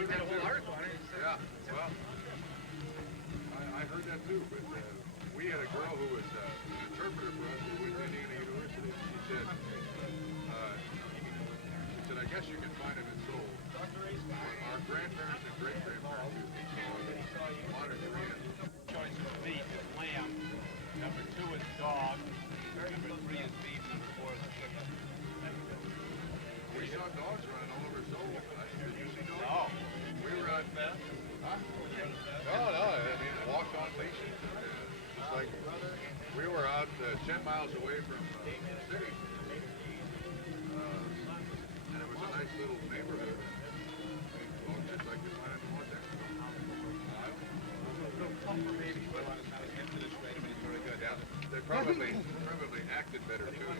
heard that too. Yeah, well, I heard that too, but we had a girl who was an interpreter for us who went to Indiana University. She said, I guess you can find it in Seoul. Our grandparents and great-grandparents used it, so modern Korean. Choice of meat is lamb, number 2 is dog, number 3 is beef, number 4 is chicken. We saw dogs running all over Seoul. Did you see dogs? No. We were out there. Huh? No, I mean, walked on leashes. Just like we were out 10 miles away from the city. And it was a nice little neighborhood. Dogs just like you find in Los Angeles. Yeah, they probably acted better too. You know?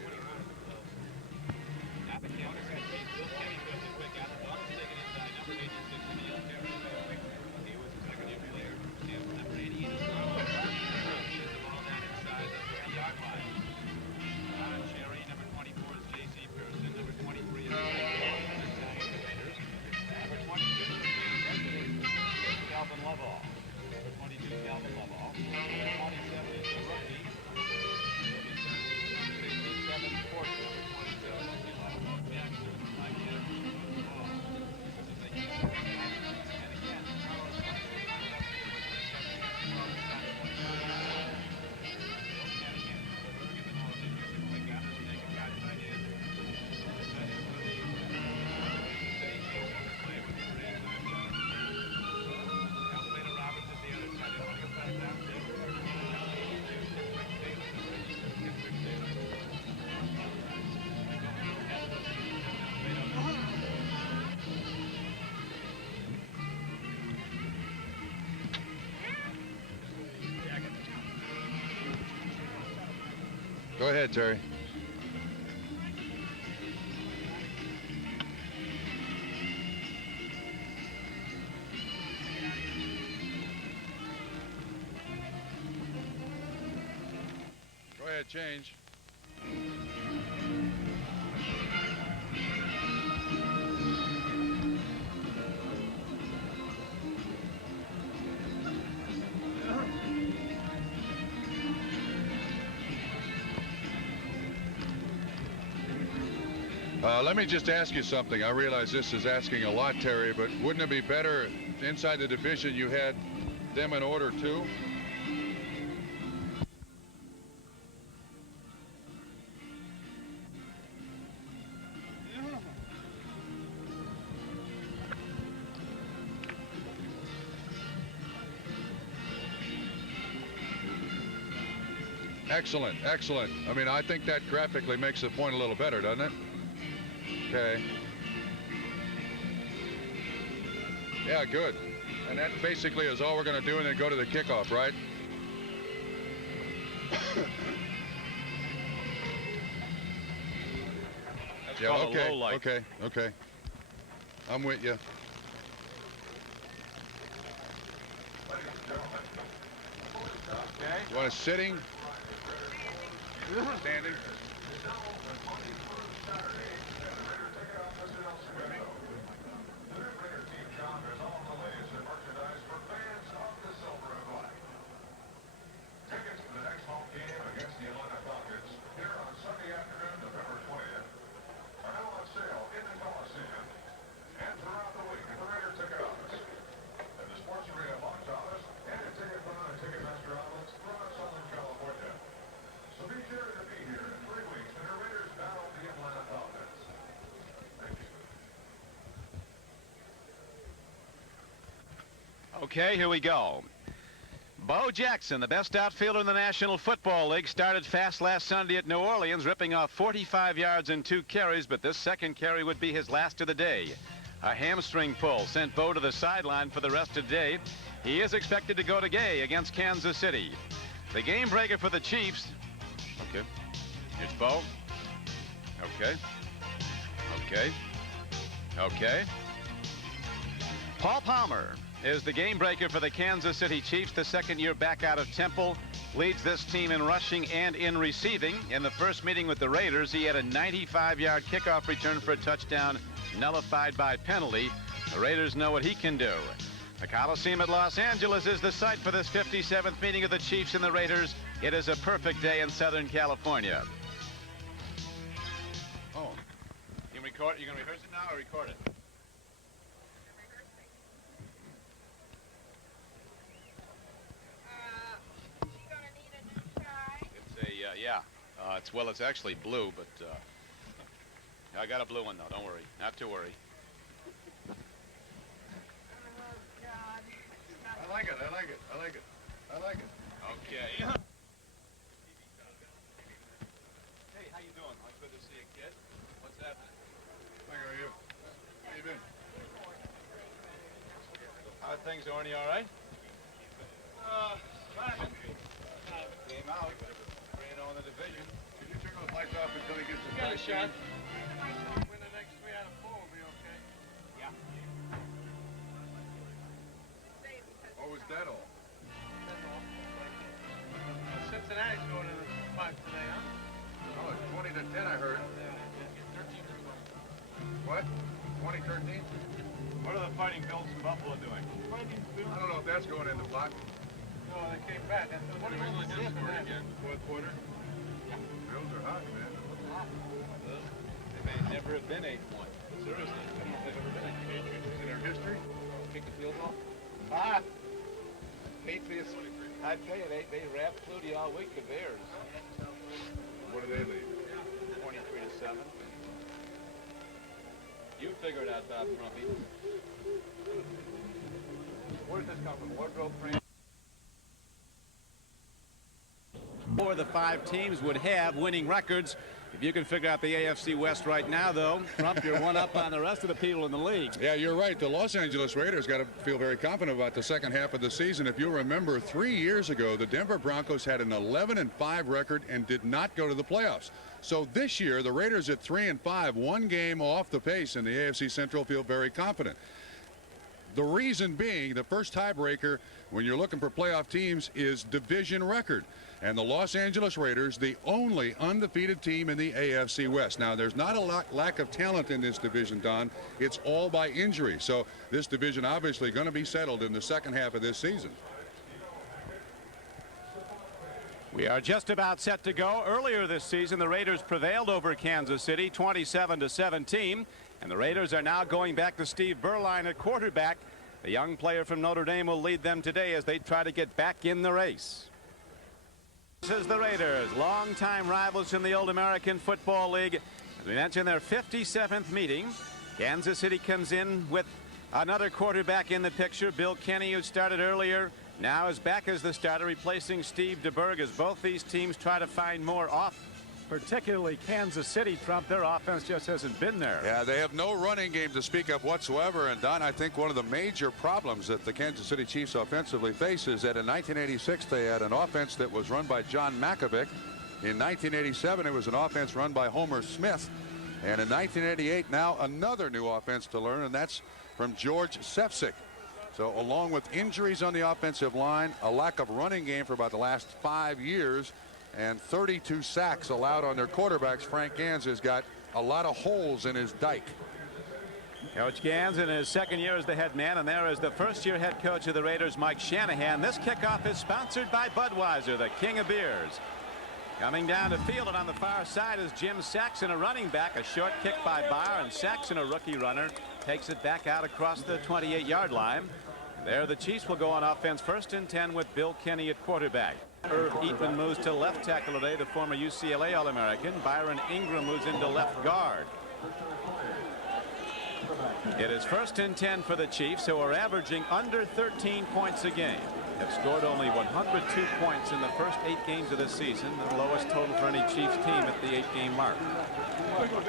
Go ahead, Terry. Go ahead, change. Let me just ask you something. I realize this is asking a lot, Terry, but wouldn't it be better inside the division you had them in order too? Excellent, excellent. I mean, I think that graphically makes the point a little better, doesn't it? Okay. Yeah, good. And that basically is all we're going to do and then go to the kickoff, right? That's Yeah, called a okay, low light. okay. I'm with you. Okay. You want a sitting? Standing? Okay, here we go. Bo Jackson, the best outfielder in the National Football League, started fast last Sunday at New Orleans, ripping off 45 yards in 2 carries, but this second carry would be his last of the day. A hamstring pull sent Bo to the sideline for the rest of the day. He is expected to go to Gay against Kansas City. The game breaker for the Chiefs. Okay. Here's Bo. Okay. Paul Palmer is the game breaker for the Kansas City Chiefs. The second year back out of Temple, leads this team in rushing and in receiving. In the first meeting with the Raiders, he had a 95-yard kickoff return for a touchdown, nullified by penalty. The Raiders know what he can do. The Coliseum at Los Angeles is the site for this 57th meeting of the Chiefs and the Raiders. It is a perfect day in Southern California. Oh, you can record. You gonna rehearse it now or record it? It's actually blue, but I got a blue one though. Don't worry, not to worry. I like it. Okay. Hey, how you doing? Good to see you, kid. What's happening? How are you? How you been? How are things, Orny? All right? Came out. 3-0 in the division. Can you turn those lights off until he gets the Got a shot. Win the next 3 out of 4 will be okay. Yeah. Oh, is that all? Cincinnati's going to the 5 today, huh? Oh, it's 20 to 10, I heard. 13 to 12. What? 2013? What are the Fighting Bills from Buffalo doing? I don't know if that's going in the block. No, they came back. That's what New England just scored again. Fourth quarter? Yeah. Bills are hot, man. They may never have been 8 points. Seriously, I don't know if they've ever been 8 points. In their history? Kick the field goal? Patriots, I'd tell you, they wrapped Flutie all week, the Bears. What do they lead? 23 to 7. You figure it out, Bob Grumpy. Where does this come from? Wardrobe frame? Four of the 5 teams would have winning records. If you can figure out the AFC West right now, though, Trump, you're one up on the rest of the people in the league. Yeah, you're right. The Los Angeles Raiders got to feel very confident about the second half of the season. If you remember, 3 years ago, the Denver Broncos had an 11-5 record and did not go to the playoffs. So this year, the Raiders at 3-5, 1 game off the pace in the AFC Central, feel very confident. The reason being, the first tiebreaker when you're looking for playoff teams is division record. And the Los Angeles Raiders, the only undefeated team in the AFC West. Now, there's not a lack of talent in this division, Don. It's all by injury. So this division obviously going to be settled in the second half of this season. We are just about set to go. Earlier this season, the Raiders prevailed over Kansas City 27-17. And the Raiders are now going back to Steve Berline at quarterback. The young player from Notre Dame will lead them today as they try to get back in the race. This is the Raiders, longtime rivals from the old American Football League. As we mentioned, their 57th meeting. Kansas City comes in with another quarterback in the picture. Bill Kenny, who started earlier, now is back as the starter, replacing Steve DeBerg as both these teams try to find more off. Particularly Kansas City, Trump, their offense just hasn't been there. Yeah, they have no running game to speak of whatsoever. And Don, I think one of the major problems that the Kansas City Chiefs offensively face is that in 1986 they had an offense that was run by John Makovic. In 1987 it was an offense run by Homer Smith. And in 1988 now another new offense to learn, and that's from George Sefcik. So along with injuries on the offensive line, a lack of running game for about the last 5 years, and 32 sacks allowed on their quarterbacks, Frank Gans has got a lot of holes in his dike. Coach Gans in his second year as the head man, and there is the first-year head coach of the Raiders, Mike Shanahan. This kickoff is sponsored by Budweiser, the king of beers. Coming down the field, and on the far side is Jim Saxon, a running back. A short kick by Barr, and Saxon, a rookie runner, takes it back out across the 28-yard line. There the Chiefs will go on offense, 1st and 10 with Bill Kenny at quarterback. Irv Eatman moves to left tackle today, the former UCLA All-American. Byron Ingram moves into left guard. It is 1st and 10 for the Chiefs, who are averaging under 13 points a game. Have scored only 102 points in the first 8 games of this season, the lowest total for any Chiefs team at the 8-game mark.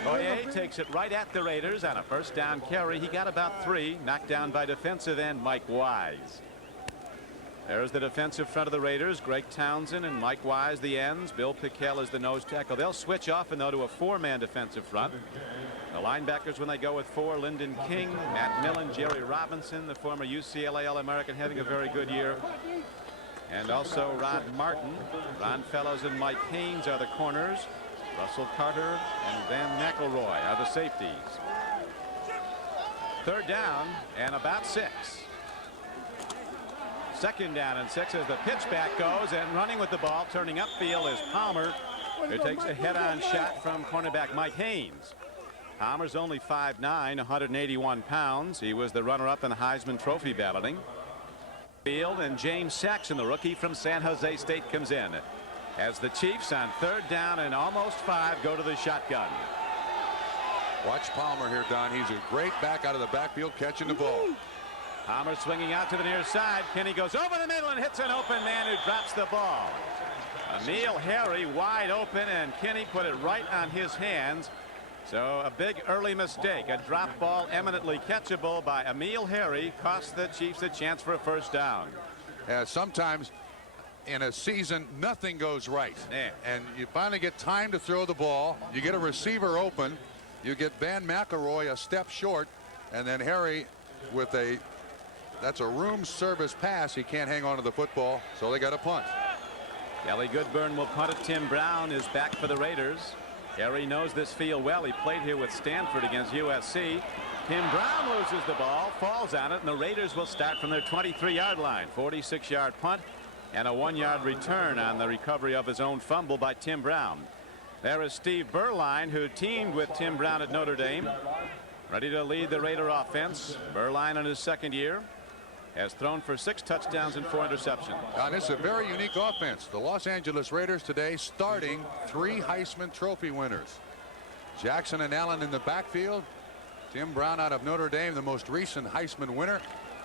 Boyer takes it right at the Raiders on a first down carry. He got about 3, knocked down by defensive end Mike Wise. There's the defensive front of the Raiders, Greg Townsend and Mike Wise the ends. Bill Pickell is the nose tackle. They'll switch often though to a 4-man defensive front. The linebackers when they go with 4, Lyndon King, Matt Millen, Jerry Robinson, the former UCLA All-American, having a very good year. And also Rod Martin. Ron Fellows and Mike Haynes are the corners. Russell Carter and Van McElroy are the safeties. 3rd down and about 6. 2nd down and 6 as the pitch back goes, and running with the ball, turning upfield is Palmer, who takes a head-on shot from cornerback Mike Haynes. Palmer's only 5'9", 181 pounds. He was the runner-up in the Heisman Trophy balloting. Field, and James Saxon, the rookie from San Jose State, comes in as the Chiefs on 3rd down and almost 5 go to the shotgun. Watch Palmer here, Don. He's a great back out of the backfield catching the ball. Palmer swinging out to the near side. Kenny goes over the middle and hits an open man who drops the ball. Emil Harry wide open, and Kenny put it right on his hands. So a big early mistake. A drop ball eminently catchable by Emil Harry cost the Chiefs a chance for a 1st down. Sometimes in a season nothing goes right, and you finally get time to throw the ball. You get a receiver open. You get Van McElroy a step short, and then Harry with that's a room service pass. He can't hang on to the football, so they got a punt. Kelly Goodburn will punt it. Tim Brown is back for the Raiders. Harry knows this field well. He played here with Stanford against USC. Tim Brown loses the ball, falls on it, and the Raiders will start from their 23-yard line. 46-yard punt and a 1-yard return on the recovery of his own fumble by Tim Brown. There is Steve Berline, who teamed with Tim Brown at Notre Dame, ready to lead the Raider offense. Berline in his 2nd year has thrown for 6 touchdowns and 4 interceptions. And it's a very unique offense. The Los Angeles Raiders today starting 3 Heisman Trophy winners. Jackson and Allen in the backfield. Tim Brown out of Notre Dame, the most recent Heisman winner.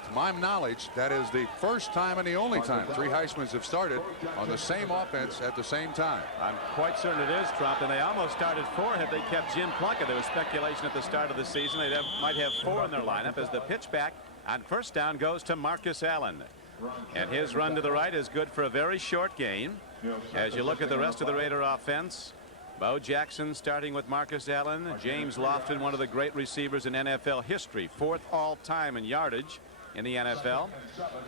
To my knowledge, that is the first time and the only time 3 Heismans have started on the same offense at the same time. I'm quite certain it is, Trump, and they almost started 4 had they kept Jim Plunkett. There was speculation at the start of the season they might have 4 in their lineup, as the pitchback on 1st down goes to Marcus Allen. And his run to the right is good for a very short gain. As you look at the rest of the Raider offense, Bo Jackson starting with Marcus Allen. James Lofton, one of the great receivers in NFL history, 4th all-time in yardage in the NFL.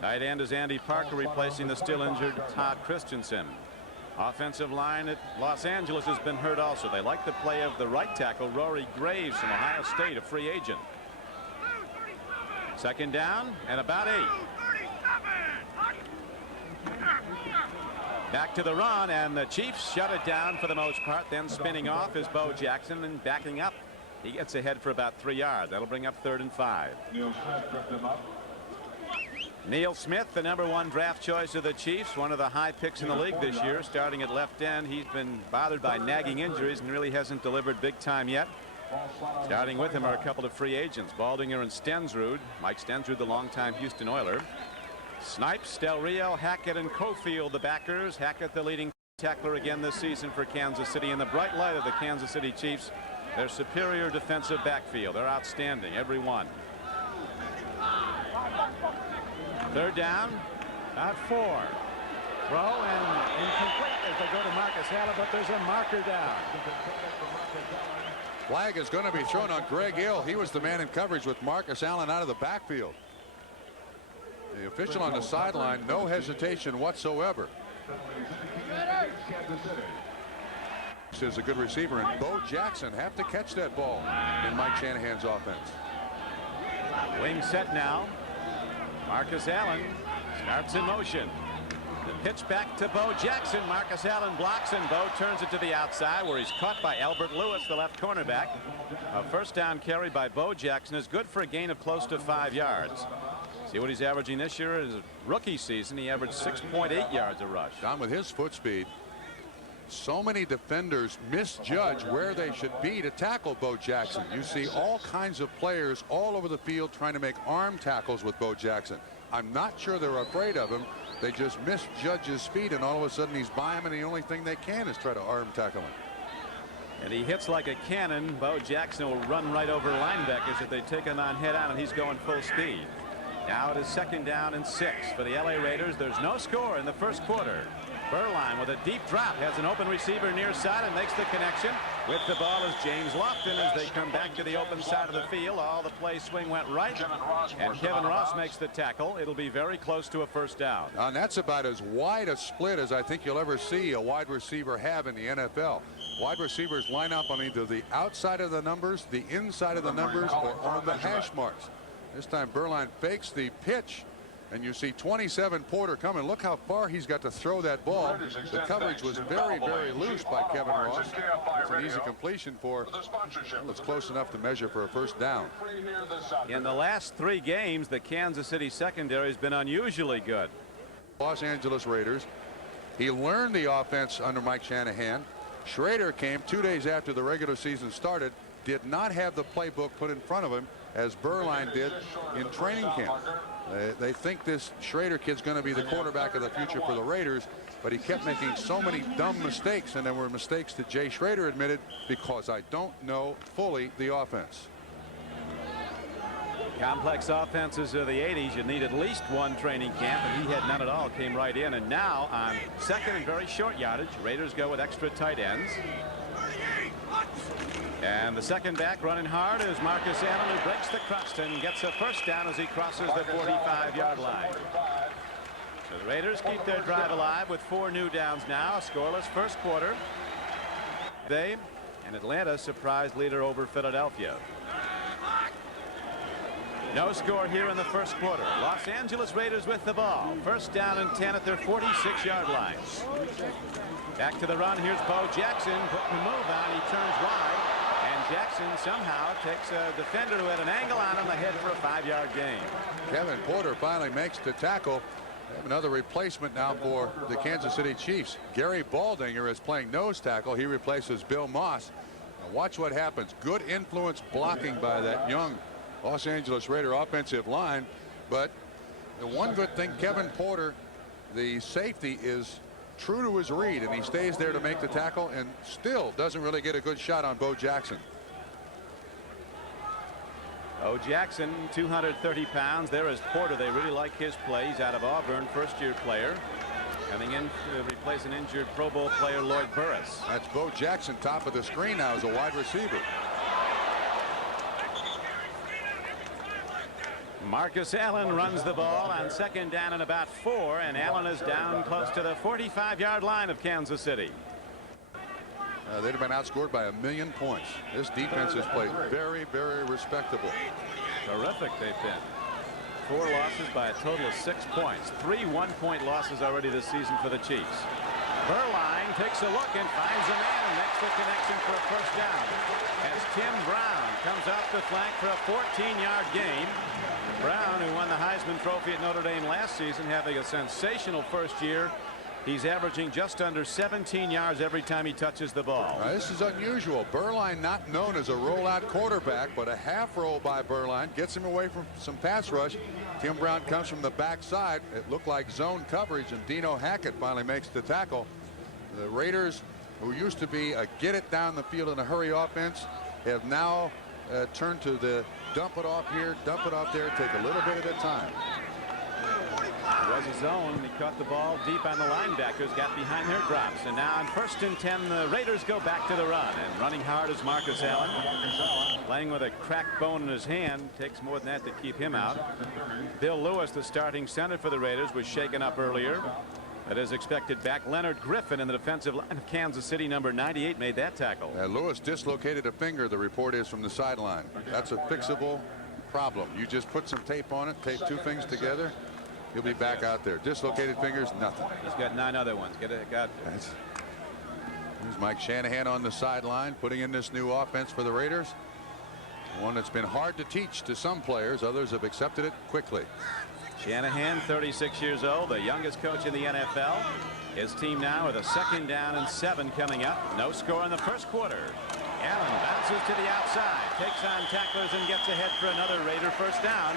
Tight end is Andy Parker, replacing the still injured Todd Christensen. Offensive line at Los Angeles has been hurt also. They like the play of the right tackle, Rory Graves from Ohio State, a free agent. 2nd down and about 8. Back to the run, and the Chiefs shut it down for the most part. Then spinning off is Bo Jackson, and backing up, he gets ahead for about 3 yards. That'll bring up 3rd and 5. Neil Smith, the #1 draft choice of the Chiefs, one of the high picks in the league this year, starting at left end. He's been bothered by nagging injuries and really hasn't delivered big time yet. Starting with him are a couple of free agents, Baldinger and Stensrud. Mike Stensrud, the longtime Houston Oiler. Snipes, Del Rio, Hackett, and Cofield, the backers. Hackett, the leading tackler again this season for Kansas City. In the bright light of the Kansas City Chiefs, their superior defensive backfield. They're outstanding, every one. 3rd down, about 4. Throw and incomplete as they go to Marcus Allen, but there's a marker down. Flag is going to be thrown on Greg Hill. He was the man in coverage with Marcus Allen out of the backfield. The official on the sideline, no hesitation whatsoever. This is a good receiver, and Bo Jackson have to catch that ball in Mike Shanahan's offense. Wing set now. Marcus Allen starts in motion. The pitch back to Bo Jackson. Marcus Allen blocks, and Bo turns it to the outside, where he's caught by Albert Lewis, the left cornerback. A 1st down carry by Bo Jackson is good for a gain of close to 5 yards. See what he's averaging this year. His rookie season, he averaged 6.8 yards a rush. Down with his foot speed. So many defenders misjudge where they should be to tackle Bo Jackson. You see all kinds of players all over the field trying to make arm tackles with Bo Jackson. I'm not sure they're afraid of him. They just misjudge his speed, and all of a sudden he's by him, and the only thing they can is try to arm tackle him. And he hits like a cannon. Bo Jackson will run right over linebackers if they take him on head on, and he's going full speed. Now it is 2nd down and 6 for the LA Raiders. There's no score in the 1st quarter. Berline with a deep drop has an open receiver near side and makes the connection. With the ball is James Lofton as they come back to the open side of the field. All the play swing went right, and Kevin Ross makes the tackle. It'll be very close to a 1st down. And that's about as wide a split as I think you'll ever see a wide receiver have in the NFL. Wide receivers line up on either the outside of the numbers, the inside of the numbers, or on the hash marks. This time Berline fakes the pitch, and you see 27 Porter coming. Look how far he's got to throw that ball. The coverage was very, very loose by Kevin Ross. It's an easy completion for, well, it's close enough to measure for a first down. In the last 3 games, the Kansas City secondary has been unusually good. Los Angeles Raiders. He learned the offense under Mike Shanahan. Schrader came 2 days after the regular season started, did not have the playbook put in front of him as Berline did in training camp. They think this Schrader kid's going to be the quarterback of the future for the Raiders, but he kept making so many dumb mistakes, and there were mistakes that Jay Schrader admitted because I don't know fully the offense. Complex offenses of the 80s, you need at least 1 training camp, and he had none at all. Came right in, and now on second and very short yardage, Raiders go with extra tight ends. And the second back running hard is Marcus Allen, who breaks the crust and gets a first down as he crosses the 45-yard line. So the Raiders keep their drive alive with 4 new downs now. A scoreless first quarter. They and Atlanta surprise leader over Philadelphia. No score here in the first quarter. Los Angeles Raiders with the ball. First down and 10 at their 46-yard line. Back to the run. Here's Bo Jackson putting the move on. He turns wide. And Jackson somehow takes a defender who had an angle on him ahead for a 5-yard gain. Kevin Porter finally makes the tackle. They have another replacement now for the Kansas City Chiefs. Gary Baldinger is playing nose tackle. He replaces Bill Moss. Now watch what happens. Good influence blocking by that young Los Angeles Raider offensive line. But the one good thing, Kevin Porter, the safety, is true to his read, and he stays there to make the tackle and still doesn't really get a good shot on Bo Jackson. Bo Jackson, 230 pounds. There is Porter. They really like his play. He's out of Auburn, first-year player. Coming in to replace an injured Pro Bowl player, Lloyd Burris. That's Bo Jackson, top of the screen now as a wide receiver. Marcus Allen runs the ball on second down and about 4, and Allen is down close to the 45-yard line of Kansas City. They'd have been outscored by 1,000,000 points. This defense has played very, very respectable. Terrific they've been. 4 losses by a total of 6 points. 3 one-point losses already this season for the Chiefs. Berline takes a look and finds a man and makes the connection for a first down. As Tim Brown comes off the flank for a 14-yard gain. Brown, who won the Heisman Trophy at Notre Dame last season, having a sensational first year. He's averaging just under 17 yards every time he touches the ball. Now, this is unusual. Berline, not known as a rollout quarterback, but a half roll by Berline gets him away from some pass rush. Tim Brown comes from the backside. It looked like zone coverage, and Dino Hackett finally makes the tackle. The Raiders, who used to be a get it down the field in a hurry offense, have now turned to the dump it off here, dump it off there, take a little bit at a time. It was a zone. He caught the ball deep on the linebackers, got behind their drops, and now on first and 10, the Raiders go back to the run, and running hard is Marcus Allen, playing with a cracked bone in his hand. Takes more than that to keep him out. Bill Lewis, the starting center for the Raiders, was shaken up earlier. That is expected back. Leonard Griffin in the defensive line of Kansas City, number 98, made that tackle. Lewis dislocated a finger, the report is, from the sideline. That's a fixable problem. You just put some tape on it, tape 2 things together, he'll be back out there. Dislocated fingers, nothing. He's got 9 other ones. There's Mike Shanahan on the sideline, putting in this new offense for the Raiders. One that's been hard to teach to some players. Others have accepted it quickly. Shanahan, 36 years old, the youngest coach in the NFL. His team now with a second down and 7 coming up. No score in the first quarter. Allen bounces to the outside, takes on tacklers, and gets ahead for another Raider first down.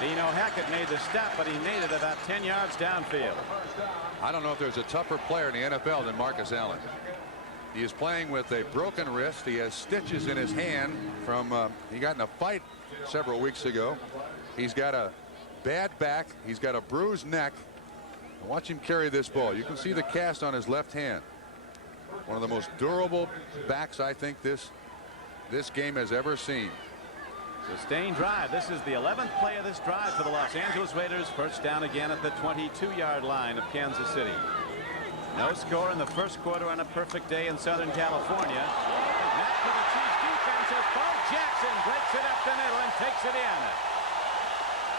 Dino Hackett made the stop, but he made it about 10 yards downfield. I don't know if there's a tougher player in the NFL than Marcus Allen. He is playing with a broken wrist. He has stitches in his hand from he got in a fight several weeks ago. He's got a bad back. He's got a bruised neck. Watch him carry this ball. You can see the cast on his left hand. One of the most durable backs I think this game has ever seen. Sustained drive. This is the 11th play of this drive for the Los Angeles Raiders. First down again at the 22-yard line of Kansas City. No score in the first quarter on a perfect day in Southern California. Not for the Chiefs defense as Bo Jackson breaks it up the middle and takes it in.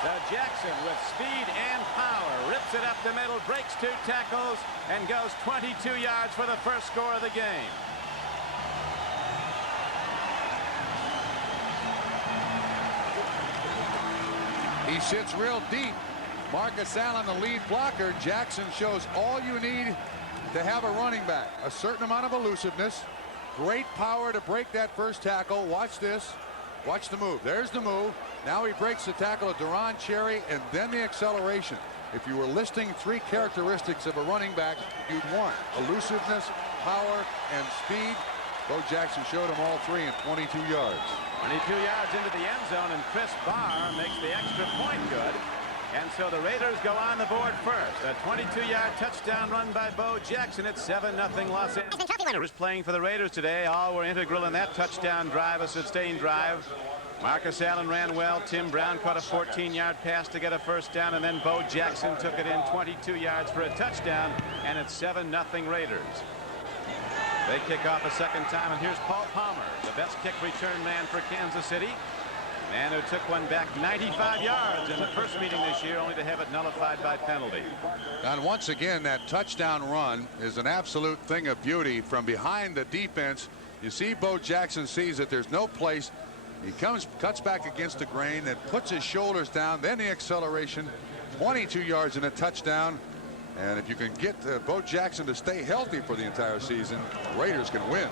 So Jackson with speed and power rips it up the middle, breaks 2 tackles, and goes 22 yards for the first score of the game. He sits real deep. Marcus Allen, the lead blocker. Jackson shows all you need to have a running back. A certain amount of elusiveness. Great power to break that first tackle. Watch this. Watch the move. There's the move. Now he breaks the tackle of Duron Cherry and then the acceleration. If you were listing 3 characteristics of a running back, you'd want elusiveness, power, and speed. Bo Jackson showed them all 3 in 22 yards. 22 yards into the end zone, and Chris Barr makes the extra point good. And so the Raiders go on the board first. A 22-yard touchdown run by Bo Jackson. It's 7-0 Los Angeles. Playing for the Raiders today. All were integral in that touchdown drive, a sustained drive. Marcus Allen ran well. Tim Brown caught a 14-yard pass to get a first down, and then Bo Jackson took it in 22 yards for a touchdown, and it's 7-0 Raiders. They kick off a second time, and here's Paul Palmer, the best kick return man for Kansas City. Man who took one back 95 yards in the first meeting this year, only to have it nullified by penalty. And once again, that touchdown run is an absolute thing of beauty from behind the defense. You see Bo Jackson sees that there's no place. He cuts back against the grain, then puts his shoulders down, then the acceleration. 22 yards and a touchdown. And if you can get Bo Jackson to stay healthy for the entire season, the Raiders can win.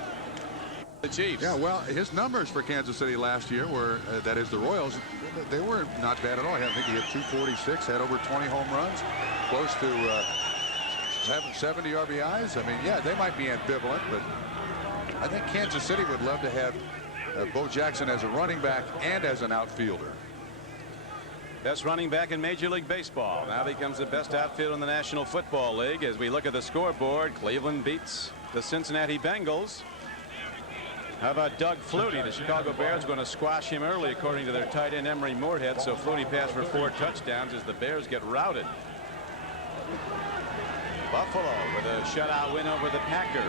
The Chiefs. Yeah, well, his numbers for Kansas City last year were, that is the Royals, they were not bad at all. I think he had 246, had over 20 home runs, close to 70 RBIs. I mean, yeah, they might be ambivalent, but I think Kansas City would love to have Bo Jackson as a running back and as an outfielder. Best running back in Major League Baseball now becomes the best outfielder in the National Football League. As we look at the scoreboard, Cleveland beats the Cincinnati Bengals. How about Doug Flutie? The Chicago Bears going to squash him early, according to their tight end Emery Moorhead. So Flutie passed for 4 touchdowns as the Bears get routed. Buffalo with a shutout win over the Packers.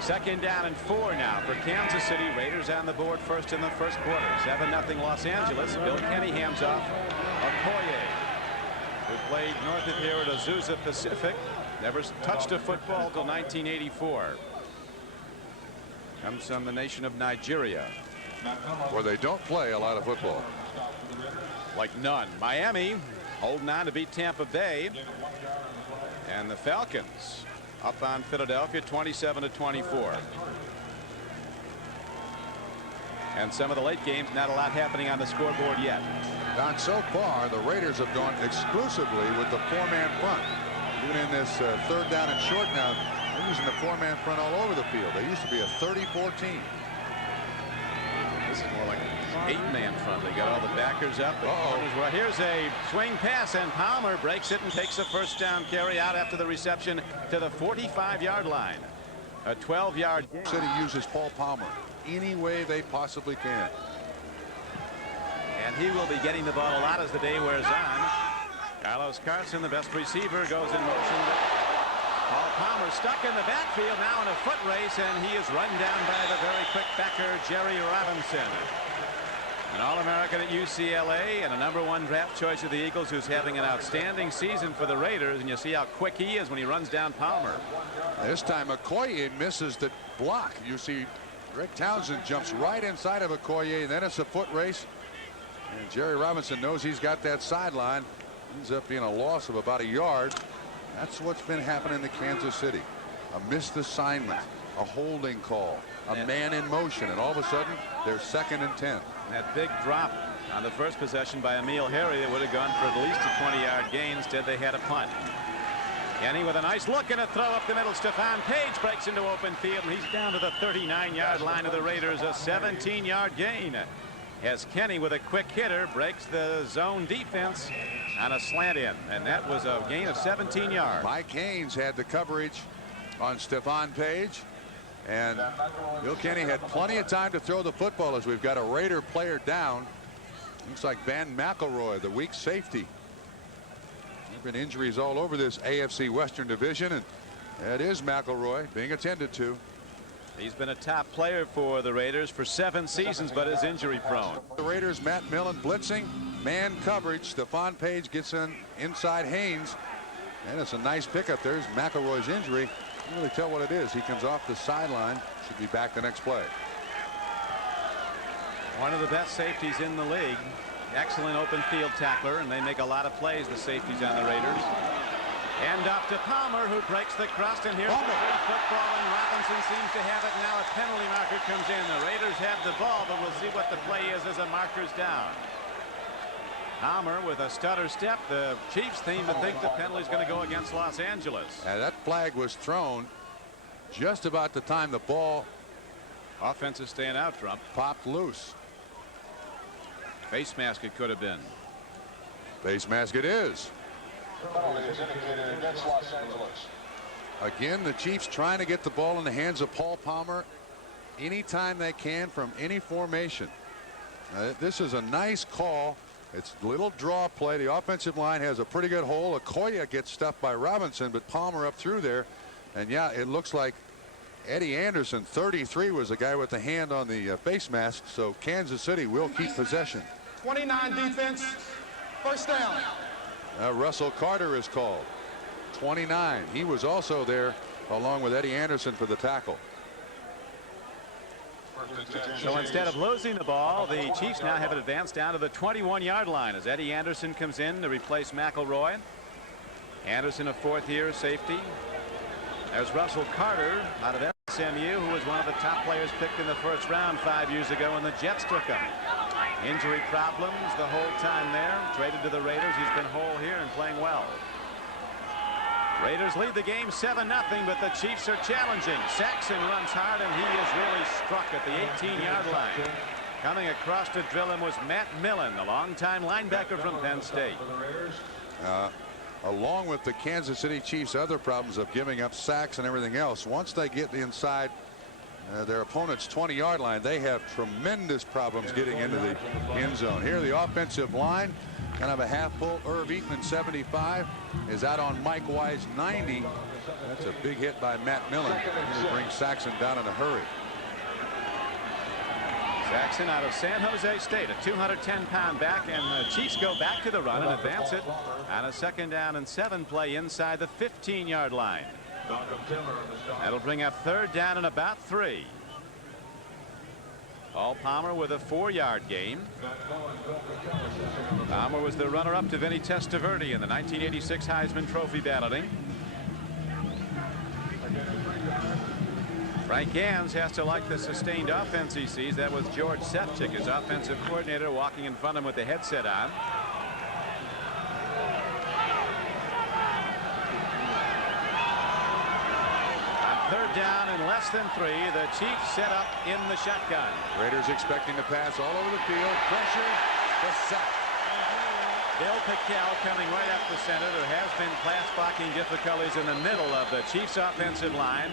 Second down and 4 now for Kansas City. Raiders on the board first in the first quarter. 7-0 Los Angeles. Bill Kenny hands off Okoye, who played north of here at Azusa Pacific. Never touched a football till 1984. Comes from the nation of Nigeria, Where they don't play a lot of football. like none. Miami holding on to beat Tampa Bay, and the Falcons up on Philadelphia 27-24. And some of the late games, not a lot happening on the scoreboard yet. Don, so far the Raiders have gone exclusively with the 4-man front. Even in this third down and short now, they're using the 4-man front all over the field. They used to be a 30-4 team. This is more like an 8-man front. They got all the backers up. Well, here's a swing pass, and Palmer breaks it and takes a first down carry out after the reception to the 45-yard line. A 12-yard gain. City uses Paul Palmer any way they possibly can. And he will be getting the ball a lot as the day wears on. Carlos Carson, the best receiver, goes in motion. Paul Palmer stuck in the backfield now in a foot race, and he is run down by the very quick backer Jerry Robinson. An All-American at UCLA and a #1 draft choice of the Eagles, who's having an outstanding season for the Raiders, and you see how quick he is when he runs down Palmer. This time Okoye misses the block. You see Greg Townsend jumps right inside of Okoye, and then it's a foot race. And Jerry Robinson knows he's got that sideline. Ends up being a loss of about a yard. That's what's been happening to Kansas City. A missed assignment, a holding call, a man in motion, and all of a sudden they're 2nd and 10. That big drop on the first possession by Emil Harry that would have gone for at least a 20-yard gain. Instead, they had a punt. Kenny with a nice look and a throw up the middle. Stephon Page breaks into open field, and he's down to the 39-yard line of the Raiders. A 17-yard gain as Kenny with a quick hitter breaks the zone defense on a slant in, and that was a gain of 17 yards. Mike Haynes had the coverage on Stephon Page, and Bill Kenny had plenty of time to throw the football as we've got a Raider player down. Looks like Ben McElroy, the weak safety. There have been injuries all over this AFC Western Division, and that is McElroy being attended to. He's been a top player for the Raiders for 7 seasons, but is injury prone. The Raiders, Matt Millen blitzing. man coverage. Stephon Page gets inside Haynes, and it's a nice pickup. There's McElroy's injury. Can't really tell what it is. He comes off the sideline. Should be back the next play. One of the best safeties in the league. Excellent open field tackler, and they make a lot of plays, the safeties on the Raiders. And off to Palmer, who breaks the crust, and here's the free football, and Robinson seems to have it. Now a penalty marker comes in. The Raiders have the ball, but we'll see what the play is as a marker's down. Palmer with a stutter step. The Chiefs seem to think the penalty is going to go against Los Angeles. That flag was thrown just about the time the ball Offense is staying out, Trump. popped loose. Face mask it could have been. Face mask it is. Penalty is indicated against Los Angeles. Again, the Chiefs trying to get the ball in the hands of Paul Palmer anytime they can from any formation. This is a nice call. It's a little draw play. The offensive line has a pretty good hole. Okoye gets stuffed by Robinson, but Palmer up through there. And yeah, it looks like Eddie Anderson, 33, was the guy with the hand on the face mask. So Kansas City will keep possession. 29 defense, first down. Russell Carter is called. 29. He was also there along with Eddie Anderson for the tackle. So instead of losing the ball, the Chiefs now have it advanced down to the 21-yard line as Eddie Anderson comes in to replace McElroy. Anderson, a fourth-year safety. There's Russell Carter out of SMU, who was one of the top players picked in the first round 5 years ago when the Jets took him. Injury problems the whole time there. Traded to the Raiders. He's been whole here and playing well. Raiders lead the game 7-0, but the Chiefs are challenging. Saxon runs hard, and he is really struck at the 18-yard line. Coming across to drill him was Matt Millen, the longtime linebacker from Penn State. Along with the Kansas City Chiefs' other problems of giving up sacks and everything else, once they get inside their opponent's 20-yard line, they have tremendous problems getting into the end zone. Here, the offensive line, kind of a half full. Irv Eatman, 75, is out on Mike Wise, 90. That's a big hit by Matt Millen. He brings Saxon down in a hurry. Saxon out of San Jose State, a 210-pound back, and the Chiefs go back to the run and advance it on a 2nd down and 7 play inside the 15-yard line. That'll bring up 3rd down and about 3. Paul Palmer with a 4-yard gain. Palmer was the runner-up to Vinny Testaverde in the 1986 Heisman Trophy balloting. Frank Gans has to like the sustained offense he sees. That was George Sefcik, his offensive coordinator, walking in front of him with the headset on. On 3rd down and less than 3, the Chiefs set up in the shotgun. Raiders expecting to pass all over the field. Pressure, the sack. Bill Pickell coming right up the center. There has been pass blocking difficulties in the middle of the Chiefs offensive line.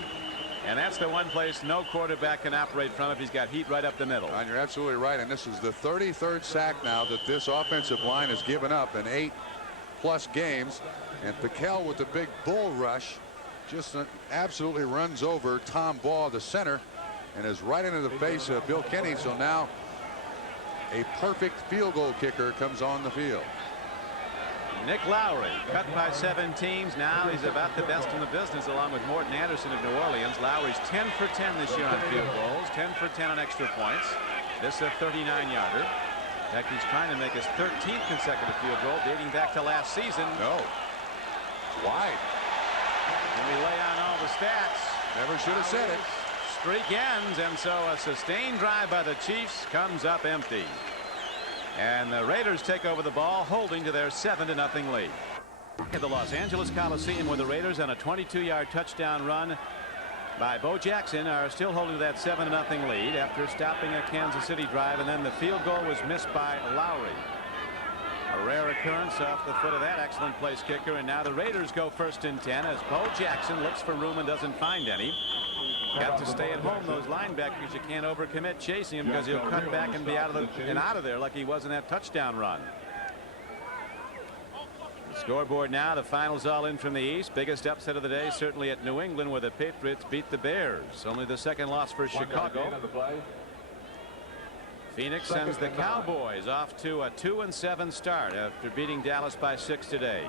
And that's the one place no quarterback can operate from if he's got heat right up the middle. And you're absolutely right. And this is the 33rd sack now that this offensive line has given up in 8+ games. And Pickell with the big bull rush just absolutely runs over Tom Baugh, the center, and is right into the face of Bill Kenny. So now a perfect field goal kicker comes on the field. Nick Lowry cut by 7 teams. Now he's about the best in the business, along with Morton Anderson of New Orleans. Lowry's 10 for 10 this year on field goals, 10 for 10 on extra points. This is a 39-yarder. In fact, he's trying to make his 13th consecutive field goal dating back to last season. No. Wide. When we lay on all the stats, Never should have said it. Streak ends, and so a sustained drive by the Chiefs comes up empty. And the Raiders take over the ball, holding to their 7-0 lead. At the Los Angeles Coliseum, where the Raiders on a 22-yard touchdown run by Bo Jackson are still holding to that 7-0 lead after stopping a Kansas City drive, and then the field goal was missed by Lowry. A rare occurrence off the foot of that excellent place kicker, and now the Raiders go 1st and 10 as Bo Jackson looks for room and doesn't find any. Got to stay at home, those linebackers. You can't overcommit chasing him because he'll cut back and be out of there like he was in that touchdown run. The scoreboard now, the finals all in from the East. Biggest upset of the day certainly at New England, where the Patriots beat the Bears. Only the 2nd loss for Chicago. Phoenix sends the Cowboys off to a 2-7 start after beating Dallas by 6 today.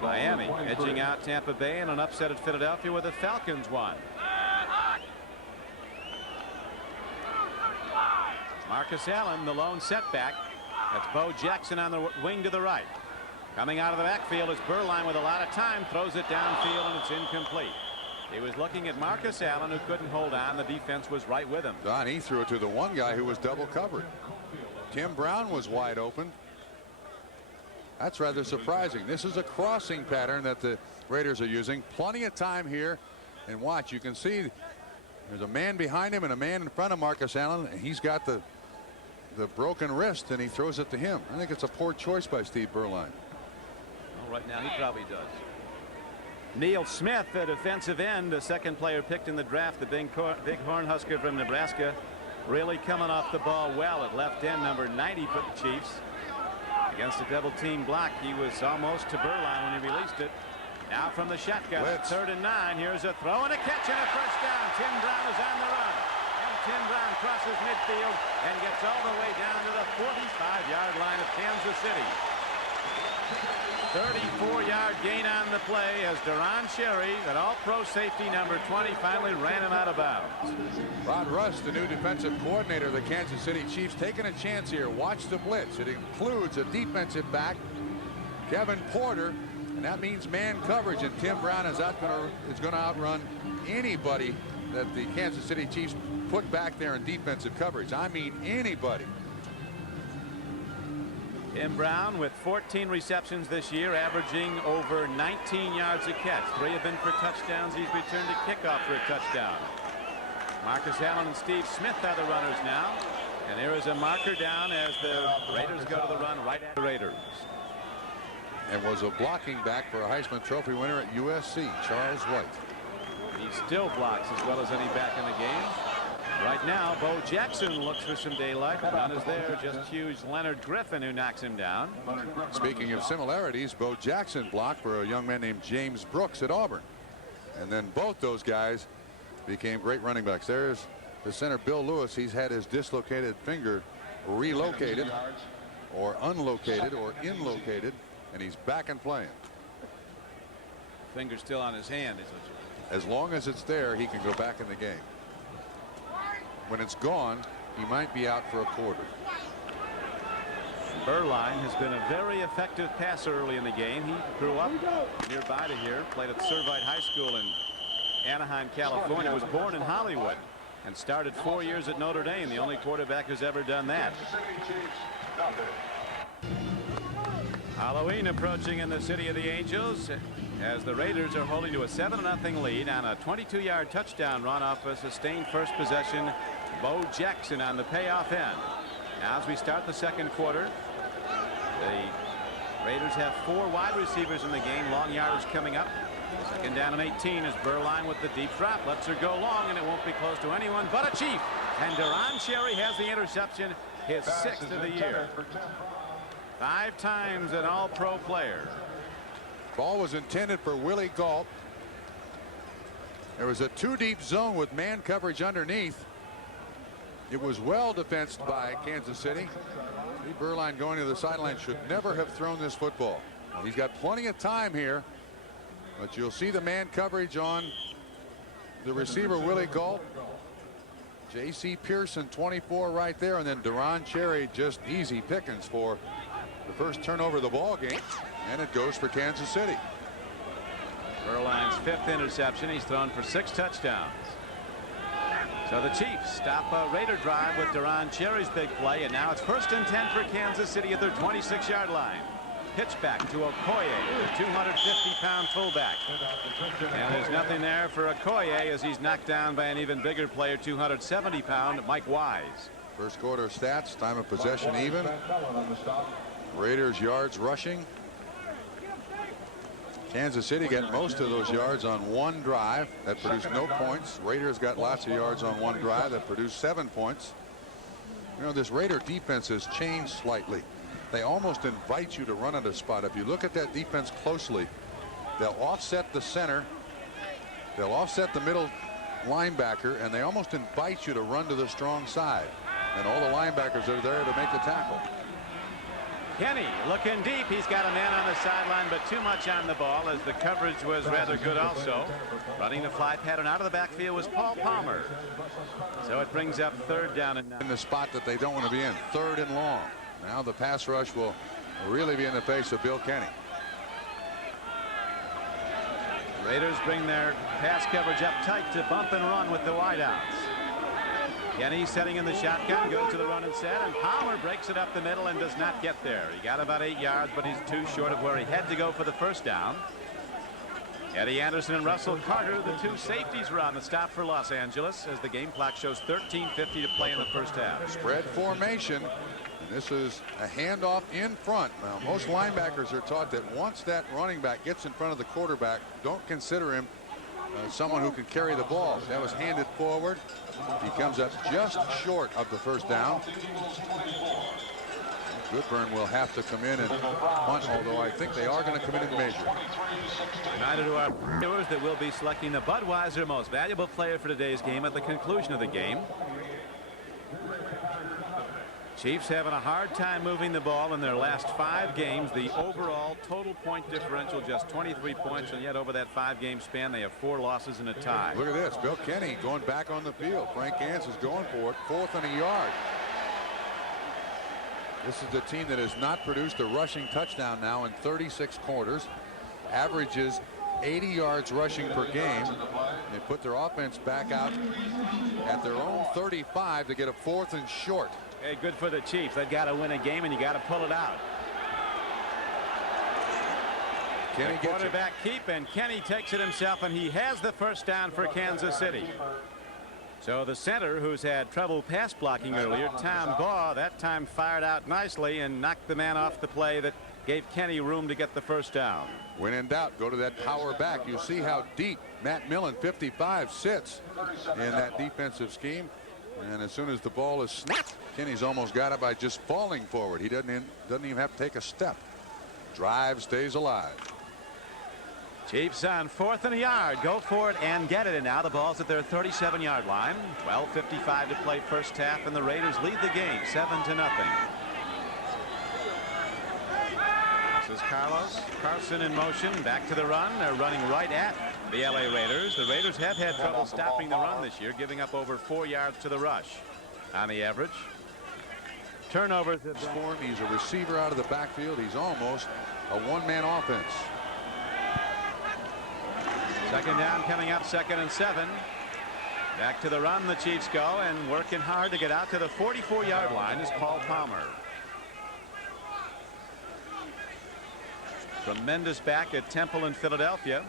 Miami edging out Tampa Bay in an upset at Philadelphia where the Falcons won. Marcus Allen, the lone setback. That's Bo Jackson on the wing to the right. Coming out of the backfield is Berline with a lot of time, throws it downfield, and it's incomplete. He was looking at Marcus Allen, who couldn't hold on. The defense was right with him. Don, he threw it to the one guy who was double covered. Tim Brown was wide open. That's rather surprising. This is a crossing pattern that the Raiders are using. Plenty of time here. And watch, you can see there's a man behind him and a man in front of Marcus Allen. And he's got the broken wrist, and he throws it to him. I think it's a poor choice by Steve Berline. Well, right now he probably does. Neil Smith, the defensive end, the second player picked in the draft, the big Hornhusker from Nebraska, really coming off the ball well at left end, number 90 for the Chiefs. Against a double team block, he was almost to Berline when he released it. Now from the shotgun, 3rd and 9. Here's a throw and a catch and a first down. Tim Brown is on the run. And Tim Brown crosses midfield and gets all the way down to the 45-yard line of Kansas City. 34-yard gain on the play as Duron Sherry, that all-pro safety number 20, finally ran him out of bounds. Rod Russ, the new defensive coordinator of the Kansas City Chiefs, taking a chance here. Watch the blitz. It includes a defensive back, Kevin Porter, and that means man coverage. And Tim Brown is going to outrun anybody that the Kansas City Chiefs put back there in defensive coverage. I mean anybody. Tim Brown with 14 receptions this year, averaging over 19 yards a catch. 3 have been for touchdowns. He's returned a kickoff for a touchdown. Marcus Allen and Steve Smith are the runners now. And there is a marker down as the Raiders go to the run right at the Raiders. And was a blocking back for a Heisman Trophy winner at USC, Charles White. He still blocks as well as any back in the game. Right now, Bo Jackson looks for some daylight. None is there, just huge Leonard Griffin who knocks him down. Speaking of similarities, Bo Jackson blocked for a young man named James Brooks at Auburn. And then both those guys became great running backs. There's the center, Bill Lewis. He's had his dislocated finger relocated or unlocated or inlocated, and he's back and playing. Finger still on his hand. As long as it's there, he can go back in the game. When it's gone, he might be out for a quarter. Berline has been a very effective passer early in the game. He grew up nearby to here, played at Servite High School in Anaheim, California, was born in Hollywood, and started 4 years at Notre Dame, the only quarterback who's ever done that. Halloween approaching in the City of the Angels as the Raiders are holding to a 7-0 lead on a 22-yard touchdown run off a sustained first possession. Bo Jackson on the payoff end. Now as we start the second quarter, the Raiders have 4 wide receivers in the game. Long yarders coming up. Second down and 18 as Berline with the deep drop. Lets her go long, and it won't be close to anyone but a Chief. And Duron Sherry has the interception, his 6th of the year. 5 times an all-pro player. Ball was intended for Willie Galt. There was a 2-deep zone with man coverage underneath. It was well defensed by Kansas City. Steve Berline going to the sideline should never have thrown this football. He's got plenty of time here, but you'll see the man coverage on the receiver Willie Galt. J.C. Pearson 24 right there, and then Duron Sherry just easy pickings for the first turnover of the ball game, and it goes for Kansas City. Berline's 5th interception. He's thrown for 6 touchdowns. So the Chiefs stop a Raider drive with Duron Sherry's big play, and now it's 1st and 10 for Kansas City at their 26-yard line. Pitch back to Okoye, the 250-pound fullback. And there's nothing there for Okoye as he's knocked down by an even bigger player, 270-pound Mike Wise. First quarter stats, time of possession even. Raiders yards rushing. Kansas City got most of those yards on one drive that produced no points. Raiders got lots of yards on one drive that produced 7 points. You know, this Raider defense has changed slightly. They almost invite you to run at a spot. If you look at that defense closely, they'll offset the center, they'll offset the middle linebacker, and they almost invite you to run to the strong side. and all the linebackers are there to make the tackle. Kenny looking deep. He's got a man on the sideline, but too much on the ball as the coverage was rather good also. Running the fly pattern out of the backfield was Paul Palmer. So it brings up 3rd down and 9. In the spot that they don't want to be in, 3rd and long. Now the pass rush will really be in the face of Bill Kenny. Raiders bring their pass coverage up tight to bump and run with the wideouts. Kenny setting in the shotgun, goes to the run and set, and Palmer breaks it up the middle and does not get there. He got about 8 yards, but he's too short of where he had to go for the 1st down. Eddie Anderson and Russell Carter, the 2 safeties, were on the stop for Los Angeles as the game clock shows 13:50 to play in the 1st half. Spread formation. And this is a handoff in front. Now, most linebackers are taught that once that running back gets in front of the quarterback, don't consider him someone who can carry the ball. That was handed forward. He comes up just short of the 1st down. Goodburn will have to come in and punt, although I think they are going to come in and measure. Reminder to our viewers that we'll be selecting the Budweiser most valuable player for today's game at the conclusion of the game. Chiefs having a hard time moving the ball in their last 5 games. The overall total point differential just 23 points, and yet over that 5-game span they have 4 losses and a tie. Look at this. Bill Kenny going back on the field. Frank Gans is going for it. 4th and a yard. This is the team that has not produced a rushing touchdown now in 36 quarters. Averages 80 yards rushing per game. They put their offense back out at their own 35 to get a 4th and short. Hey, good for the Chiefs. They've got to win a game, and you got to pull it out. Kenny the quarterback keep, and Kenny takes it himself, and he has the 1st down for Kansas City. So the center, who's had trouble pass blocking earlier, Tom Baugh, that time fired out nicely and knocked the man off the play that gave Kenny room to get the 1st down. When in doubt, go to that power back. You see how deep Matt Millen, 55, sits in that defensive scheme. And as soon as the ball is snapped, Kenny's almost got it by just falling forward. He doesn't even have to take a step. Drive stays alive. Chiefs on 4th and a yard. Go for it and get it. And now the ball's at their 37-yard line. 12:55 to play 1st half, and the Raiders lead the game 7-0. This is Carson in motion. Back to the run. They're running right at the LA Raiders. The Raiders have had trouble stopping the run this year, giving up over 4 yards to the rush on the average. Turnovers. He's a receiver out of the backfield. He's almost a one-man offense. 2nd down coming up, 2nd and 7. Back to the run the Chiefs go, and working hard to get out to the 44-yard line is Paul Palmer. Tremendous back at Temple in Philadelphia.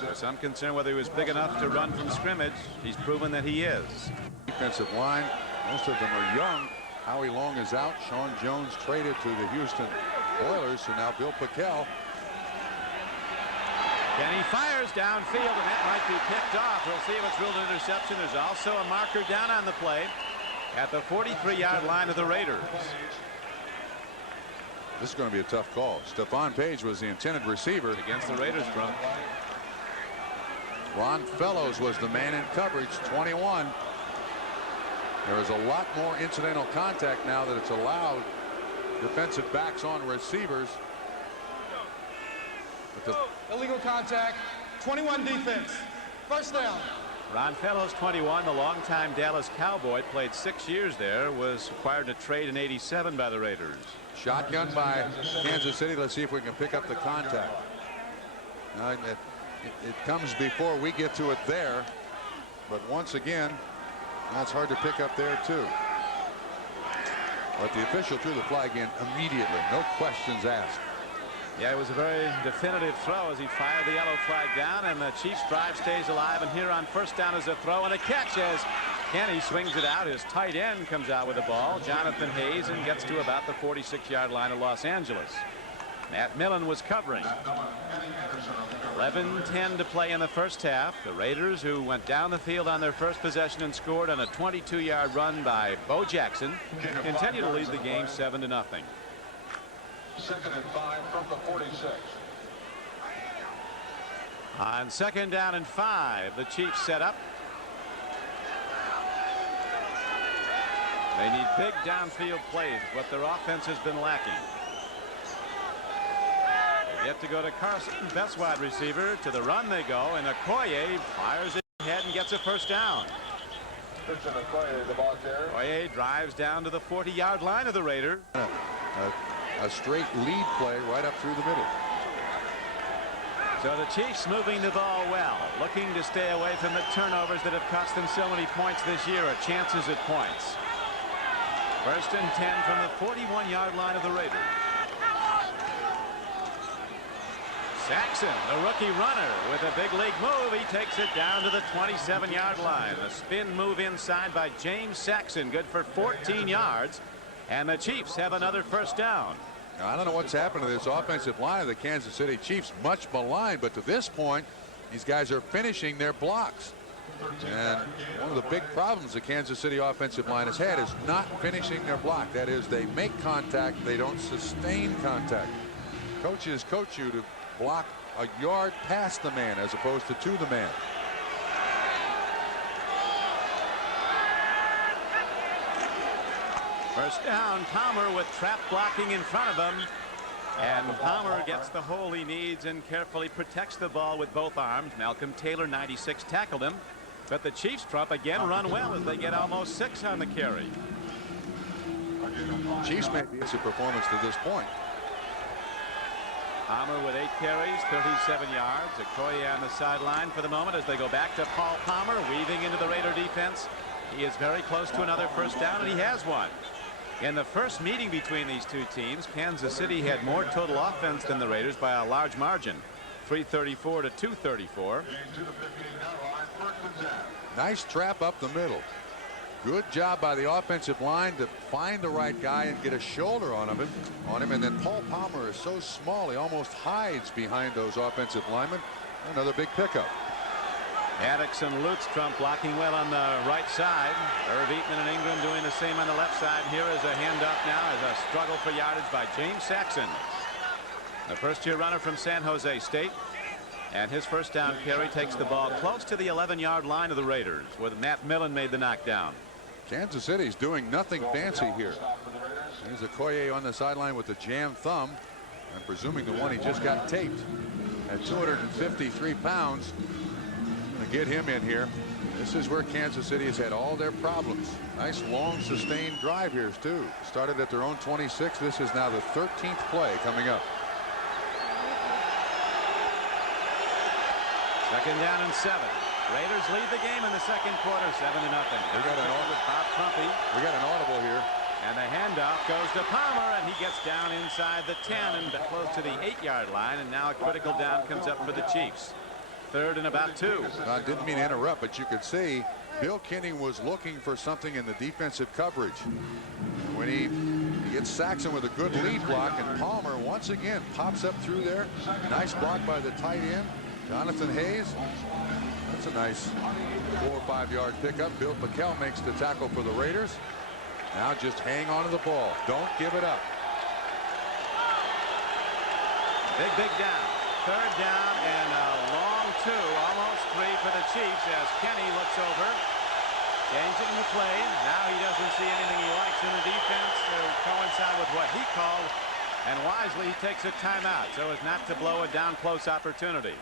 There's some concern whether he was big enough to run from scrimmage. He's proven that he is. Defensive line, most of them are young. Howie Long is out. Sean Jones traded to the Houston Oilers, so now Bill Pickel. Kenny fires downfield, and that might be picked off. We'll see if it's ruled an interception. There's also a marker down on the play at the 43-yard line of the Raiders. This is going to be a tough call. Stephon Page was the intended receiver Against the Raiders front. Ron Fellows was the man in coverage, 21. There is a lot more incidental contact now that it's allowed defensive backs on receivers. Illegal contact. 21 defense. 1st down. Ron Fellows, 21, the longtime Dallas Cowboy, played 6 years there, was required to trade in '87 by the Raiders. Shotgun by Kansas City. Let's see if we can pick up the contact. It comes before we get to it there, but once again, that's hard to pick up there too. But the official threw the flag in immediately, no questions asked. Yeah, it was a very definitive throw as he fired the yellow flag down, and the Chiefs drive stays alive. And here on 1st down is a throw and a catch as Kenny swings it out. His tight end comes out with the ball, Jonathan Hayes, and gets to about the 46-yard line of Los Angeles. Matt Millen was covering. 11:10 to play in the 1st half. The Raiders, who went down the field on their first possession and scored on a 22-yard run by Bo Jackson, continue to lead the game 7-0. 2nd and 5 from the 46. On 2nd down and 5, the Chiefs set up. They need big downfield plays, what their offense has been lacking. They get to go to Carson, best wide receiver. To the run they go, and Okoye fires it ahead and gets a first down. Okoye drives down to the 40-yard line of the Raiders. A straight lead play right up through the middle. So the Chiefs moving the ball well, looking to stay away from the turnovers that have cost them so many points this year, or chances at points. First and 10 from the 41-yard line of the Raiders. Saxon, the rookie runner, with a big league move. He takes it down to the 27-yard line. A spin move inside by James Saxon, good for 14 yards. And the Chiefs have another first down. Now, I don't know what's happened to this offensive line of the Kansas City Chiefs. Much maligned, but to this point, these guys are finishing their blocks. And one of the big problems the Kansas City offensive line has had is not finishing their block. That is, they make contact, they don't sustain contact. Coaches coach you to block a yard past the man as opposed to the man. First down, Palmer with trap blocking in front of him. And Palmer gets the hole he needs and carefully protects the ball with both arms. Malcolm Taylor, 96, tackled him. But the Chiefs trump again run well as they get almost 6 on the carry. Chiefs may be a performance to this point. Palmer with 8 carries, 37 yards. Okoye on the sideline for the moment as they go back to Paul Palmer, weaving into the Raider defense. He is very close to another first down, and he has one. In the first meeting between these two teams, Kansas City had more total offense than the Raiders by a large margin, 334 to 234. Nice trap up the middle. Good job by the offensive line to find the right guy and get a shoulder on him. And then Paul Palmer is so small, he almost hides behind those offensive linemen. Another big pickup. Maddox and Lutstrom blocking well on the right side. Irv Eatman and Ingram doing the same on the left side. Here is a handoff now as a struggle for yardage by James Saxon, the first-year runner from San Jose State. And his first down carry takes the ball close to the 11-yard line of the Raiders, where Matt Millen made the knockdown. Kansas City's doing nothing fancy here. There's Okoye on the sideline with the jammed thumb. I'm presuming the one he just got taped. At 253 pounds. Going to get him in here. This is where Kansas City has had all their problems. Nice long sustained drive here too. Started at their own 26. This is now the 13th play coming up. Second down and 7. Raiders lead the game in the second quarter, 7-0. We got an audible. Bob Trumpy. We got an audible here. And the handoff goes to Palmer, and he gets down inside the 10 and close to the 8-yard line. And now a critical down comes up for the Chiefs. Third and about 2. I didn't mean to interrupt, but you could see Bill Kinney was looking for something in the defensive coverage. When he gets Saxon with a good lead block, and Palmer once again pops up through there. Nice block by the tight end, Jonathan Hayes. That's a nice 4 or 5 yard pickup. Bill Backel makes the tackle for the Raiders. Now just hang on to the ball. Don't give it up. Big down. Third down and a long 2, almost 3 for the Chiefs as Kenny looks over. Changing the play. Now he doesn't see anything he likes in the defense to coincide with what he called. And wisely, he takes a timeout so as not to blow a down close opportunity.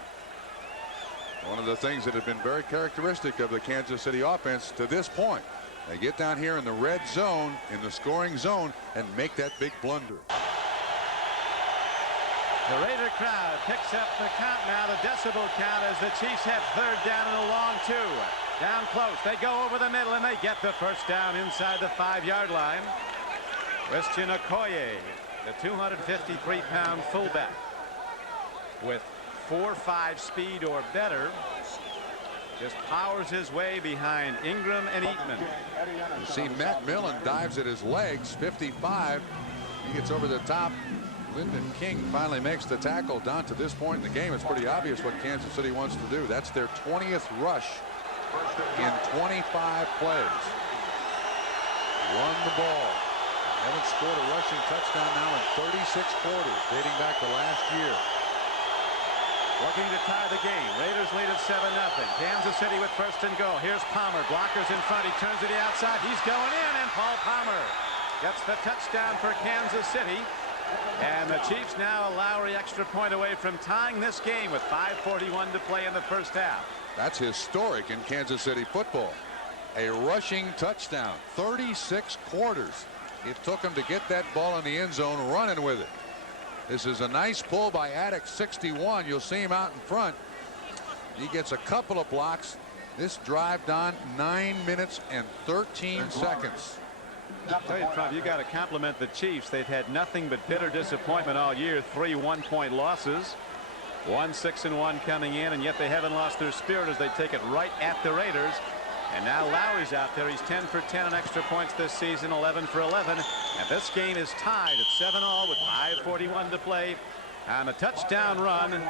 One of the things that have been very characteristic of the Kansas City offense to this point. They get down here in the red zone, in the scoring zone, and make that big blunder. The Raider crowd picks up the count now, the decibel count, as the Chiefs have third down and a long 2. Down close. They go over the middle, and they get the first down inside the 5-yard line. Christian Okoye, the 253-pound fullback, with 4.5 speed or better, just powers his way behind Ingram and Eatman. You see Matt Millen dives at his legs, 55. He gets over the top. Lyndon King finally makes the tackle. Down to this point in the game, it's pretty obvious what Kansas City wants to do. That's their 20th rush in 25 plays. Run the ball. Haven't scored a rushing touchdown now in 36 quarters, dating back to last year. looking to tie the game. Raiders lead at 7-0. Kansas City with first and goal. Here's Palmer. Blockers in front. He turns to the outside. He's going in, and Paul Palmer gets the touchdown for Kansas City. And the Chiefs now a Lowry extra point away from tying this game with 5:41 to play in the first half. That's historic in Kansas City football. A rushing touchdown. 36 quarters it took him to get that ball in the end zone, running with it. This is a nice pull by Addick, 61. You'll see him out in front. He gets a couple of blocks. This drive on 9 minutes and 13 seconds. I'll tell you, Trump, you got to compliment the Chiefs. They've had nothing but bitter disappointment all year. 3 one-point losses. 1 6-1 coming in, and yet they haven't lost their spirit as they take it right at the Raiders. And now Lowry's out there. He's 10 for 10 on extra points this season, 11 for 11. And this game is tied at 7-all with 5:41 to play. And a touchdown run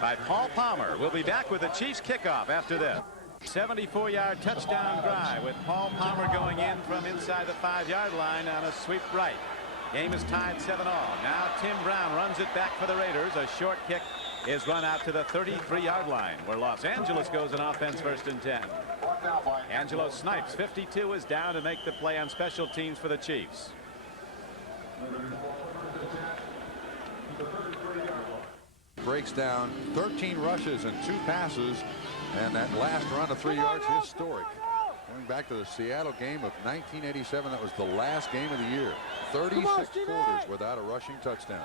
by Paul Palmer. We'll be back with the Chiefs kickoff after this. 74-yard touchdown drive with Paul Palmer going in from inside the 5-yard line on a sweep right. Game is tied 7-all. Now Tim Brown runs it back for the Raiders. A short kick is run out to the 33-yard line where Los Angeles goes on offense, first and 10. Angelo Snipes, 52, is down to make the play on special teams for the Chiefs. Breaks down 13 rushes and 2 passes, and that last run of 3 yards, historic. Going back to the Seattle game of 1987, that was the last game of the year. 36 quarters without a rushing touchdown.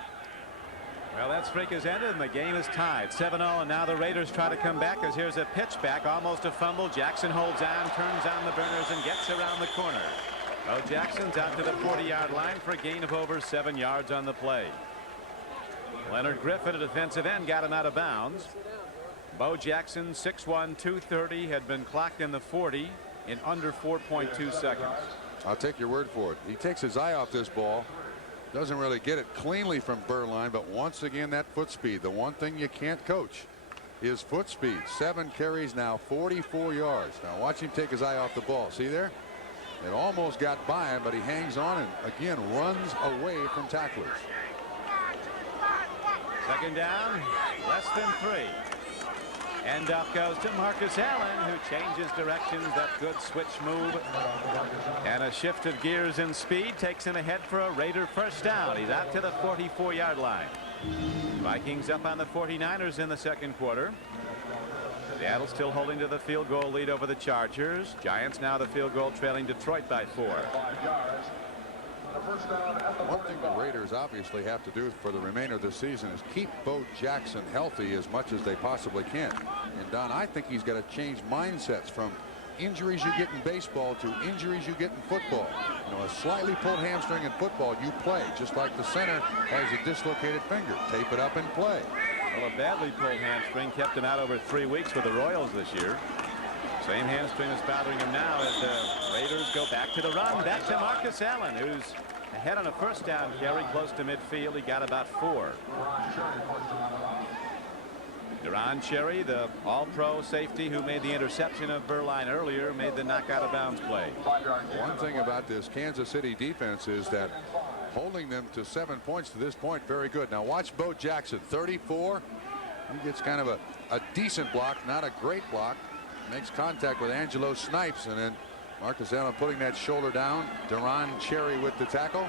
Well, that streak has ended, and the game is tied 7-all, and now the Raiders try to come back as here's a pitch back, almost a fumble. Jackson holds on, turns on the burners, and gets around the corner. Bo Jackson's out to the 40-yard line for a gain of over 7 yards on the play. Leonard Griffin, a defensive end, got him out of bounds. Bo Jackson, 6'1", 230, had been clocked in the 40 in under 4.2 seconds. I'll take your word for it. He takes his eye off this ball. Doesn't really get it cleanly from Berline, but once again that foot speed, the one thing you can't coach is foot speed. 7 carries now, 44 yards. Now watch him take his eye off the ball. See there? It almost got by him, but he hangs on and again runs away from tacklers. Second down, less than 3. End off goes to Marcus Allen, who changes directions. That good switch move and a shift of gears and speed takes him ahead for a Raider first down. He's out to the 44-yard line. Vikings up on the 49ers in the second quarter. Seattle still holding to the field goal lead over the Chargers. Giants now the field goal trailing Detroit by 4. One thing the Raiders obviously have to do for the remainder of the season is keep Bo Jackson healthy as much as they possibly can. And Don, I think he's got to change mindsets from injuries you get in baseball to injuries you get in football. You know, a slightly pulled hamstring in football, you play, just like the center has a dislocated finger. Tape it up and play. Well, a badly pulled hamstring kept him out over 3 weeks with the Royals this year. Same hamstring is bothering him now as the Raiders go back to the run. Back to Marcus Allen, who's ahead on a first down carry close to midfield. He got about 4. Deron Cherry, the all-pro safety who made the interception of Berline earlier, made the knockout of bounds play. One thing about this Kansas City defense is that holding them to 7 points to this point, very good. Now watch Bo Jackson, 34. He gets kind of a decent block, not a great block. Makes contact with Angelo Snipes, and then Marcus Allen putting that shoulder down. Deron Cherry with the tackle.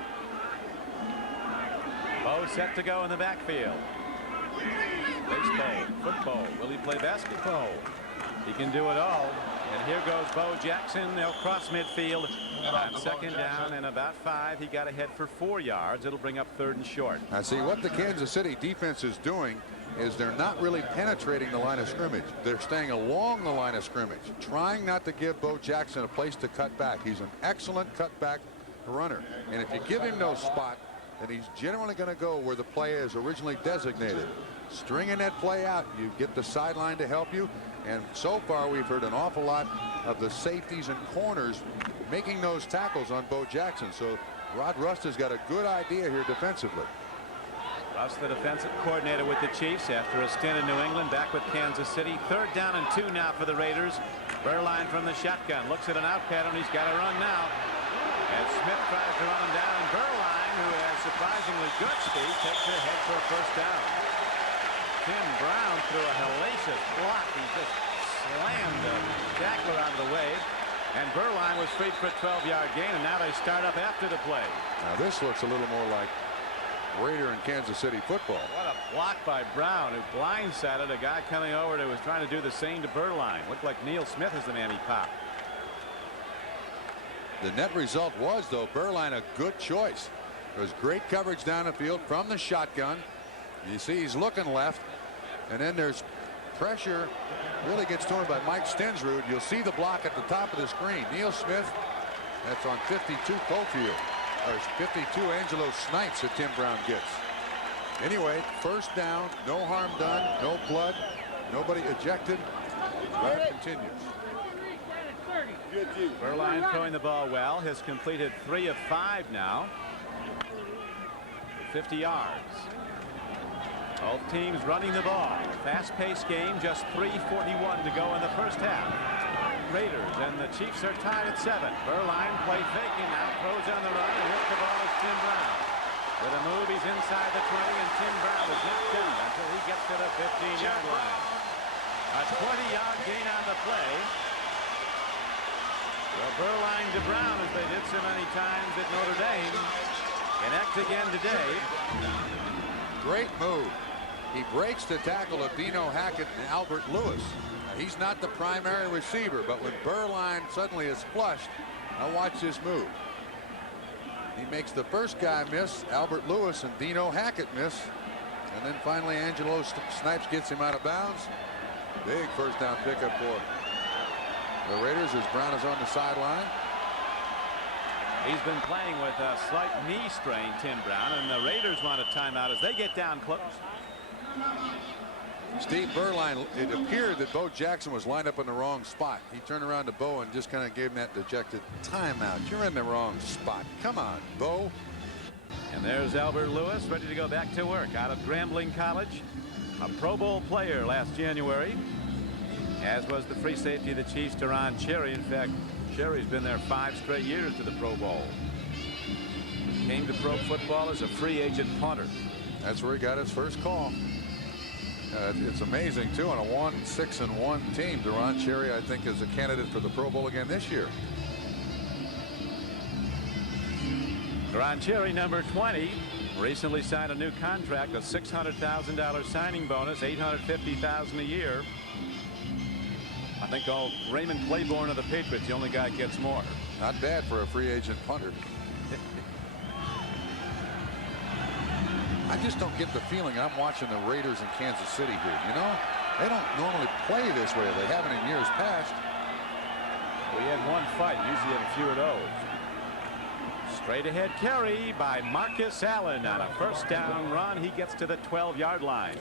Bo set to go in the backfield. Baseball, football, will he play basketball? He can do it all. And here goes Bo Jackson. They'll cross midfield on second down and about 5. He got ahead for 4 yards. It'll bring up 3rd and short. I see what the Kansas City defense is doing is they're not really penetrating the line of scrimmage. They're staying along the line of scrimmage, trying not to give Bo Jackson a place to cut back. He's an excellent cutback runner, and if you give him no spot, then he's generally going to go where the play is originally designated. Stringing that play out, you get the sideline to help you, and so far we've heard an awful lot of the safeties and corners making those tackles on Bo Jackson. So Rod Rust has got a good idea here defensively. Russ, the defensive coordinator with the Chiefs after a stint in New England, back with Kansas City. 3rd down and 2 now for the Raiders. Berline from the shotgun, looks at an out pattern. He's got to run now. And Smith tries to run him down, and Berline, who has surprisingly good speed, takes it ahead for a first down. Tim Brown threw a hellacious block. He just slammed the tackler out of the way. And Berline was freed for a 12-yard gain, and now they start up after the play. Now this looks a little more like Raider and Kansas City football. What a block by Brown, who blindsided a guy coming over that was trying to do the same to Berline. Looked like Neil Smith is the man he popped. The net result was, though, Berline a good choice. There was great coverage down the field from the shotgun. You see he's looking left, and then there's pressure really gets torn by Mike Stensrud. You'll see the block at the top of the screen. Neil Smith, that's on 52 Cofield. There's 52 Angelo Snipes that Tim Brown gets. Anyway, first down, no harm done, no blood, nobody ejected. Drive continues. Berline throwing the ball well, has completed 3 of 5 now. 50 yards. Both teams running the ball. Fast-paced game, just 3:41 to go in the first half. Raiders and the Chiefs are tied at 7. Berline play faking now, throws on the run, and hits the ball as Tim Brown. With a move, he's inside the 20, and Tim Brown is knocked down until he gets to the 15-yard line. A 20-yard gain on the play. Well, Berline to Brown, as they did so many times at Notre Dame, connect again today. Great move. He breaks the tackle of Dino Hackett and Albert Lewis. Now, he's not the primary receiver, but when Berline suddenly is flushed, now watch this move. He makes the first guy miss, Albert Lewis, and Dino Hackett miss. And then finally Angelo Snipes gets him out of bounds. Big first down pickup for the Raiders as Brown is on the sideline. He's been playing with a slight knee strain, Tim Brown, and the Raiders want a timeout as they get down close. Steve Berline, it appeared that Bo Jackson was lined up in the wrong spot. He turned around to Bo and just kind of gave him that dejected timeout. You're in the wrong spot. Come on, Bo. And there's Albert Lewis ready to go back to work out of Grambling College. A Pro Bowl player last January, as was the free safety of the Chiefs, Teron Cherry. In fact, Cherry's been there 5 straight years to the Pro Bowl. Came to pro football as a free agent punter. That's where he got his first call. It's amazing, too, on a 1-6-1 team. Teron Cherry, I think, is a candidate for the Pro Bowl again this year. Teron Cherry, number 20, recently signed a new contract, a $600,000 signing bonus, $850,000 a year. I think all Raymond Claiborne of the Patriots, the only guy gets more. Not bad for a free agent punter. I just don't get the feeling I'm watching the Raiders in Kansas City here. You know, they don't normally play this way. They haven't in years past. We had one fight. Usually have a few of those. Straight ahead carry by Marcus Allen on a first down run. He gets to the 12-yard line.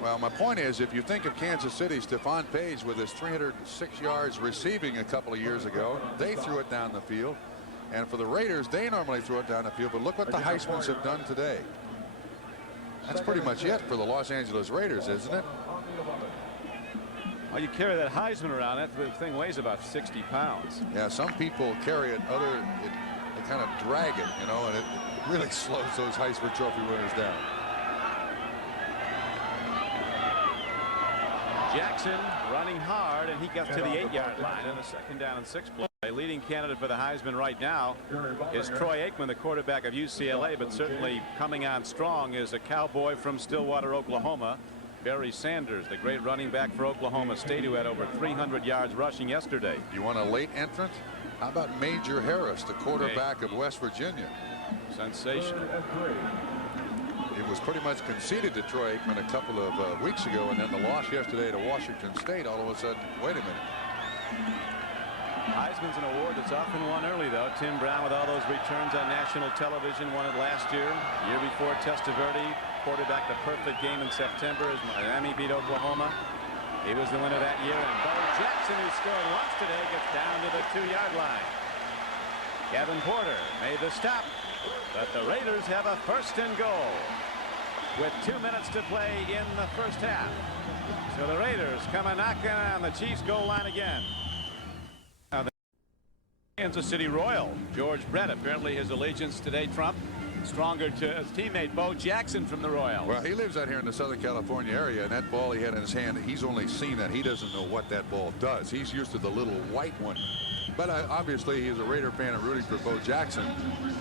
Well, my point is, if you think of Kansas City, Stephon Page with his 306 yards receiving a couple of years ago, they threw it down the field. And for the Raiders, they normally throw it down the field. But look what the Heismans have done today. That's pretty much it for the Los Angeles Raiders, isn't it? Well, you carry that Heisman around. That thing weighs about 60 pounds. Yeah, some people carry it. They kind of drag it, you know, and it really slows those Heisman Trophy winners down. Jackson running hard, and he gets to the 8-yard line in the second down and 6 play. Leading candidate for the Heisman right now is Troy Aikman, the quarterback of UCLA, but certainly coming on strong is a cowboy from Stillwater, Oklahoma, Barry Sanders, the great running back for Oklahoma State, who had over 300 yards rushing yesterday. You want a late entrant? How about Major Harris, the quarterback of West Virginia? Sensational. It was pretty much conceded to Troy Aikman a couple of weeks ago, and then the loss yesterday to Washington State. All of a sudden, wait a minute. Heisman's an award that's often won early, though. Tim Brown, with all those returns on national television, won it last year. Year before, Testaverde quarterbacked the perfect game in September as Miami beat Oklahoma. He was the winner that year, and Bo Jackson, who scored once today, gets down to the 2-yard line. Kevin Porter made the stop, but the Raiders have a first and goal with 2 minutes to play in the first half. So the Raiders come a knocking on the Chiefs goal line again. Now the Kansas City Royal, George Brett, apparently his allegiance today, Trump, stronger to his teammate Bo Jackson from the Royals. Well, he lives out here in the Southern California area, and that ball he had in his hand, he's only seen that. He doesn't know what that ball does. He's used to the little white one. But obviously he's a Raider fan and rooting for Bo Jackson.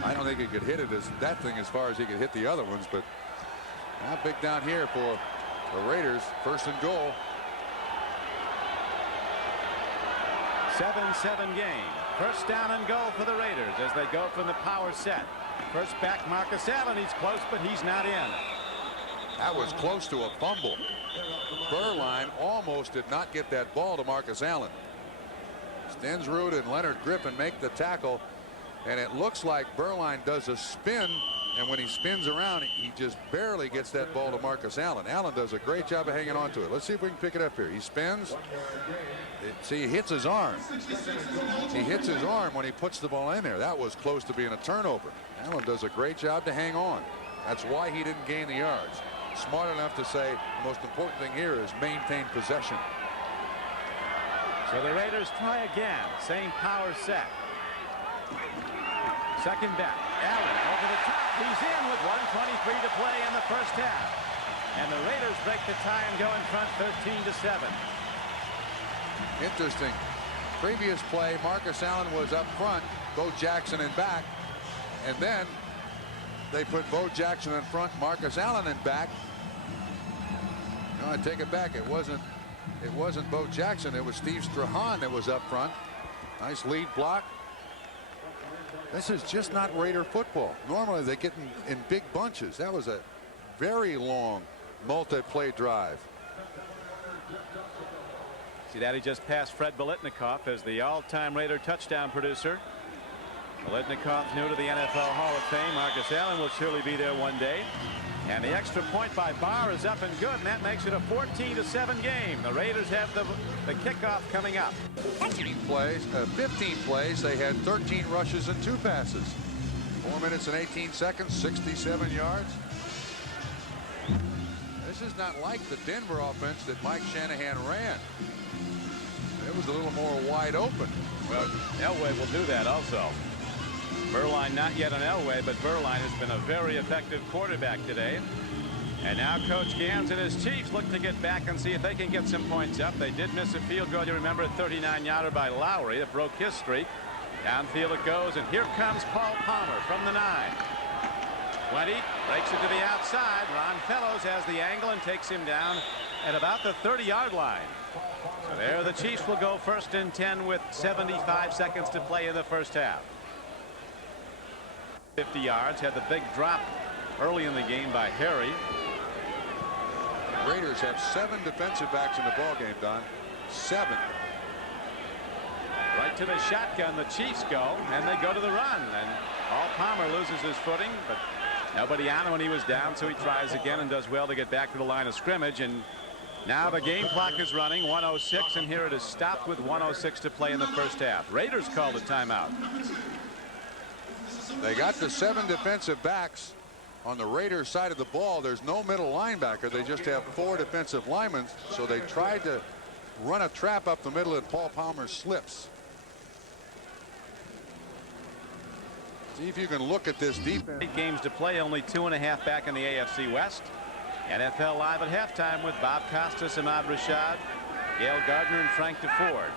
I don't think he could hit it that thing as far as he could hit the other ones. But now big down here for the Raiders. First and goal. 7-7 game. First down and goal for the Raiders as they go from the power set. First back Marcus Allen. He's close, but he's not in. That was close to a fumble. Berline almost did not get that ball to Marcus Allen. Stensrud and Leonard Griffin make the tackle, and it looks like Berline does a spin, and when he spins around, he just barely gets that ball to Marcus Allen. Allen does a great job of hanging on to it. Let's see if we can pick it up here. He spins. See, he hits his arm. He hits his arm when he puts the ball in there. That was close to being a turnover. Allen does a great job to hang on. That's why he didn't gain the yards. Smart enough to say the most important thing here is maintain possession. So the Raiders try again. Same power set. Second back. Allen over the top. He's in with 1:23 to play in the first half. And the Raiders break the tie and go in front 13-7. Interesting. Previous play, Marcus Allen was up front, Bo Jackson in back, and then they put Bo Jackson in front, Marcus Allen in back. No, I take it back. It wasn't Bo Jackson. It was Steve Strahan that was up front. Nice lead block. This is just not Raider football. Normally they get in big bunches. That was a very long multi-play drive. See that he just passed Fred Biletnikoff as the all-time Raider touchdown producer. Biletnikoff new to the NFL Hall of Fame. Marcus Allen will surely be there one day. And the extra point by Barr is up and good, and that makes it a 14-7 game. The Raiders have the kickoff coming up. 15 plays. They had 13 rushes and 2 passes. 4 minutes and 18 seconds, 67 yards. This is not like the Denver offense that Mike Shanahan ran. It was a little more wide open. Well, Elway will do that also. Berline not yet on Elway, but Berline has been a very effective quarterback today. And now Coach Gans and his Chiefs look to get back and see if they can get some points up. They did miss a field goal, you remember, a 39-yarder by Lowry that broke his streak. Downfield it goes, and here comes Paul Palmer from the 9. 20, breaks it to the outside. Ron Fellows has the angle and takes him down at about the 30-yard line. So there the Chiefs will go first and 10 with 75 seconds to play in the first half. 50 yards, had the big drop early in the game by Harry. Raiders have 7 defensive backs in the ball game, Don. 7. Right to the shotgun the Chiefs go, and they go to the run, and Paul Palmer loses his footing, but nobody on him when he was down, so he tries again and does well to get back to the line of scrimmage. And now the game clock is running, 1:06, and here it is stopped with 1:06 to play in the first half. Raiders called a timeout. They got the 7 defensive backs on the Raiders side of the ball. There's no middle linebacker. They just have 4 defensive linemen, so they tried to run a trap up the middle, and Paul Palmer slips. See if you can look at this defense. 8 games to play, only 2.5 back in the AFC West. NFL Live at halftime with Bob Costas, Ahmad Rashad, Gail Gardner, and Frank DeFord.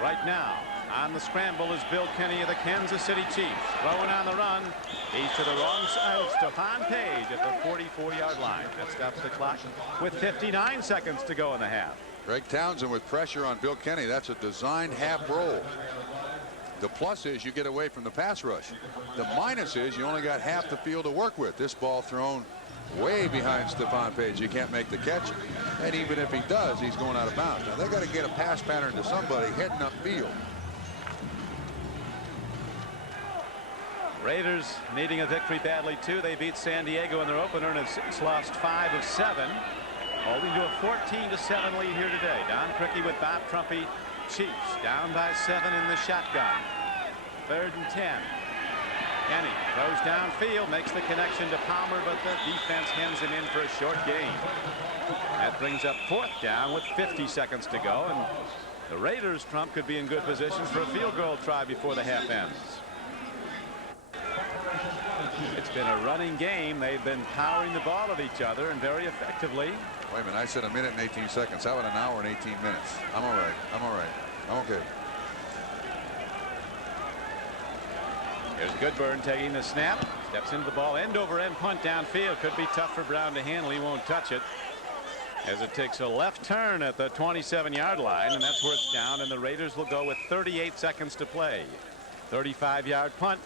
Right now on the scramble is Bill Kenny of the Kansas City Chiefs. Throwing on the run. He's to the wrong side of Stephon Page at the 44-yard line. That stops the clock with 59 seconds to go in the half. Greg Townsend with pressure on Bill Kenny. That's a designed half roll. The plus is you get away from the pass rush. The minus is you only got half the field to work with. This ball thrown way behind Stephon Page. You can't make the catch. And even if he does, he's going out of bounds. Now they got to get a pass pattern to somebody heading upfield. Raiders needing a victory badly too. They beat San Diego in their opener and have lost 5 of 7, holding to a 14-7 lead here today. Don Criqui with Bob Trumpy. Chiefs down by 7 in the shotgun. 3rd and 10. Kenny throws downfield, makes the connection to Palmer, but the defense hems him in for a short gain. That brings up 4th down with 50 seconds to go, and the Raiders, Trump, could be in good position for a field goal try before the half ends. It's been a running game. They've been powering the ball at each other and very effectively. Wait a minute, I said a minute and 18 seconds. How about an hour and 18 minutes? I'm all right. I'm all right. I'm okay. Here's Goodburn taking the snap. Steps into the ball. End over end punt downfield. Could be tough for Brown to handle. He won't touch it, as it takes a left turn at the 27-yard line, and that's where it's down, and the Raiders will go with 38 seconds to play. 35-yard punt.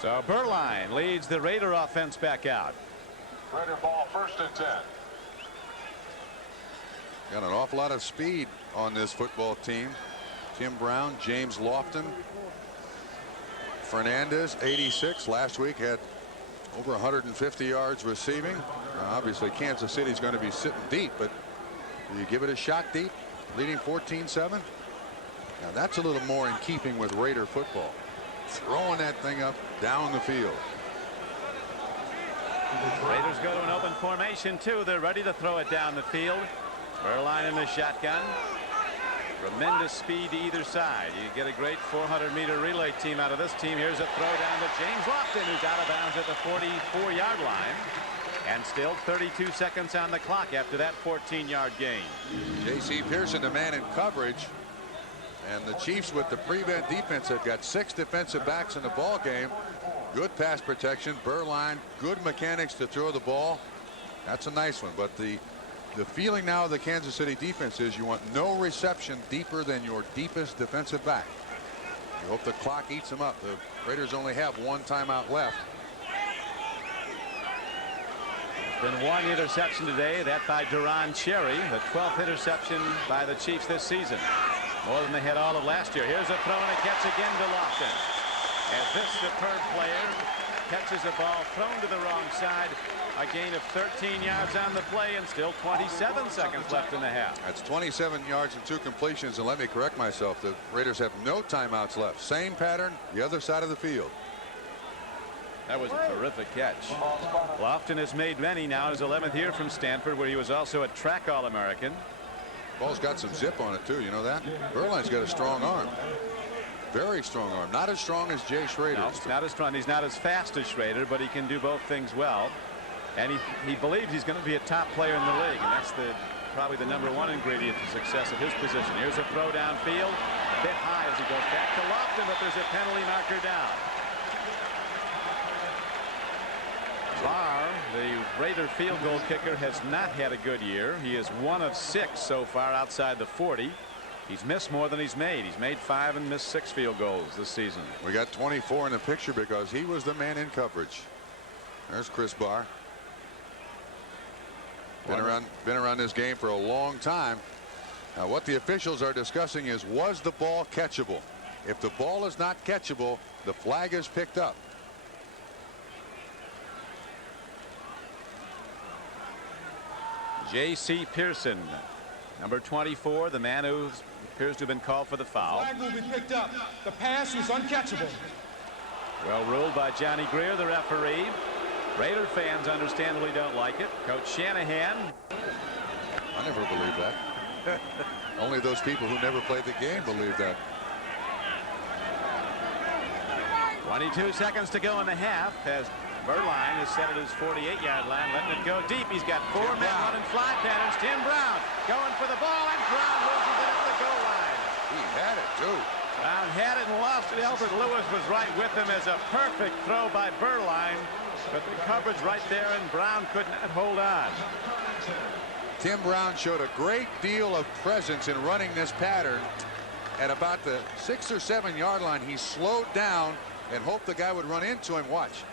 So Berline leads the Raider offense back out. Raider ball, 1st and 10. Got an awful lot of speed on this football team. Tim Brown, James Lofton, Fernandez, 86. Last week had over 150 yards receiving. Obviously, Kansas City's going to be sitting deep, but do you give it a shot deep, leading 14-7? Now, that's a little more in keeping with Raider football. Throwing that thing up down the field. Raiders go to an open formation, too. They're ready to throw it down the field. Berline in the shotgun. Tremendous speed to either side. You get a great 400-meter relay team out of this team. Here's a throw down to James Lofton, who's out of bounds at the 44-yard line. And still 32 seconds on the clock after that 14-yard gain. J.C. Pearson, the man in coverage. And the Chiefs, with the prevent defense, have got 6 defensive backs in the ball game. Good pass protection. Berline, good mechanics to throw the ball. That's a nice one. But the feeling now of the Kansas City defense is you want no reception deeper than your deepest defensive back. You hope the clock eats them up. The Raiders only have 1 timeout left. Been 1 interception today, that by Duron Cherry, the 12th interception by the Chiefs this season. More than they had all of last year. Here's a throw and a catch again to Lofton. As this superb player catches a ball thrown to the wrong side. A gain of 13 yards on the play, and still 27 seconds left in the half. That's 27 yards and 2 completions. And let me correct myself. The Raiders have no timeouts left. Same pattern, the other side of the field. That was a terrific catch. Lofton has made many now. His 11th year from Stanford, where he was also a track All-American. Ball's got some zip on it, too. You know that? Berline's got a strong arm. Very strong arm. Not as strong as Jay Schrader. No, not as strong. He's not as fast as Schrader, but he can do both things well. And he believes he's going to be a top player in the league, and that's probably the #1 ingredient to success at his position. Here's a throw downfield, a bit high as he goes back to Lofton, but there's a penalty marker down. Barr, the Raider field goal kicker, has not had a good year. He is 1 of 6 so far outside the 40. He's missed more than he's made. He's made 5 and missed 6 field goals this season. We got 24 in the picture because he was the man in coverage. There's Chris Barr. Been around this game for a long time. Now, what the officials are discussing is, was the ball catchable? If the ball is not catchable, the flag is picked up. J.C. Pearson, number 24, the man who appears to have been called for the foul. Flag will be picked up. The pass was uncatchable. Well ruled by Johnny Greer, the referee. Raider fans understandably don't like it. Coach Shanahan. I never believed that. Only those people who never played the game believe that. 22 seconds to go in the half as Berline is set at his 48-yard line, letting it go deep. He's got 4 men running fly patterns. Tim Brown going for the ball, and Brown loses it at the goal line. He had it, too. Brown had it and lost it. Albert Lewis was right with him as a perfect throw by Berline, but the coverage right there, and Brown could not hold on. Tim Brown showed a great deal of presence in running this pattern. At about the 6 or 7 yard line, he slowed down and hoped the guy would run into him. Watch.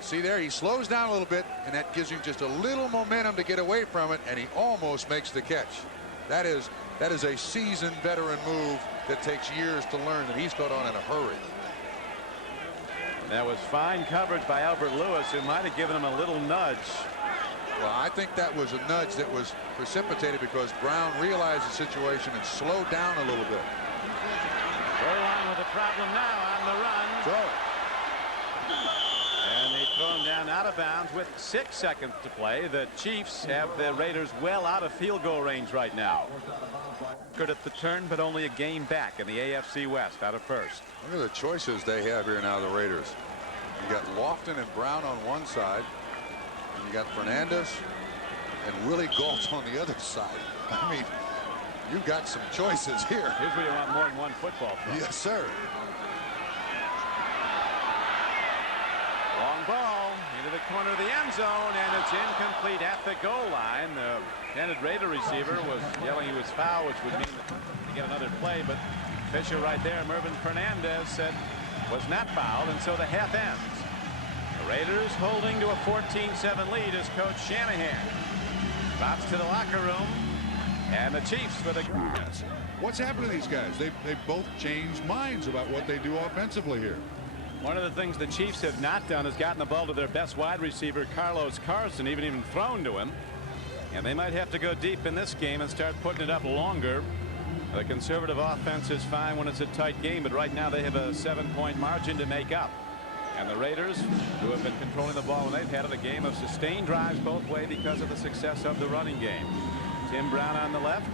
See there, he slows down a little bit, and that gives him just a little momentum to get away from it, and he almost makes the catch. That is a seasoned veteran move that takes years to learn, that he's got on in a hurry. And that was fine coverage by Albert Lewis, who might have given him a little nudge. Well, I think that was a nudge that was precipitated because Brown realized the situation and slowed down a little bit. Berline with a problem now on the run. Throw it. And they throw him down out of bounds with 6 seconds to play. The Chiefs have the Raiders well out of field goal range right now. Good at the turn, but only a game back in the AFC West out of first. Look at the choices they have here now, the Raiders. You got Lofton and Brown on one side, and you got Fernandez and Willie Gault on the other side. I mean, you've got some choices here. Here's where you want more than one football from. Yes, sir. Long ball into the corner of the end zone, and it's incomplete at the goal line. The intended Raider receiver was yelling he was foul, which would mean that to get another play, but official right there, Mervin Fernandez, said was not fouled, and so the half ends. The Raiders holding to a 14-7 lead as Coach Shanahan drops to the locker room, and the Chiefs for the. What's happened to these guys? They both changed minds about what they do offensively here. One of the things the Chiefs have not done is gotten the ball to their best wide receiver, Carlos Carson, even thrown to him. And they might have to go deep in this game and start putting it up longer. The conservative offense is fine when it's a tight game, but right now they have a 7-point margin to make up. And the Raiders, who have been controlling the ball, and they've had a game of sustained drives both ways because of the success of the running game. Tim Brown on the left,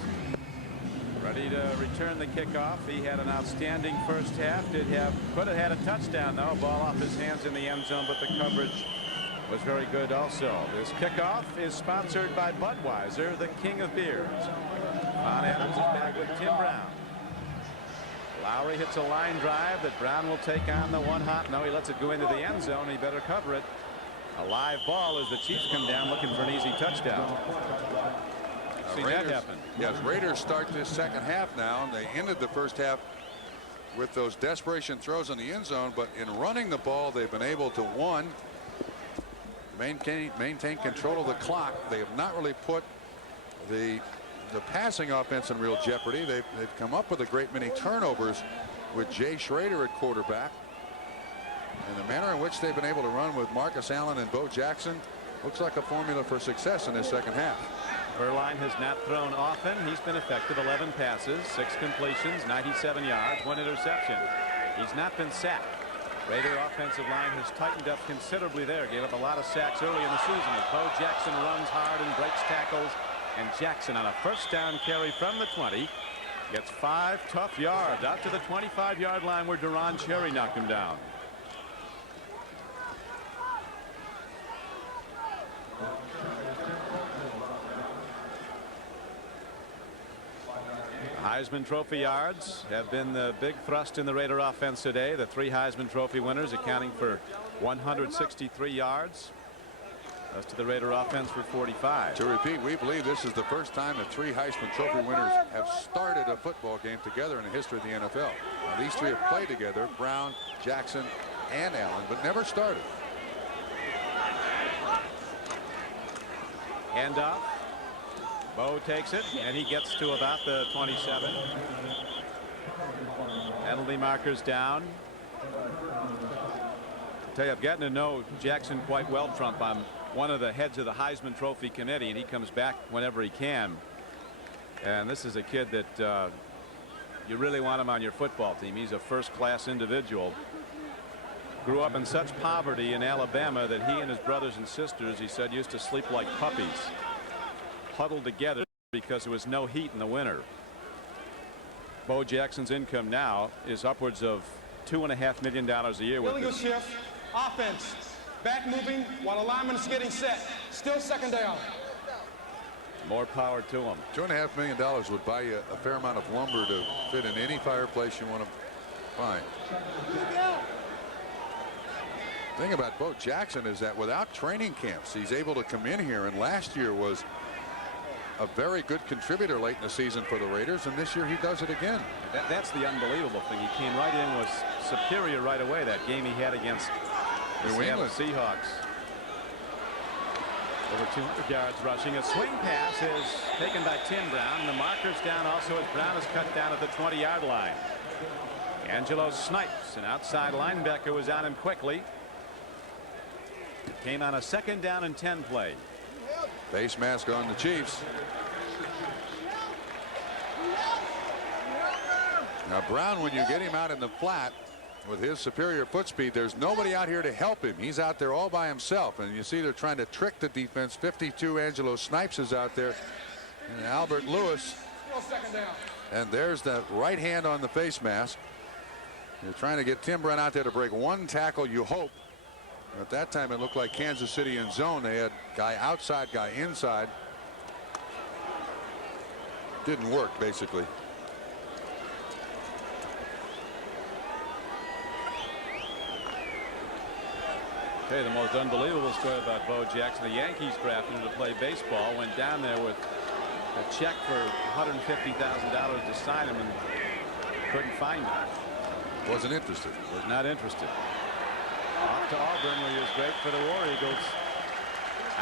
ready to return the kickoff. He had an outstanding first half. Could have had a touchdown though. Ball off his hands in the end zone, but the coverage was very good also. This kickoff is sponsored by Budweiser, the king of beers. Von Adams is back with Tim Brown. Lowry hits a line drive that Brown will take on the one hop. No, he lets it go into the end zone. He better cover it. A live ball as the Chiefs come down looking for an easy touchdown. See that happen. Yes, Raiders start this second half now, and they ended the first half with those desperation throws in the end zone, but in running the ball they've been able to, one, maintain control of the clock. They have not really put the passing offense in real jeopardy. They've come up with a great many turnovers with Jay Schrader at quarterback, and the manner in which they've been able to run with Marcus Allen and Bo Jackson looks like a formula for success in this second half. Erline has not thrown often. He's been effective. 11 passes, 6 completions, 97 yards, 1 interception. He's not been sacked. Raider offensive line has tightened up considerably there. Gave up a lot of sacks early in the season. Bo Jackson runs hard and breaks tackles. And Jackson on a first down carry from the 20 gets 5 tough yards out to the 25-yard line where Deron Cherry knocked him down. Heisman Trophy yards have been the big thrust in the Raider offense today. The 3 Heisman Trophy winners accounting for 163 yards. As to the Raider offense for 45. To repeat, we believe this is the first time that 3 Heisman Trophy winners have started a football game together in the history of the NFL. Now, these 3 have played together, Brown, Jackson, and Allen, but never started. Hand off. Bo takes it, and he gets to about the 27. Penalty markers down. I tell you, I've gotten to know Jackson quite well, Trump. I'm one of the heads of the Heisman Trophy committee, and he comes back whenever he can. And this is a kid that you really want him on your football team. He's a first-class individual. Grew up in such poverty in Alabama that he and his brothers and sisters, he said, used to sleep like puppies, huddled together because there was no heat in the winter. Bo Jackson's income now is upwards of $2.5 million a year. Illegal shift, offense, back moving while the lineman is getting set. Still second down. More power to him. $2.5 million would buy you a fair amount of lumber to fit in any fireplace you want to find. The thing about Bo Jackson is that without training camps, he's able to come in here, and last year was a very good contributor late in the season for the Raiders, and this year he does it again. That's the unbelievable thing. He came right in, was superior right away. That game he had against the Seattle Seahawks. Over 200 yards rushing. A swing pass is taken by Tim Brown, and the marker's down also as Brown is cut down at the 20-yard line. Angelo Snipes, an outside linebacker, was on him quickly. Came on a 2nd down and 10 play. Face mask on the Chiefs. Now Brown, when you get him out in the flat with his superior foot speed, there's nobody out here to help him. He's out there all by himself, and you see they're trying to trick the defense. 52 Angelo Snipes is out there, and Albert Lewis, and there's that right hand on the face mask. You're trying to get Tim Brown out there to break one tackle, you hope, At that time, it looked like Kansas City in zone. They had guy outside, guy inside. Didn't work, basically. Okay, the most unbelievable story about Bo Jackson. The Yankees drafted him to play baseball. Went down there with a check for $150,000 to sign him and couldn't find him. Wasn't interested. Was not interested. Off to Auburn, where he was great for the War Eagles.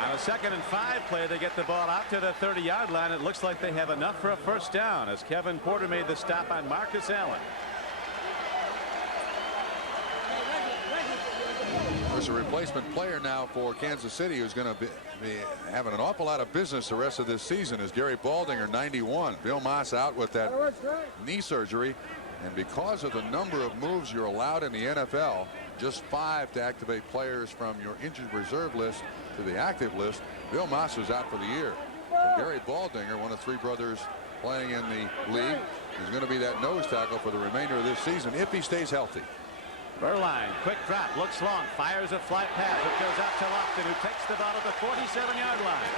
On a 2nd and 5 play, they get the ball out to the 30-yard line. It looks like they have enough for a first down as Kevin Porter made the stop on Marcus Allen. There's a replacement player now for Kansas City who's going to be having an awful lot of business the rest of this season is Gary Baldinger, 91. Bill Moss out with that knee surgery. And because of the number of moves you're allowed in the NFL, just 5 to activate players from your injured reserve list to the active list, Bill Moss is out for the year. So Gary Baldinger, one of 3 brothers playing in the league, is going to be that nose tackle for the remainder of this season if he stays healthy. Burline, quick drop, looks long, fires a fly pass. It goes out to Lofton, who takes the ball at the 47-yard line.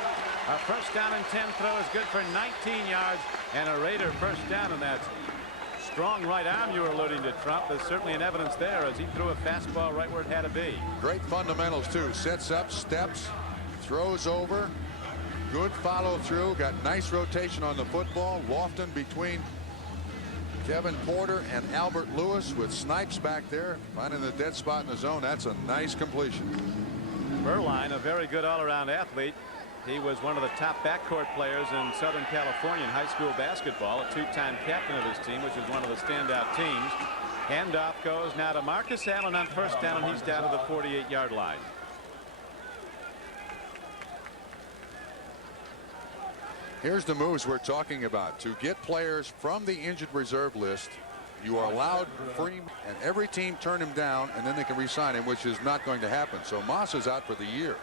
A first down and 10 throw is good for 19 yards, and a Raider first down, and that strong right arm you were alluding to, Trump, is certainly an evidence there as he threw a fastball right where it had to be. Great fundamentals, too. Sets up, steps, throws over, good follow through, got nice rotation on the football. Lofton between Kevin Porter and Albert Lewis with Snipes back there finding the dead spot in the zone. That's a nice completion. Burline, a very good all-around athlete. He was one of the top backcourt players in Southern California in high school basketball, a 2-time captain of his team, which is one of the standout teams. Handoff goes now to Marcus Allen on first down, and he's down to the 48-yard line. Here's the moves we're talking about. To get players from the injured reserve list, you are allowed free, and every team turn him down, and then they can re-sign him, which is not going to happen. So Moss is out for the year.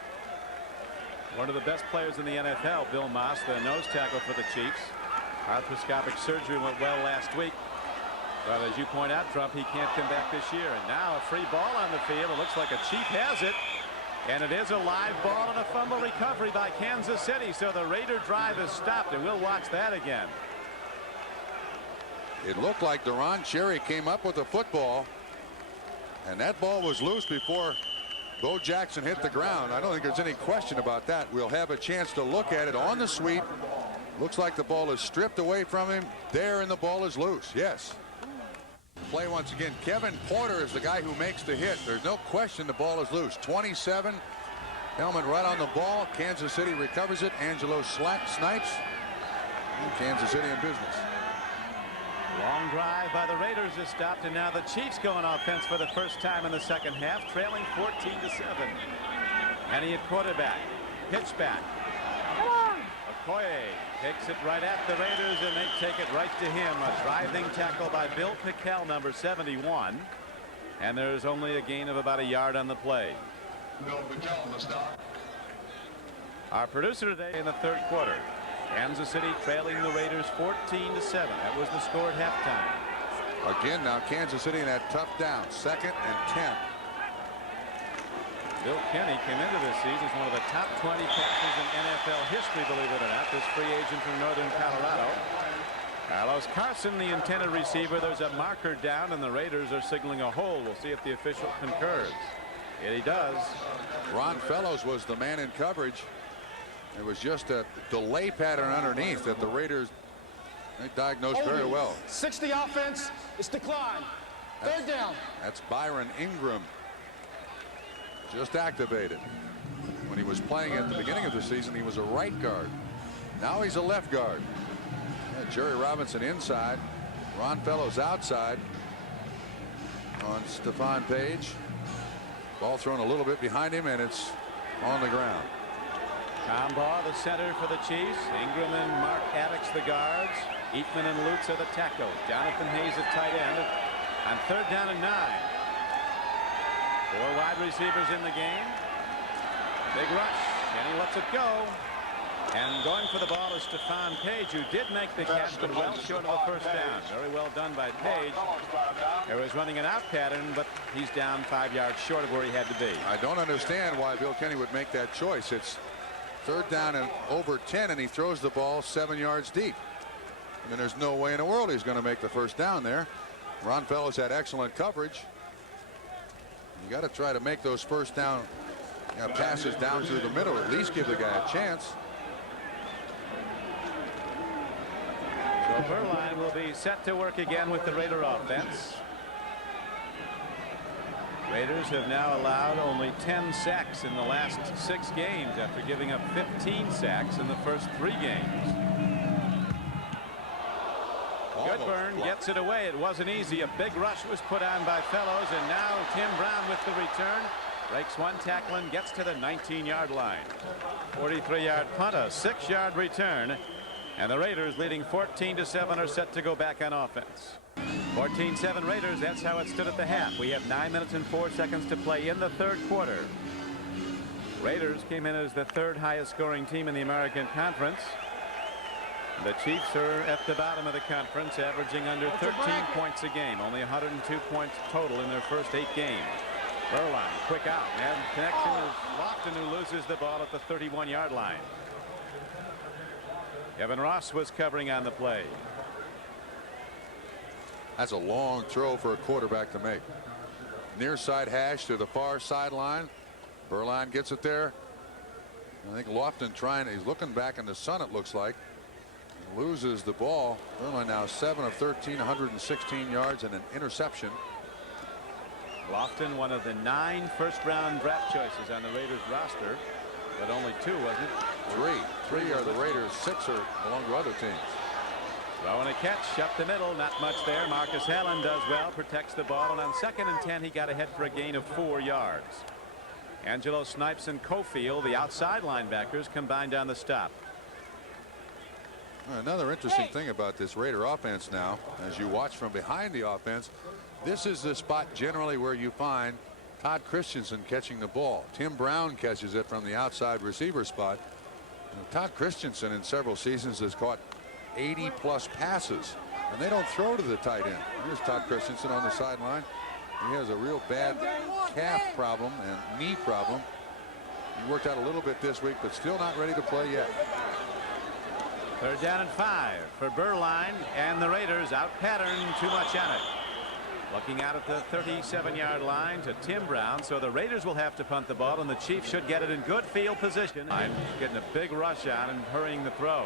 One of the best players in the NFL, Bill Moss, the nose tackle for the Chiefs. Arthroscopic surgery went well last week. But as you point out, Trump, he can't come back this year. And now a free ball on the field. It looks like a Chief has it. And it is a live ball and a fumble recovery by Kansas City. So the Raider drive is stopped, and we'll watch that again. It looked like Deron Cherry came up with the football, and that ball was loose before Bo Jackson hit the ground. I don't think there's any question about that. We'll have a chance to look at it on the sweep. Looks like the ball is stripped away from him there, and the ball is loose. Yes. Play once again. Kevin Porter is the guy who makes the hit. There's no question the ball is loose. 27. Helmet right on the ball. Kansas City recovers it. Angelo Snipes. And Kansas City in business. Long drive by the Raiders is stopped, and now the Chiefs go on offense for the first time in the second half, trailing 14-7. And he at quarterback. Pitch back. Okoye takes it right at the Raiders, and they take it right to him. A driving tackle by Bill Pickell, number 71. And there's only a gain of about a yard on the play. Our producer today in the third quarter. Kansas City trailing the Raiders 14-7. That was the score at halftime. Again, now Kansas City in that tough down. 2nd and 10. Bill Kenny came into this season as one of the top 20 captains in NFL history, believe it or not. This free agent from Northern Colorado. Carlos Carson, the intended receiver. There's a marker down, and the Raiders are signaling a hold. We'll see if the official concurs. And he does. Ron Fellows was the man in coverage. It was just a delay pattern underneath that the Raiders diagnosed very well. 60 offense. It's decline. Third down. That's Byron Ingram. Just activated. When he was playing at the beginning of the season, he was a right guard. Now he's a left guard. Yeah, Jerry Robinson inside. Ron Fellows outside on Stephon Page. Ball thrown a little bit behind him, and it's on the ground. Tom Baugh, the center for the Chiefs. Ingram and Mark Addix, the guards. Eatman and Lutz are the tackle. Jonathan Hayes at tight end. On 3rd down and 9. 4 wide receivers in the game. Big rush, and he lets it go. And going for the ball is Stephon Page, who did make the catch, but well short of a first down. Very well done by Page. He was running an out pattern, but he's down 5 yards short of where he had to be. I don't understand why Bill Kenny would make that choice. It's 3rd down and over 10, and he throws the ball 7 yards deep. I mean, there's no way in the world he's going to make the first down there. Ron Fellows had excellent coverage. You got to try to make those first down passes down through the middle. At least give the guy a chance. So Berline will be set to work again with the Raider offense. Raiders have now allowed only 10 sacks in the last 6 games after giving up 15 sacks in the first 3 games. Goodburn gets it away. It wasn't easy. A big rush was put on by Fellows, and now Tim Brown with the return. Breaks one tackle and gets to the 19-yard line. 43-yard punt, a 6-yard return. And the Raiders, leading 14-7, are set to go back on offense. 14-7 Raiders. That's how it stood at the half. We have 9 minutes and 4 seconds to play in the 3rd quarter. Raiders came in as the 3rd highest scoring team in the American Conference. The Chiefs are at the bottom of the conference, averaging under 13 points a game. Only 102 points total in their first 8 games. Berline, quick out, and connection is Lofton, who loses the ball at the 31-yard line. Kevin Ross was covering on the play. That's a long throw for a quarterback to make. Near side hash to the far sideline. Berline gets it there. I think Lofton he's looking back in the sun, it looks like. Loses the ball. Berline now 7 of 13, 116 yards and an interception. Lofton, one of the 9 first-round draft choices on the Raiders roster, but only 2, wasn't it? 3 are the Raiders, 6 are belong to other teams. Throwing a catch up the middle, not much there. Marcus Allen does well, protects the ball, and on 2nd and 10 he got ahead for a gain of 4 yards. Angelo Snipes and Cofield, the outside linebackers, combined on the stop. Another interesting thing about this Raider offense now, as you watch from behind the offense, this is the spot generally where you find Todd Christensen catching the ball. Tim Brown catches it from the outside receiver spot. Todd Christensen in several seasons has caught 80+ passes, and they don't throw to the tight end. Here's Todd Christensen on the sideline. He has a real bad calf problem and knee problem. He worked out a little bit this week, but still not ready to play yet. 3rd down and 5 for Berline, and the Raiders out pattern, too much on it. Looking out at the 37-yard line to Tim Brown, so the Raiders will have to punt the ball, and the Chiefs should get it in good field position. I'm getting a big rush on and hurrying the throws.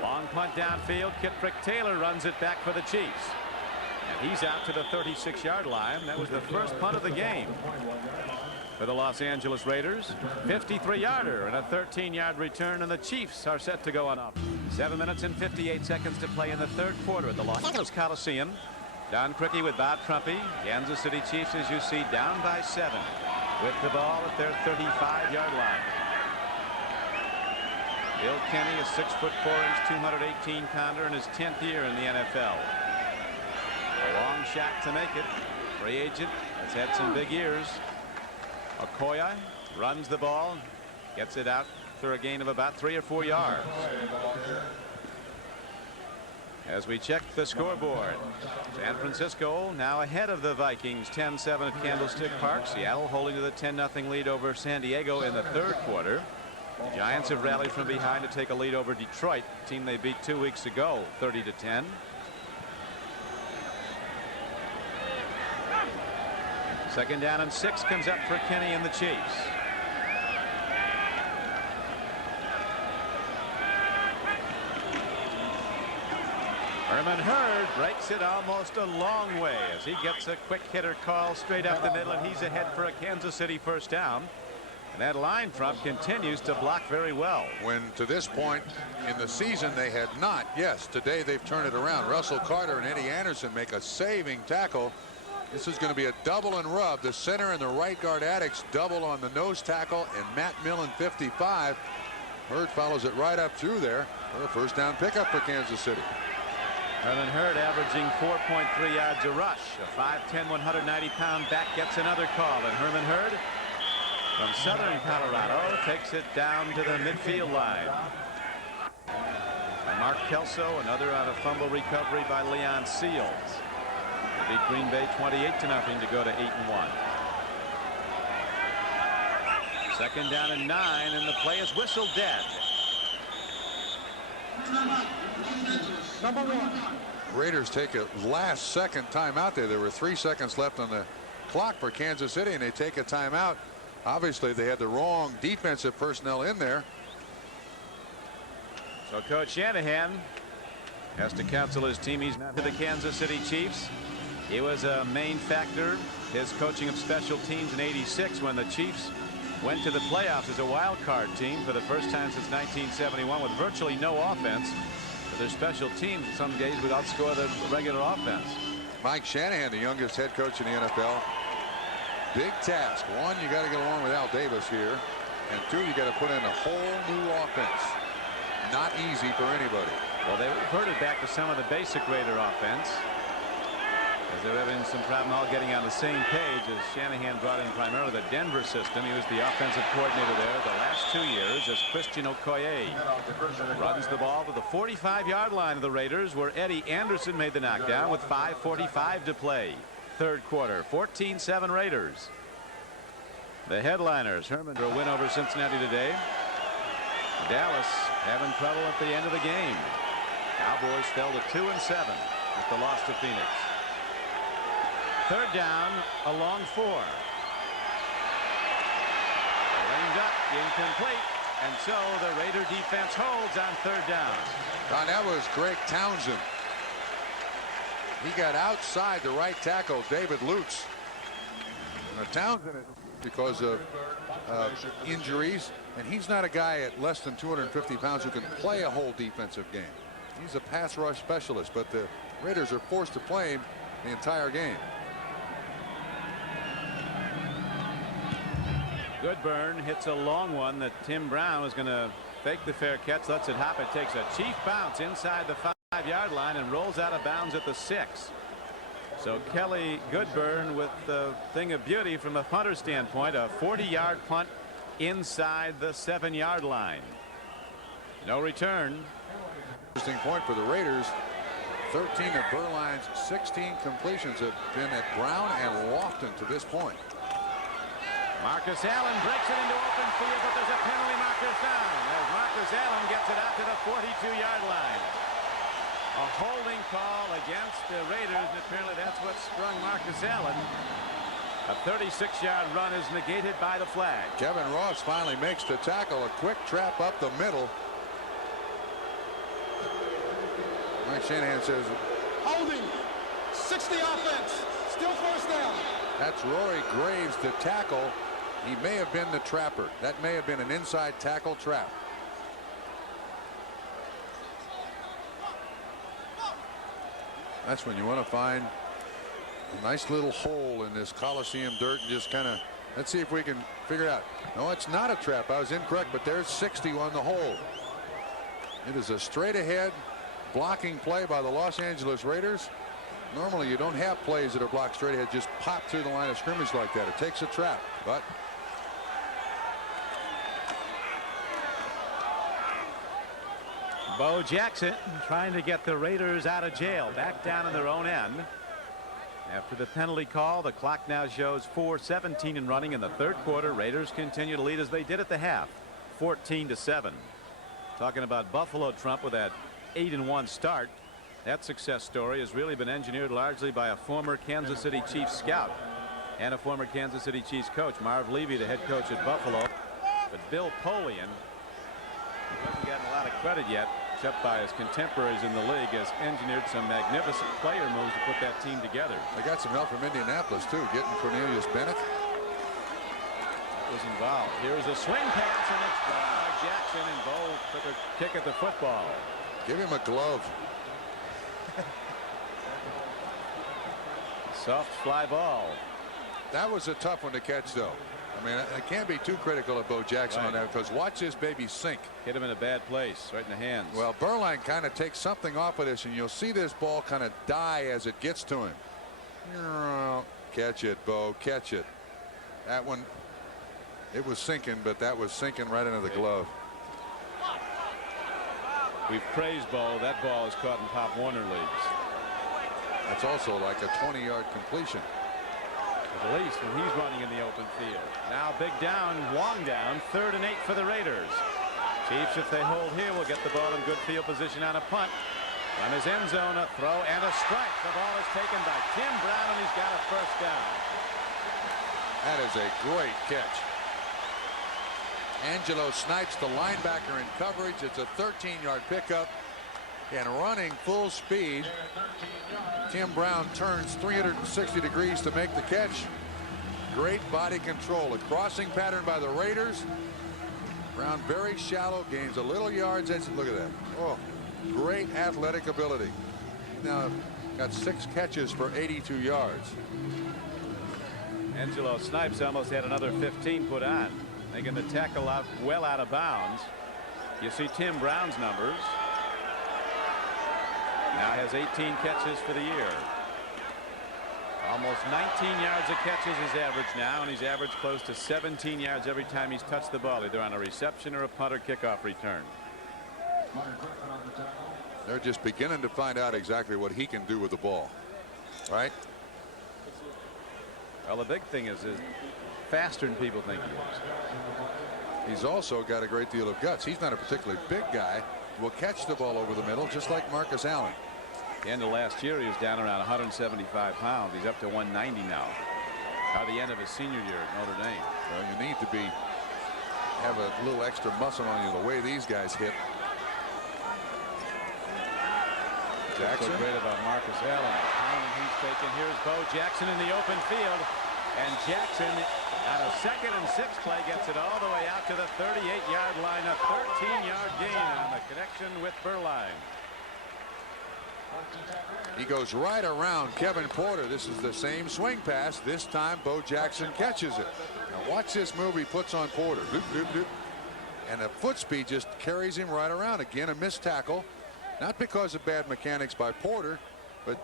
Long punt downfield. Kitrick Taylor runs it back for the Chiefs, and he's out to the 36-yard line. That was the first punt of the game for the Los Angeles Raiders. 53-yarder and a 13-yard return, and the Chiefs are set to go on up. 7 minutes and 58 seconds to play in the 3rd quarter at the Los Angeles Coliseum. Don Criqui with Bob Trumpy. Kansas City Chiefs, as you see, down by 7 with the ball at their 35-yard line. Bill Kenny, a 6'4", 218-pounder in his 10th year in the NFL. A long shot to make it. Free agent, has had some big years. Okoye runs the ball, gets it out for a gain of about 3 or 4 yards. As we check the scoreboard, San Francisco now ahead of the Vikings 10-7 at Candlestick Park. Seattle holding to the 10-0 lead over San Diego in the 3rd quarter. The Giants have rallied from behind to take a lead over Detroit, the team they beat 2 weeks ago, 30-10. Second down and 6 comes up for Kenny and the Chiefs. Herman Hurd breaks it almost a long way as he gets a quick hitter call straight up the middle, and he's ahead for a Kansas City first down. And that line front continues to block very well. When to this point in the season they had not. Yes, today they've turned it around. Russell Carter and Eddie Anderson make a saving tackle. This is going to be a double and rub. The center and the right guard addicts double on the nose tackle, and Matt Millen 55. Hurd follows it right up through there for a first down pickup for Kansas City. Herman Hurd averaging 4.3 yards a rush. A 5'10", 190-pound back gets another call, and Herman Hurd from Southern Colorado takes it down to the midfield line. Mark Kelso, another on a fumble recovery by Leon Seals. They beat Green Bay 28-0 to go to 8-1. Second down and 9, and the play is whistled dead. Number 1. Raiders take a last second timeout there. There were 3 seconds left on the clock for Kansas City, and they take a timeout. Obviously, they had the wrong defensive personnel in there. So Coach Shanahan has to counsel his team. He's not to the Kansas City Chiefs. He was a main factor, his coaching of special teams in '86 when the Chiefs went to the playoffs as a wild card team for the first time since 1971 with virtually no offense. But their special teams some days would outscore the regular offense. Mike Shanahan, the youngest head coach in the NFL. Big task. One, you got to get along with Al Davis here. And two, you got to put in a whole new offense. Not easy for anybody. Well, they reverted back to some of the basic Raider offense, as they're having some problem all getting on the same page, as Shanahan brought in primarily the Denver system. He was the offensive coordinator there the last 2 years as Christian Okoye runs the ball to the 45-yard line of the Raiders, where Eddie Anderson made the knockdown with 5:45 to play. Third quarter, 14-7 Raiders. The headliners, Herman, for a win over Cincinnati today. Dallas having trouble at the end of the game. Cowboys fell to 2-7 with the loss to Phoenix. Third down, a long 4. Ranged up, incomplete, and so the Raider defense holds on third down. And that was Greg Townsend. He got outside the right tackle, David Lutz. Now, Townsend, because of injuries, and he's not a guy at less than 250 pounds who can play a whole defensive game. He's a pass rush specialist, but the Raiders are forced to play him the entire game. Goodburn hits a long one that Tim Brown is going to fake the fair catch, lets it hop. It takes a chief bounce inside the 5-yard line and rolls out of bounds at the 6. So Kelly Goodburn with the thing of beauty from a punter standpoint, a 40-yard punt inside the 7-yard line. No return. Interesting point for the Raiders. 13 of Berline's 16 completions have been at Brown and Lofton to this point. Marcus Allen breaks it into open field, but there's a penalty marker found as Marcus Allen gets it out to the 42-yard line. A holding call against the Raiders, and apparently that's what sprung Marcus Allen. A 36-yard run is negated by the flag. Kevin Ross finally makes the tackle. A quick trap up the middle. Mike Shanahan says, Holding. 60 offense. Still first down. that's Rory Graves, the tackle. He may have been the trapper. That may have been an inside tackle trap. That's when you want to find a nice little hole in this Coliseum dirt and just kind of, let's see if we can figure it out. No, it's not a trap. I was incorrect, but there's 60 on the hole. It is a straight ahead blocking play by the Los Angeles Raiders. Normally you don't have plays that are blocked straight ahead, just pop through the line of scrimmage like that. It takes a trap, but Bo Jackson trying to get the Raiders out of jail, back down in their own end. After the penalty call, the clock now shows 4:17 and running in the third quarter. Raiders continue to lead as they did at the half, 14-7. Talking about Buffalo, Trump, with that 8-1 start. That success story has really been engineered largely by a former Kansas City Chiefs scout and a former Kansas City Chiefs coach, Marv Levy, the head coach at Buffalo. But Bill Polian hasn't gotten a lot of credit yet, except by his contemporaries in the league, has engineered some magnificent player moves to put that team together. they got some help from Indianapolis too, getting Cornelius Bennett. Was involved. Here's a swing pass, and it's by Jackson, and Bo took a kick at the football. Give him a glove. Soft fly ball. That was a tough one to catch, though. I mean, I can't be too critical of Bo Jackson on that, because watch this baby sink. Hit him in a bad place, right in the hands. Well, Berline kind of takes something off of this, and you'll see this ball kind of die as it gets to him. Catch it, Bo. Catch it. That one. It was sinking, but that was sinking right into the glove. We've praised Bo. That ball is caught in Pop Warner leagues. That's also like a 20-yard completion. At least when he's running in the open field. Now big down, long down, 3rd and 8 for the Raiders. Chiefs, if they hold here, will get the ball in good field position on a punt. On his end zone, a throw and a strike. The ball is taken by Tim Brown, and he's got a first down. That is a great catch. Angelo Snipes, the linebacker, in coverage. It's a 13-yard pickup, and running full speed, Tim Brown turns 360 degrees to make the catch. Great body control. A crossing pattern by the Raiders. Brown very shallow, gains a little yards. Look at that. Oh, great athletic ability. Now got 6 catches for 82 yards. Angelo Snipes almost had another 15 put on, making the tackle out well out of bounds. You see Tim Brown's numbers. Now has 18 catches for the year. Almost 19 yards a catch is his average now, and he's averaged close to 17 yards every time he's touched the ball, either on a reception or a punt or kickoff return. They're just beginning to find out exactly what he can do with the ball, right? Well, the big thing is faster than people think he is. He's also got a great deal of guts. He's not a particularly big guy. Will catch the ball over the middle, just like Marcus Allen. The end of last year, he was down around 175 pounds. He's up to 190 now. By the end of his senior year at Notre Dame. Well, you need to have a little extra muscle on you the way these guys hit. Jackson. What's so great about Marcus Allen? He's taken. Here's Bo Jackson in the open field, and Jackson on a 2nd and 6 play gets it all the way out to the 38-yard line. A 13-yard gain on the connection with Berline. He goes right around Kevin Porter. This is the same swing pass. This time Bo Jackson catches it. Now watch this move he puts on Porter. Doop, doop, doop. And the foot speed just carries him right around. Again, a missed tackle. Not because of bad mechanics by Porter, but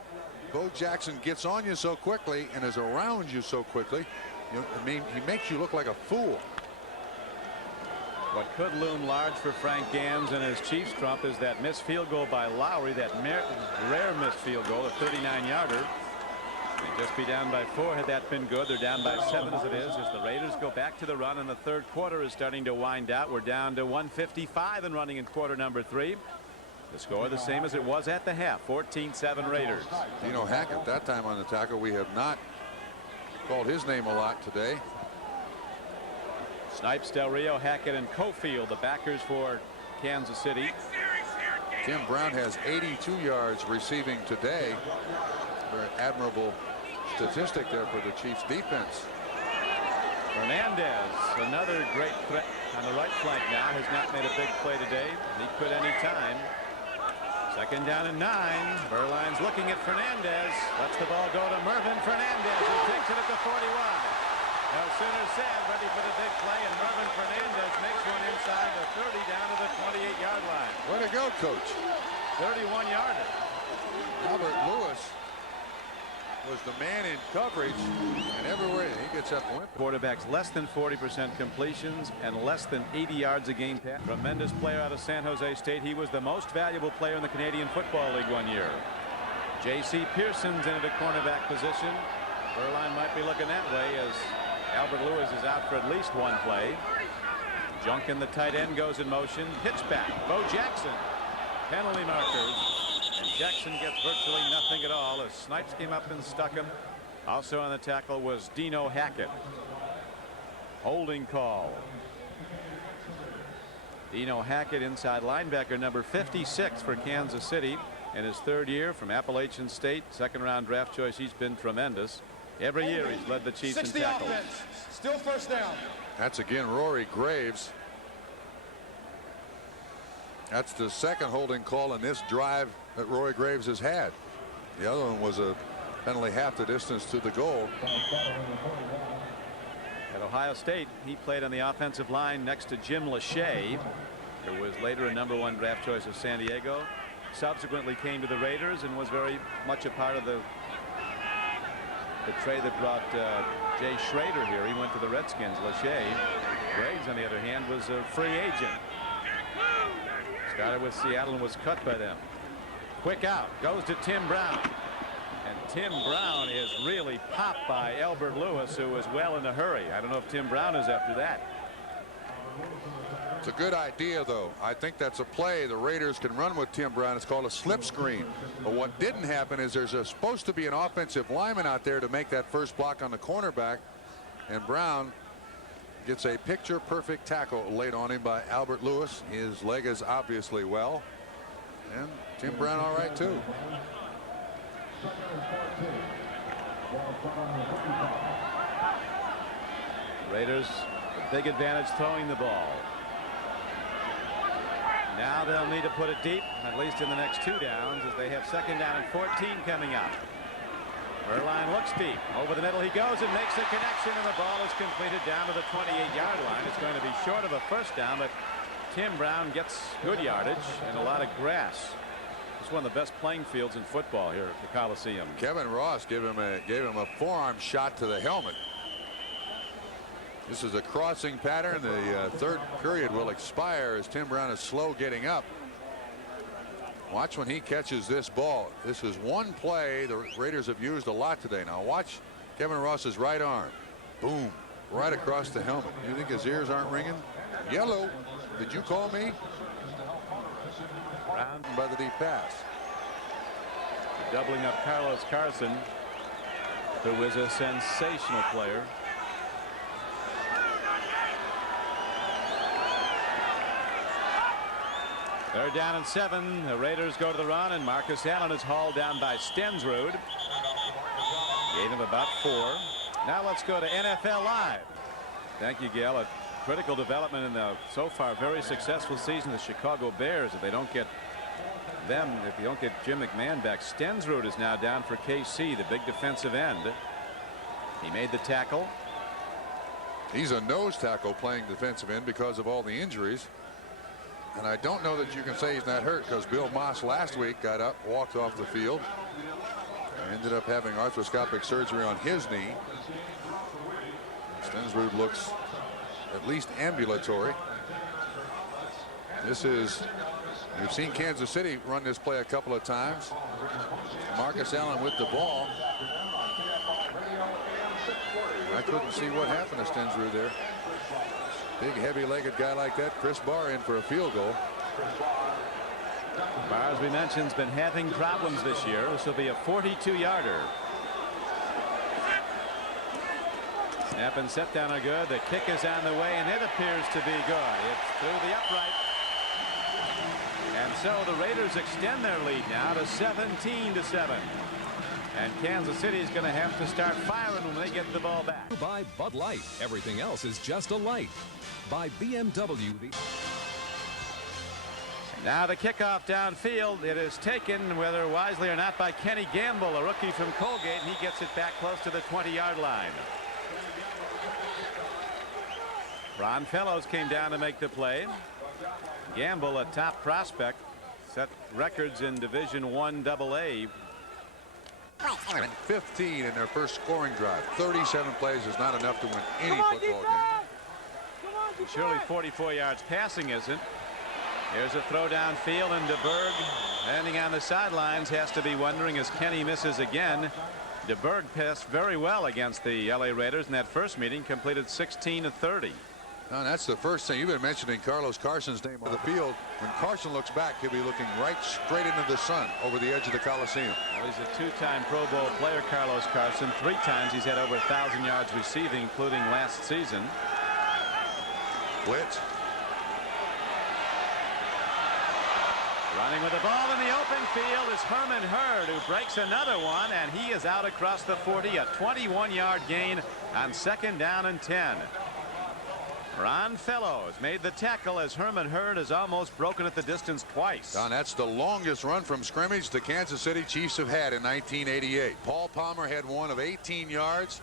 Bo Jackson gets on you so quickly and is around you so quickly. I mean, he makes you look like a fool. What could loom large for Frank Gams and his Chiefs trump is that missed field goal by Lowry, that rare missed field goal, a 39-yarder. They'd just be down by 4 had that been good. They're down by 7 as it is, as the Raiders go back to the run, and the 3rd quarter is starting to wind out. We're down to 1:55 and running in quarter number 3. The score the same as it was at the half, 14-7 Raiders. Dino Hackett that time on the tackle. We have not called his name a lot today. Snipes, Del Rio, Hackett, and Cofield, the backers for Kansas City. Tim Brown has 82 yards receiving today. Very admirable statistic there for the Chiefs defense. Fernandez, another great threat on the right flank now, has not made a big play today. He could any time. 2nd down and 9. Berline's looking at Fernandez. Lets the ball go to Mervyn Fernandez, who takes it at the 41. No sooner said, ready for the big play, and Mervyn Fernandez makes one inside the 30 down to the 28-yard line. Way to go, coach. 31-yarder. Albert Lewis was the man in coverage, and everywhere he gets up and went. Quarterbacks less than 40% completions and less than 80 yards a game pass. Tremendous player out of San Jose State. He was the most valuable player in the Canadian Football League one year. J.C. Pearson's in at a cornerback position. Berline might be looking that way as Albert Lewis is out for at least 1 play. Junk in the tight end goes in motion. Pitch back. Bo Jackson. Penalty markers. And Jackson gets virtually nothing at all as Snipes came up and stuck him. Also on the tackle was Dino Hackett. Holding call. Dino Hackett, inside linebacker number 56 for Kansas City. In his 3rd year from Appalachian State, 2nd-round draft choice. He's been tremendous. Every year he's led the Chiefs in tackles. Offense. Still 1st down. That's again Rory Graves. That's the 2nd holding call in this drive that Rory Graves has had. The other one was a penalty half the distance to the goal. At Ohio State, he played on the offensive line next to Jim Lachey, who was later a #1 draft choice of San Diego. Subsequently came to the Raiders and was very much a part of the the trade that brought Jay Schrader here. He went to the Redskins. Lachey. Graves, on the other hand, was a free agent. Started with Seattle and was cut by them. Quick out. Goes to Tim Brown. And Tim Brown is really popped by Albert Lewis, who was well in a hurry. I don't know if Tim Brown is after that. It's a good idea, though. I think that's a play the Raiders can run with Tim Brown. It's called a slip screen. But what didn't happen is there's supposed to be an offensive lineman out there to make that first block on the cornerback. And Brown gets a picture perfect tackle laid on him by Albert Lewis. His leg is obviously well. And Tim Brown all right, too. Raiders a big advantage throwing the ball. Now they'll need to put it deep, at least in the next 2 downs, as they have 2nd down and 14 coming up. Erline looks deep. Over the middle he goes and makes a connection, and the ball is completed down to the 28-yard line. It's going to be short of a 1st down, but Tim Brown gets good yardage and a lot of grass. It's one of the best playing fields in football here at the Coliseum. Kevin Ross gave him a forearm shot to the helmet. This is a crossing pattern. The 3rd period will expire as Tim Brown is slow getting up. Watch when he catches this ball. This is one play the Raiders have used a lot today. Now watch Kevin Ross's right arm. Boom. Right across the helmet. You think his ears aren't ringing? Yellow. Did you call me? Brown By the deep pass. doubling up Carlos Carson, who is a sensational player. They're down and 7. The Raiders go to the run, and Marcus Allen is hauled down by Stensrud. Gave him about 4. Now let's go to NFL Live. Thank you, Gail. A critical development in the so far very successful season of the Chicago Bears. If they don't get Jim McMahon back, Stensrud is now down for KC, the big defensive end. He made the tackle. He's a nose tackle playing defensive end because of all the injuries. And I don't know that you can say he's not hurt, because Bill Moss last week got up, walked off the field, and ended up having arthroscopic surgery on his knee. Stensrud looks at least ambulatory. You've seen Kansas City run this play a couple of times. Marcus Allen with the ball. I couldn't see what happened to Stensrud there. Big heavy-legged guy like that. Chris Barr in for a field goal. Barr, as we mentioned, has been having problems this year. This will be a 42-yarder. Snap and set down are good. The kick is on the way, and it appears to be good. It's through the upright. And so the Raiders extend their lead now to 17-7. And Kansas City is going to have to start firing when they get the ball back. By Bud Light. Everything else is just a light. By BMW. Now the kickoff downfield. It is taken, whether wisely or not, by Kenny Gamble, a rookie from Colgate, and he gets it back close to the 20-yard line. Ron Fellows came down to make the play. Gamble, a top prospect, set records in Division I AA. 15 in their first scoring drive. 37 plays is not enough to win any football game. Surely 44 yards passing isn't. Here's a throw downfield, and DeBerg, standing on the sidelines, has to be wondering as Kenny misses again. DeBerg passed very well against the LA Raiders in that first meeting, completed 16 of 30. Now, that's the first thing. You've been mentioning Carlos Carson's name on the field. When Carson looks back, he'll be looking right straight into the sun over the edge of the Coliseum. Well, he's a 2-time Pro Bowl player, Carlos Carson. 3 times he's had over 1,000 yards receiving, including last season. Blitz. Running with the ball in the open field is Herman Hurd, who breaks another one, and he is out across the 40, a 21-yard gain on 2nd down and 10. Ron Fellows made the tackle as Herman Hurd has almost broken at the distance twice. Don, that's the longest run from scrimmage the Kansas City Chiefs have had in 1988. Paul Palmer had one of 18 yards,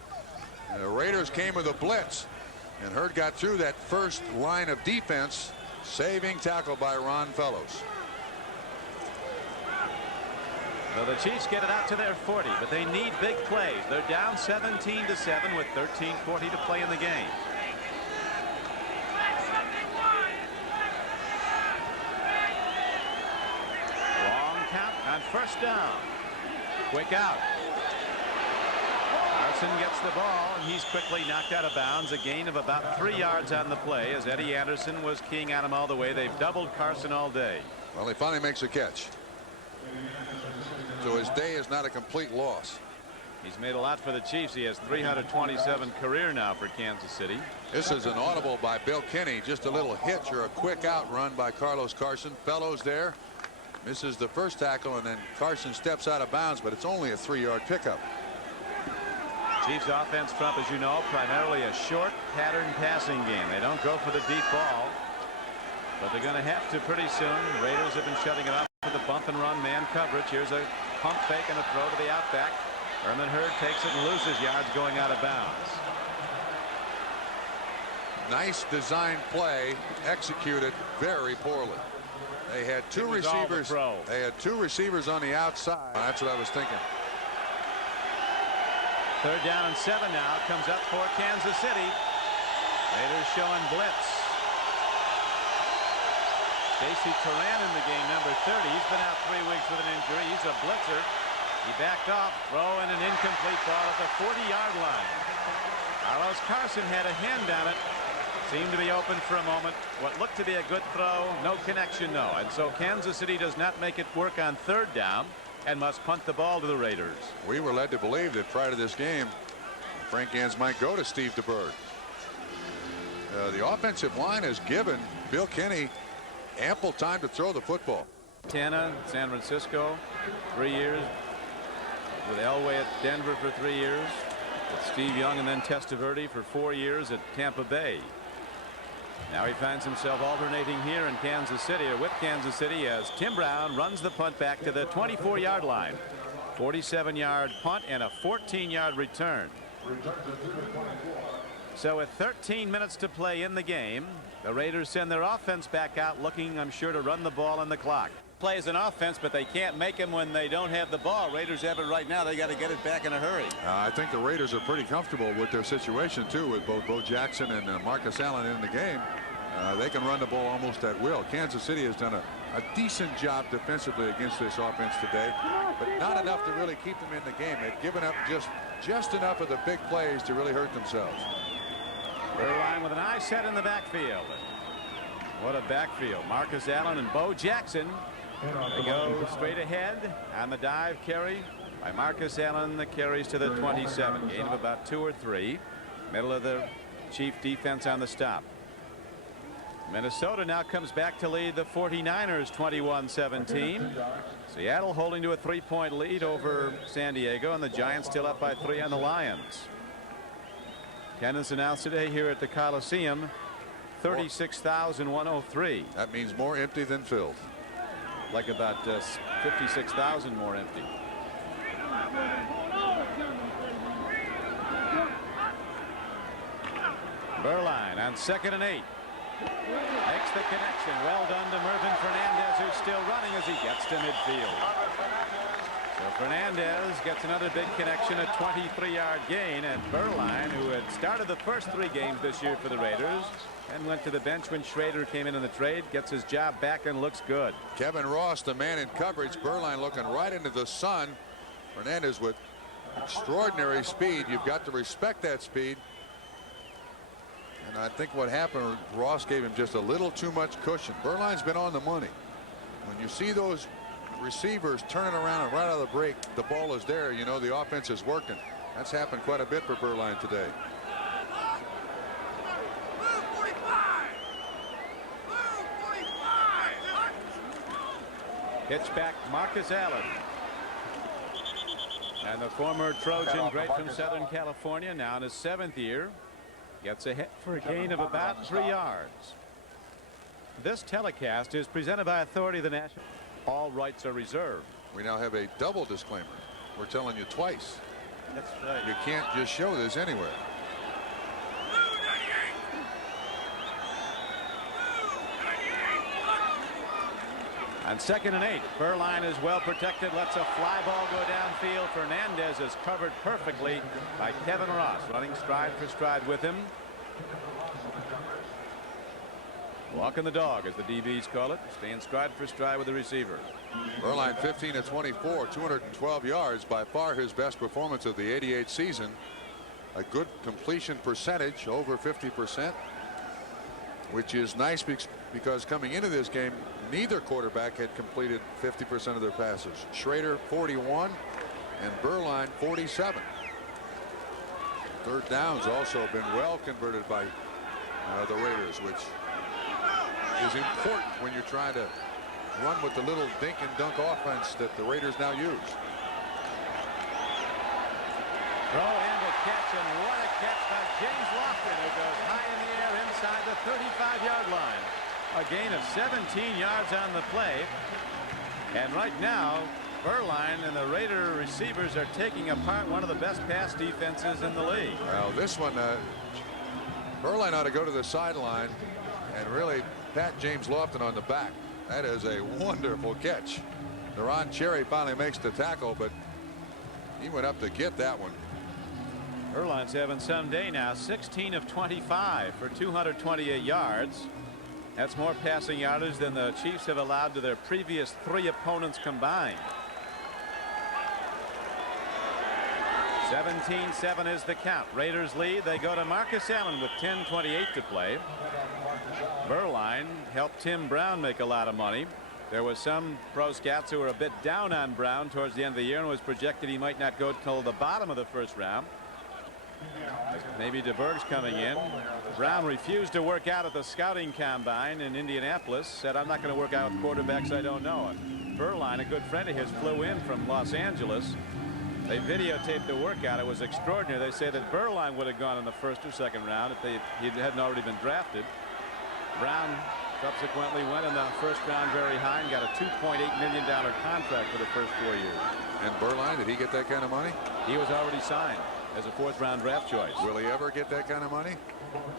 and the Raiders came with a blitz, and Hurd got through that first line of defense. Saving tackle by Ron Fellows. Well, the Chiefs get it out to their 40, but they need big plays. They're down 17-7 with 13:40 to play in the game. Long count on first down. Quick out. Carson gets the ball, and he's quickly knocked out of bounds. A gain of about 3 yards on the play as Eddie Anderson was keying on him all the way. They've doubled Carson all day. Well, he finally makes a catch. So his day is not a complete loss. He's made a lot for the Chiefs. He has 327 career now for Kansas City. This is an audible by Bill Kinney. Just a little hitch or a quick out run by Carlos Carson. Fellows there. Misses the first tackle, and then Carson steps out of bounds, but it's only a 3-yard pickup. Chiefs offense, Trump, as you know, primarily a short pattern passing game. They don't go for the deep ball, but they're going to have to pretty soon. Raiders have been shutting it off with the bump and run man coverage. Here's a pump fake and a throw to the outback. Herman Hurd takes it and loses yards going out of bounds. Nice design play, executed very poorly. They had two receivers. They had two receivers on the outside. That's what I was thinking. 3rd down and 7 now. Comes up for Kansas City. Raiders showing blitz. Stacy Turan in the game, number 30. He's been out 3 weeks with an injury. He's a blitzer. He backed off, throwing an incomplete ball at the 40-yard line. Carlos Carson had a hand on it. Seemed to be open for a moment. What looked to be a good throw, no connection, no. And so Kansas City does not make it work on 3rd down and must punt the ball to the Raiders. We were led to believe that prior to this game, Frank Gans might go to Steve DeBerg. The offensive line has given Bill Kinney ample time to throw the football. Tana, San Francisco, 3 years. With Elway at Denver for 3 years. With Steve Young and then Testaverde for 4 years at Tampa Bay. Now he finds himself alternating here in Kansas City, or with Kansas City, as Tim Brown runs the punt back to the 24-yard line. 47-yard punt and a 14-yard return. So with 13 minutes to play in the game, the Raiders send their offense back out, looking, I'm sure, to run the ball on the clock. Plays an offense, but they can't make them when they don't have the ball. Raiders have it right now. They got to get it back in a hurry. I think the Raiders are pretty comfortable with their situation too, with both Bo Jackson and Marcus Allen in the game. They can run the ball almost at will. Kansas City has done a decent job defensively against this offense today, but not enough to really keep them in the game. They've given up just enough of the big plays to really hurt themselves. Line with an eye set in the backfield. What a backfield. Marcus Allen and Bo Jackson. They go straight ahead on the dive carry by Marcus Allen. The carries to the 27. Gain of about 2 or 3. Middle of the Chief defense on the stop. Minnesota now comes back to lead the 49ers 21-17. Seattle holding to a 3-point lead over San Diego, and the Giants still up by 3 on the Lions. Attendance announced today here at the Coliseum, 36,103. That means more empty than filled. Like about 56,000 more empty. Burline on 2nd and 8. Makes the connection. Well done to Mervin Fernandez, who's still running as he gets to midfield. So Fernandez gets another big connection, a 23-yard gain, and Burline, who had started the first 3 games this year for the Raiders and went to the bench when Schrader came in the trade, gets his job back and looks good. Kevin Ross, the man in coverage. Burline looking right into the sun. Fernandez with extraordinary speed. You've got to respect that speed. And I think what happened, Ross gave him just a little too much cushion. Burline's been on the money. When you see those receivers turning around and right out of the break, the ball is there, you know the offense is working. That's happened quite a bit for Burline today. Pitch back, Marcus Allen. And the former Trojan great from Southern California, now in his 7th year, gets a hit for a gain of about 3 yards. This telecast is presented by authority of the National. All rights are reserved. We now have a double disclaimer. We're telling you twice. That's right. You can't just show this anywhere. On On 2nd and 8, Berline is well protected, lets a fly ball go downfield. Fernandez is covered perfectly by Kevin Ross, running stride for stride with him. Walking the dog, as the DBs call it, staying stride for stride with the receiver. Berline 15 of 24, 212 yards, by far his best performance of the '88 season. A good completion percentage, over 50%, which is nice because coming into this game, neither quarterback had completed 50% of their passes. Schrader 41 and Berline 47. Third downs also been well converted by the Raiders, which is important when you're trying to run with the little dink and dunk offense that the Raiders now use. Throw and a catch, and what a catch by James Lofton, who goes high in the air inside the 35-yard line. A gain of 17 yards on the play. And right now, Berline and the Raider receivers are taking apart one of the best pass defenses in the league. Well, this one, Berline ought to go to the sideline and really pat James Lofton on the back. That is a wonderful catch. Deron Cherry finally makes the tackle, but he went up to get that one. Berline's having some day now. 16 of 25 for 228 yards. That's more passing yardage than the Chiefs have allowed to their previous 3 opponents combined. 17-7 is the count. Raiders lead. They go to Marcus Allen with 10:28 to play. Berline helped Tim Brown make a lot of money. There was some pro scouts who were a bit down on Brown towards the end of the year and was projected he might not go till the bottom of the first round. Maybe DeBerg's coming in. Brown refused to work out at the scouting combine in Indianapolis. Said, I'm not going to work out with quarterbacks I don't know. And Berline, a good friend of his, flew in from Los Angeles. They videotaped the workout. It was extraordinary. They say that Berline would have gone in the first or second round if he hadn't already been drafted. Brown subsequently went in the first round very high and got a $2.8 million contract for the first 4 years. And Berline, did he get that kind of money? He was already signed as a 4th round draft choice. Will he ever get that kind of money?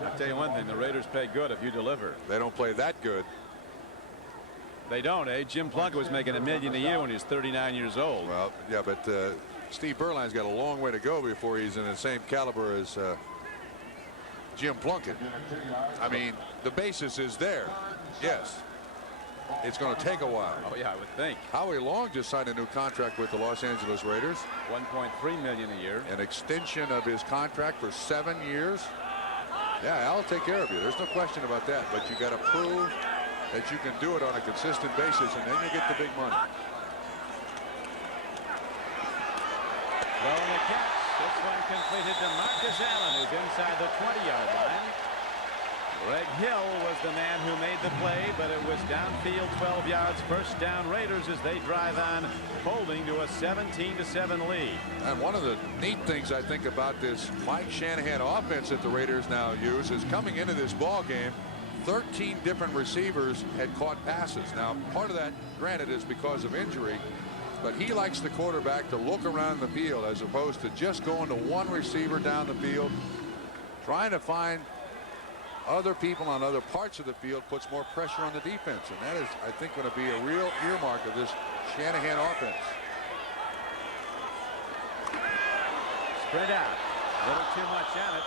I'll tell you one thing, the Raiders pay good if you deliver. They don't play that good. They don't, eh? Jim Plunkett was making $1 million a year when he was 39 years old. Well, yeah, but Steve Berline's got a long way to go before he's in the same caliber as Jim Plunkett. I mean, the basis is there. Yes. It's going to take a while. Oh, yeah, I would think. Howie Long just signed a new contract with the Los Angeles Raiders. $1.3 million a year. An extension of his contract for 7 years. Yeah, I'll take care of you. There's no question about that. But you got to prove that you can do it on a consistent basis, and then you get the big money. Well, the catch. This one completed to Marcus Allen, who's inside the 20-yard line. Greg Hill was the man who made the play, but it was downfield 12 yards. First down Raiders as they drive on, holding to a 17-7 lead. And one of the neat things I think about this Mike Shanahan offense that the Raiders now use is coming into this ball game, 13 different receivers had caught passes. Now, part of that, granted, is because of injury, but he likes the quarterback to look around the field as opposed to just going to one receiver down the field. Trying to find other people on other parts of the field puts more pressure on the defense, and that is, I think, going to be a real earmark of this Shanahan offense. Spread out. A little too much on it.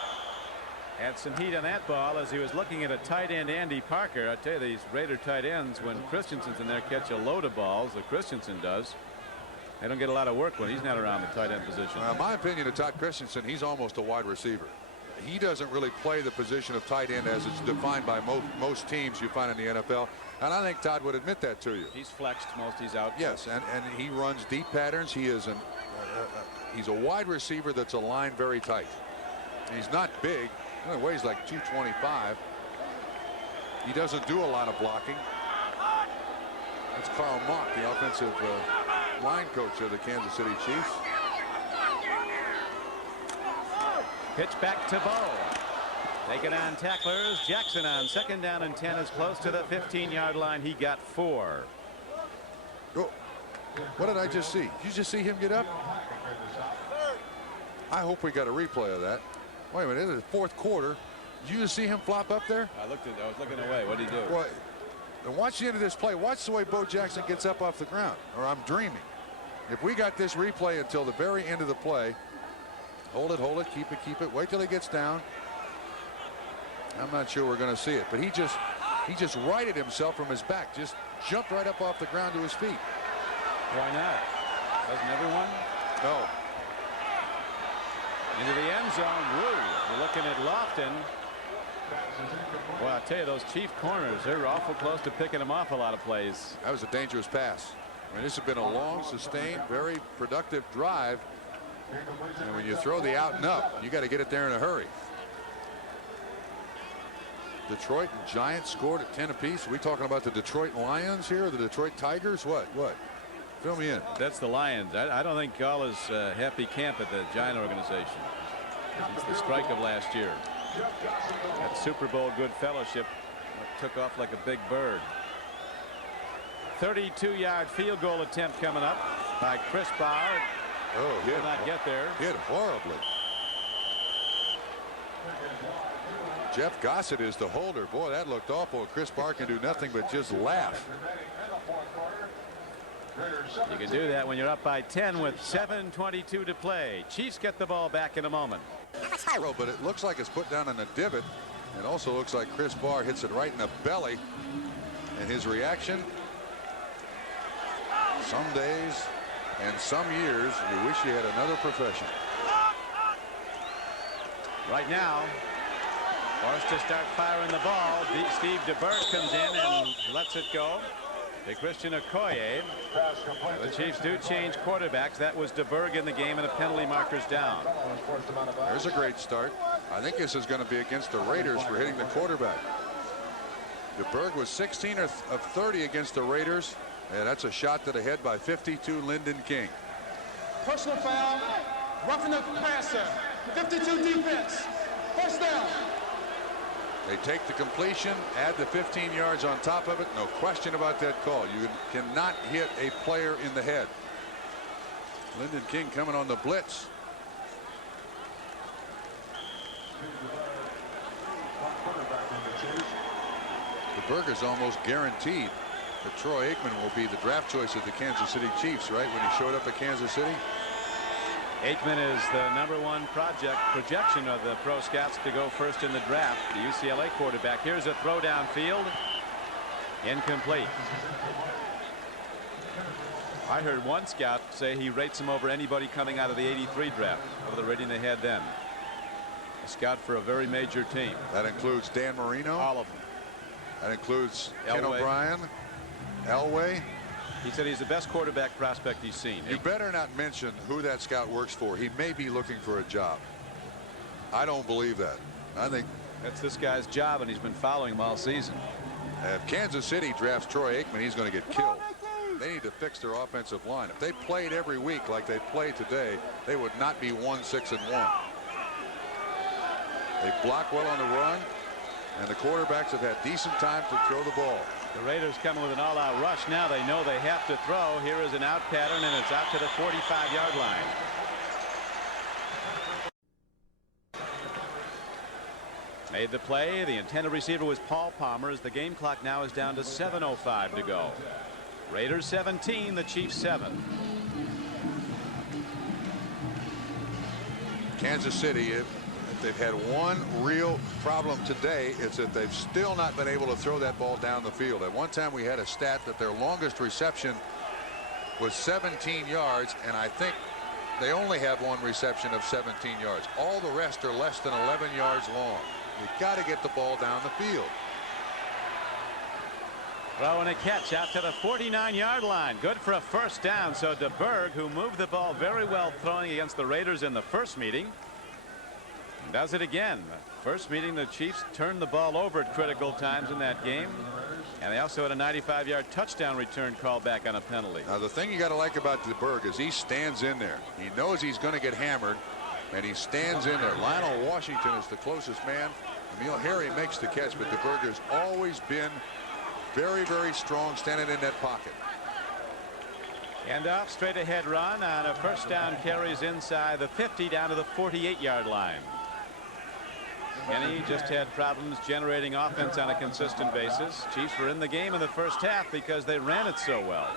Had some heat on that ball as he was looking at a tight end, Andy Parker. I tell you, these Raider tight ends, when Christensen's in there, catch a load of balls, that Christensen does. They don't get a lot of work when he's not around the tight end position. My opinion of Todd Christensen, he's almost a wide receiver. He doesn't really play the position of tight end as it's defined by most teams you find in the NFL. And I think Todd would admit that to you. He's flexed most. He's out. Yes, and he runs deep patterns. He is he's a wide receiver that's aligned very tight. He's not big. He only weighs like 225. He doesn't do a lot of blocking. That's Carl Mock, the offensive line coach of the Kansas City Chiefs. Pitch back to Bo. Taking on tacklers. Jackson on 2nd down and 10 is close to the 15-yard line. He got 4. Oh, what did I just see? Did you just see him get up? I hope we got a replay of that. Wait a minute, it is the 4th quarter. Did you just see him flop up there? I was looking away. What did he do? Well, And watch the end of this play. Watch the way Bo Jackson gets up off the ground. Or I'm dreaming. If we got this replay until the very end of the play, hold it, keep it, wait till he gets down. I'm not sure we're going to see it, but he just righted himself from his back, just jumped right up off the ground to his feet. Why not? Doesn't everyone? No. Into the end zone. Woo. We're looking at Lofton. Well, I tell you, those Chief corners, they're awful close to picking them off a lot of plays. That was a dangerous pass. I mean, this has been a long, sustained, very productive drive. And when you throw the out and up, you got to get it there in a hurry. Detroit and Giants scored at 10 apiece. Are we talking about the Detroit Lions here, the Detroit Tigers? What? Fill me in. That's the Lions. I don't think all is happy camp at the Giant organization since the strike of last year. That Super Bowl good fellowship took off like a big bird. 32-yard field goal attempt coming up by Chris Bauer. Oh, he did not get there. Hit horribly. Jeff Gossett is the holder. Boy, that looked awful. Chris Bauer can do nothing but just laugh. You can do that when you're up by 10 with 7:22 to play. Chiefs get the ball back in a moment. But it looks like it's put down in a divot. It also looks like Chris Bauer hits it right in the belly. And his reaction, some days and some years you wish you had another profession. Right now, forced to start firing the ball. Steve DeBerg comes in and lets it go to Christian Okoye. The Chiefs do change quarterbacks. That was DeBerg in the game, and the penalty marker's down. There's a great start. I think this is going to be against the Raiders for hitting the quarterback. DeBerg was 16 of 30 against the Raiders. And that's a shot to the head by 52 Lyndon King. Personal foul, roughing the passer, 52 defense, first down. They take the completion, add the 15 yards on top of it. No question about that call. You cannot hit a player in the head. Lyndon King coming on the blitz. The burger's almost guaranteed that Troy Aikman will be the draft choice of the Kansas City Chiefs, right, when he showed up at Kansas City. Aikman is the #1 projection of the pro scouts to go first in the draft. The UCLA quarterback. Here's a throw downfield. Incomplete. I heard one scout say he rates him over anybody coming out of the '83 draft, over the rating they had then. A scout for a very major team. That includes Dan Marino. All of them. That includes Elway. Ken O'Brien, Elway. He said he's the best quarterback prospect he's seen. You better not mention who that scout works for. He may be looking for a job. I don't believe that. I think that's this guy's job, and he's been following him all season. If Kansas City drafts Troy Aikman, he's going to get killed. They need to fix their offensive line. If they played every week like they played today, they would not be 1-6-1. They block well on the run, and the quarterbacks have had decent time to throw the ball. The Raiders coming with an all-out rush now. They know they have to throw. Here is an out pattern, and it's out to the 45-yard line. Made the play. The intended receiver was Paul Palmer, as the game clock now is down to 7:05 to go. Raiders 17, the Chiefs 7. Kansas City, if they've had one real problem today, it's that they've still not been able to throw that ball down the field. At one time we had a stat that their longest reception was 17 yards, and I think they only have one reception of 17 yards. All the rest are less than 11 yards long. You've got to get the ball down the field. Throw and a catch out to the 49-yard line. Good for a first down. So DeBerg, who moved the ball very well throwing against the Raiders in the first meeting, does it again. First meeting, the Chiefs turned the ball over at critical times in that game, and they also had a 95-yard touchdown return call back on a penalty. Now the thing you got to like about DeBerg is he stands in there. He knows he's going to get hammered, and he stands in there. Lionel Washington is the closest man. Emil Harry makes the catch, but DeBerg has always been very, very strong standing in that pocket. And off straight ahead run on a first down, carries inside the 50 down to the 48-yard line. Kenny just had problems generating offense on a consistent basis. Chiefs were in the game in the first half because they ran it so well.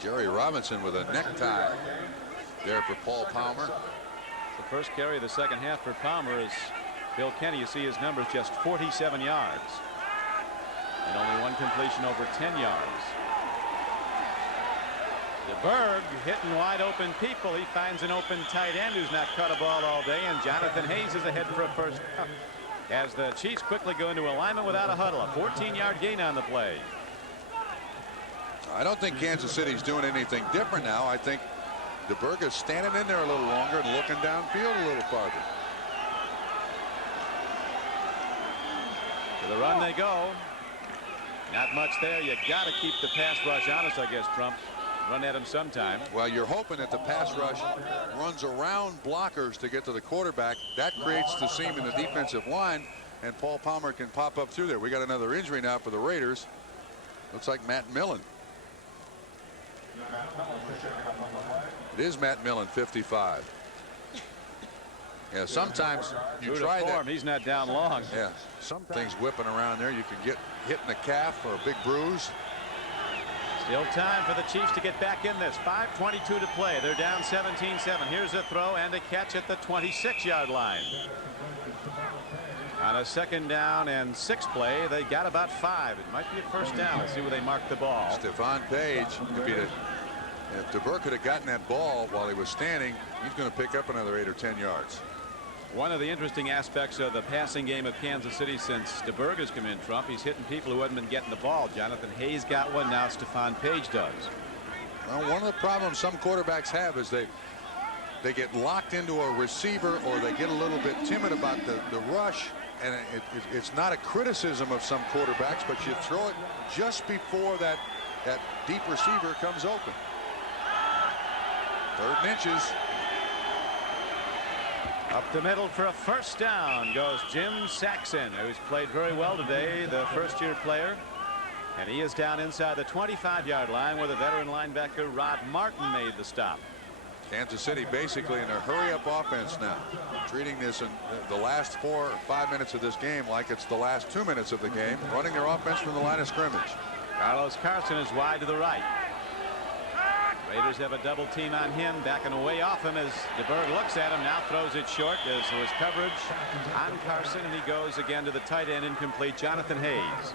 Jerry Robinson with a necktie there for Paul Palmer. The first carry of the second half for Palmer is Bill Kenny. You see his numbers, just 47 yards and only one completion over 10 yards. DeBerg hitting wide open people. He finds an open tight end who's not caught a ball all day, and Jonathan Hayes is ahead for a first down as the Chiefs quickly go into alignment without a huddle. A 14-yard gain on the play. I don't think Kansas City's doing anything different now. I think DeBerg is standing in there a little longer and looking downfield a little farther. To the run they go. Not much there. You got to keep the pass rush honest, I guess, Trump. Run at him sometime. Well, you're hoping that the pass rush runs around blockers to get to the quarterback. That creates the seam in the defensive line, and Paul Palmer can pop up through there. We got another injury now for the Raiders. Looks like Matt Millen. It is Matt Millen, 55. Yeah, sometimes you try that. He's not down long. Yeah, some things whipping around there. You can get hit in the calf or a big bruise. Still time for the Chiefs to get back in this. 5:22 to play. They're down 17-7. Here's a throw and a catch at the 26-yard line. On a second down and 6 play, they got about 5. It might be a first down. Let's see where they mark the ball. Stephon Page, if DeBerg could have gotten that ball while he was standing, he's going to pick up another 8 or 10 yards. One of the interesting aspects of the passing game of Kansas City since DeBerg has come in, Trump, he's hitting people who hadn't been getting the ball. Jonathan Hayes got one. Now Stephon Page does. Well, one of the problems some quarterbacks have is they get locked into a receiver, or they get a little bit timid about the rush. And it's not a criticism of some quarterbacks, but you throw it just before that deep receiver comes open. 3rd and inches. Up the middle for a first down goes Jim Saxon, who's played very well today, the first-year player. And he is down inside the 25-yard line where the veteran linebacker Rod Martin made the stop. Kansas City basically in a hurry-up offense now, treating this in the last 4 or 5 minutes of this game like it's the last 2 minutes of the game, running their offense from the line of scrimmage. Carlos Carson is wide to the right. Raiders have a double team on him, backing away off him as DeBerg looks at him, now throws it short as there was coverage on Carson, and he goes again to the tight end, incomplete, Jonathan Hayes.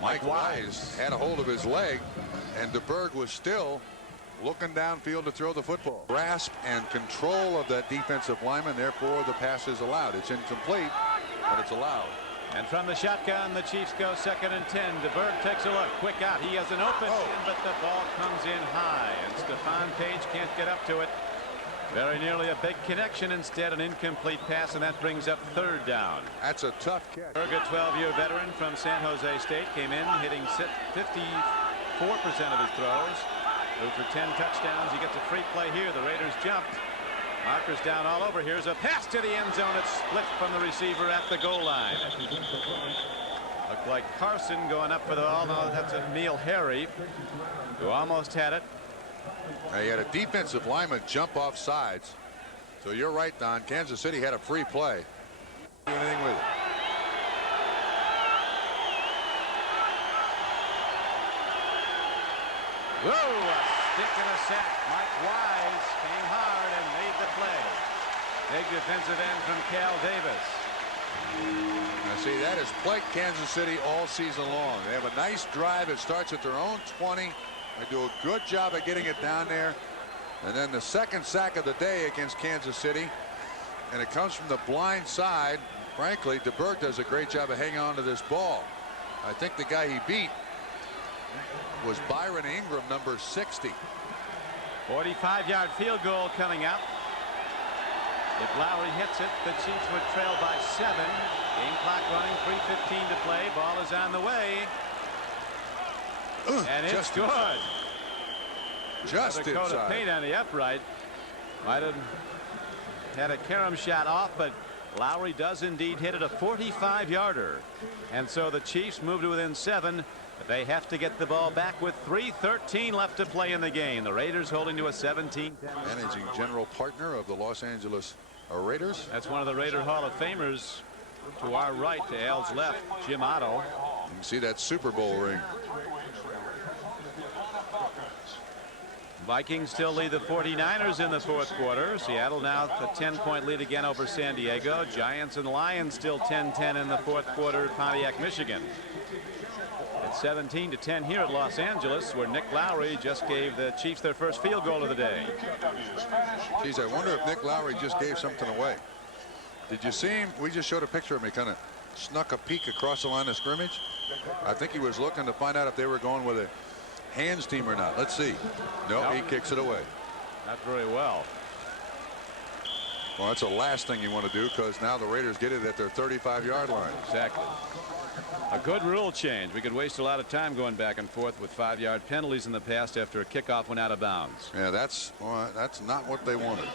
Mike Wise had a hold of his leg, and DeBerg was still looking downfield to throw the football. Grasp and control of that defensive lineman, therefore the pass is allowed. It's incomplete, but it's allowed. And from the shotgun, the Chiefs go 2nd and 10. DeBerg takes a look, quick out. He has an open man, but the ball comes in high, and Stephon Page can't get up to it. Very nearly a big connection, instead an incomplete pass, and that brings up 3rd down. That's a tough catch. DeBerg, a 12-year veteran from San Jose State, came in hitting 54% of his throws. Threw for 10 touchdowns. He gets a free play here. The Raiders jumped. Markers down all over. Here's a pass to the end zone. It's split from the receiver at the goal line. Looked like Carson going up for the ball. No, that's Emil Harry, who almost had it. Now, he had a defensive lineman jump off sides. So you're right, Don. Kansas City had a free play. Do anything with it. Whoa, a stick and a sack. Mike Wise came hard and made the play. Big defensive end from Cal Davis. Now see, that has plagued Kansas City all season long. They have a nice drive. It starts at their own 20. They do a good job of getting it down there. And then the second sack of the day against Kansas City. And it comes from the blind side. Frankly, DeBerg does a great job of hanging on to this ball. I think the guy he beat was Byron Ingram, number 60. 45-yard field goal coming up. If Lowry hits it, the Chiefs would trail by 7. Game clock running, 3:15 to play. Ball is on the way. And it's good. Just a coat of paint on the upright. Might have had a carom shot off, but Lowry does indeed hit it, a 45-yarder. And so the Chiefs move to within 7. But they have to get the ball back with 3:13 left to play in the game. The Raiders holding to a 17-10. Managing general partner of the Los Angeles Raiders. That's one of the Raider Hall of Famers to our right, to Al's left, Jim Otto. You can see that Super Bowl ring. Vikings still lead the 49ers in the fourth quarter. Seattle now a 10-point lead again over San Diego. Giants and Lions still 10-10 in the fourth quarter at Pontiac, Michigan. It's 17-10 here at Los Angeles, where Nick Lowry just gave the Chiefs their first field goal of the day. Geez, I wonder if Nick Lowry just gave something away. Did you see him? We just showed a picture of him. He kind of snuck a peek across the line of scrimmage. I think he was looking to find out if they were going with a hands team or not. Let's see. No, he kicks it away. Not very well. Well, that's the last thing you want to do, because now the Raiders get it at their 35-yard line. Exactly. A good rule change. We could waste a lot of time going back and forth with 5-yard penalties in the past after a kickoff went out of bounds. Yeah, that's not what they wanted.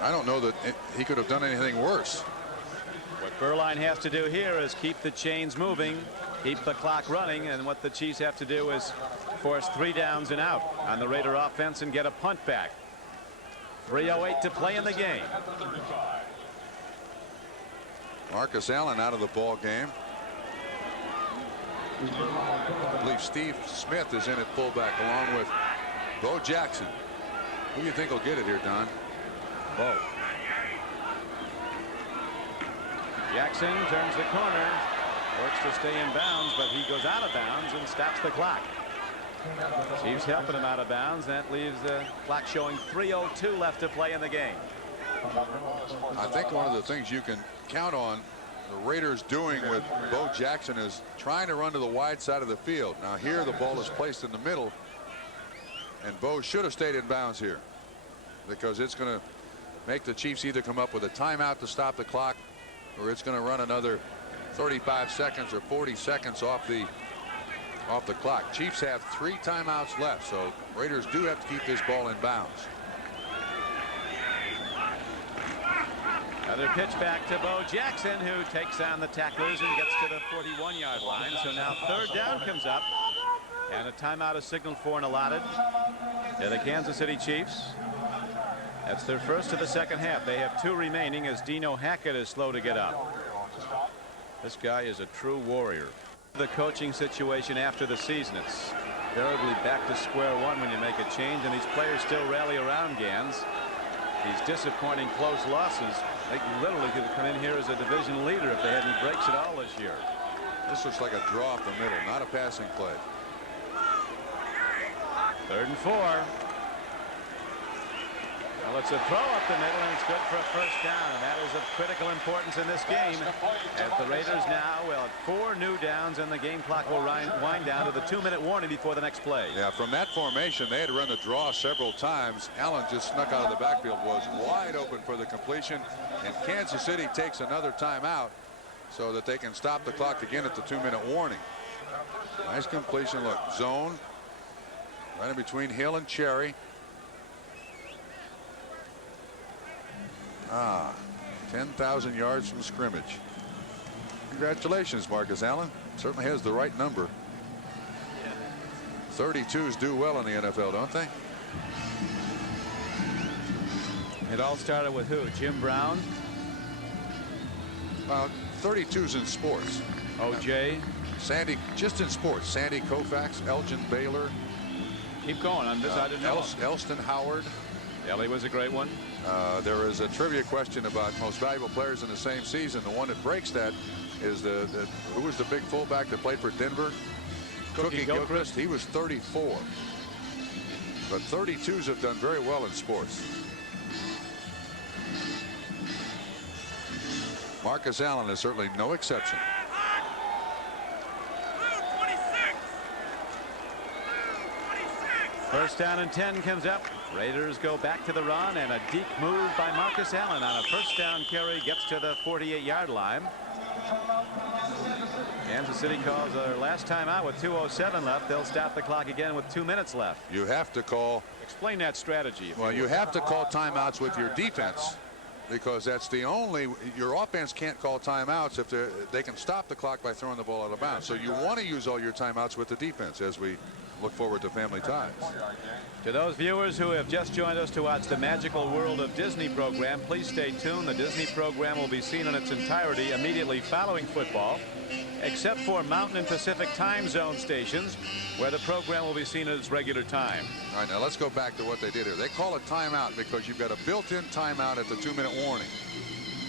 I don't know that he could have done anything worse. What Berline has to do here is keep the chains moving, keep the clock running, and what the Chiefs have to do is force 3 downs and out on the Raider offense and get a punt back. 3:08 to play in the game. Marcus Allen out of the ball game. I believe Steve Smith is in at fullback along with Bo Jackson. Who do you think will get it here, Don? Bo. Jackson turns the corner, works to stay in bounds, but he goes out of bounds and stops the clock. Chiefs helping him out of bounds. That leaves the clock showing 3:02 left to play in the game. I think one of the things you can count on the Raiders doing with Bo Jackson is trying to run to the wide side of the field. Now here the ball is placed in the middle, and Bo should have stayed in bounds here, because it's going to make the Chiefs either come up with a timeout to stop the clock, or it's going to run another 35 seconds or 40 seconds off the clock. Chiefs have 3 timeouts left, so Raiders do have to keep this ball in bounds. Another pitch back to Bo Jackson, who takes on the tacklers and gets to the 41-yard line. So now 3rd down comes up, and a timeout is signaled for and allotted to the Kansas City Chiefs. That's their first of the second half. They have 2 remaining as Dino Hackett is slow to get up. This guy is a true warrior. The coaching situation after the season, it's invariably back to square one when you make a change, and these players still rally around Gans. These disappointing close losses, they literally could come in here as a division leader if they had any breaks at all this year. This looks like a draw up the middle, not a passing play. 3rd and 4. Well, it's a throw up the middle, and it's good for a first down, and that is of critical importance in this game, as the Raiders now will have 4 new downs, and the game clock will wind down to the 2-minute warning before the next play. Yeah, from that formation, they had run the draw several times. Allen just snuck out of the backfield, was wide open for the completion, and Kansas City takes another timeout so that they can stop the clock again at the 2-minute warning. Nice completion. Look, zone right in between Hill and Cherry. 10,000 yards from scrimmage. Congratulations, Marcus Allen. Certainly has the right number. 32s do well in the NFL, don't they? It all started with who? Jim Brown? 32s in sports. O.J. Sandy, just in sports. Sandy Koufax, Elgin Baylor. Keep going on this. I didn't know. Elston Howard. Ellie was a great one. There is a trivia question about most valuable players in the same season. The one that breaks that is who was the big fullback that played for Denver? Cookie Gilchrist. He was 34. But 32s have done very well in sports. Marcus Allen is certainly no exception. First down and 10 comes up. Raiders go back to the run, and a deep move by Marcus Allen on a first down carry gets to the 48-yard line. Kansas City calls their last time out with 2:07 left. They'll stop the clock again with 2 minutes left. You have to call. Explain that strategy. Well, you have to call timeouts with your defense because that's the only, your offense can't call timeouts if they can stop the clock by throwing the ball out of bounds. So you want to use all your timeouts with the defense as we look forward to Family Ties. To those viewers who have just joined us to watch the Magical World of Disney program, please stay tuned. The Disney program will be seen in its entirety immediately following football, except for Mountain and Pacific time zone stations, where the program will be seen at its regular time. All right, now let's go back to what they did here. They call it timeout because you've got a built-in timeout at the 2-minute warning.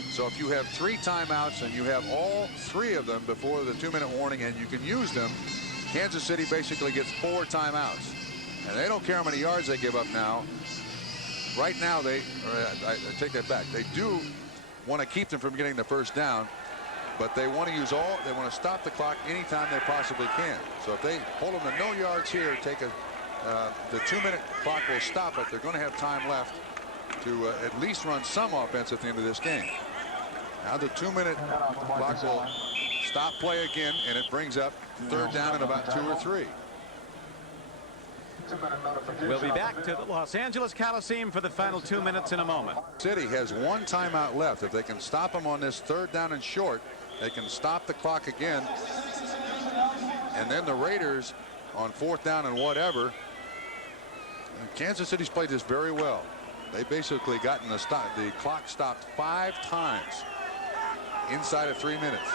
So if you have 3 timeouts and you have all 3 of them before the 2-minute warning and you can use them, Kansas City basically gets 4 timeouts. And they don't care how many yards they give up now. Right now, I take that back. They do want to keep them from getting the first down, but they want to use all, they want to stop the clock anytime they possibly can. So if they hold them to no yards here, the 2-minute clock will stop it. They're going to have time left to at least run some offense at the end of this game. Now the 2-minute clock will stop play again, and it brings up 3rd down and about 2 or 3. We'll be back to the Los Angeles Coliseum for the final 2 minutes in a moment. City has 1 timeout left. If they can stop them on this 3rd down and short, they can stop the clock again. And then the Raiders on 4th down and whatever. And Kansas City's played this very well. They basically gotten the clock stopped 5 times inside of 3 minutes.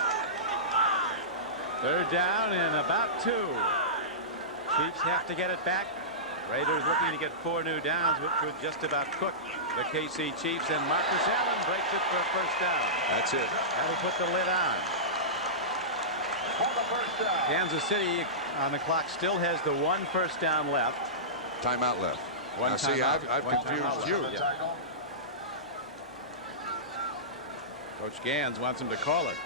3rd down and about 2. Chiefs have to get it back. Raiders looking to get 4 new downs, which would just about cook the KC Chiefs, and Marcus Allen breaks it for a 1st down. That's it. That'll put the lid on. Kansas City on the clock still has the 1 1st down left. Timeout left. One now see, timeout. I've confused you. Yeah. Coach Gans wants him to call it.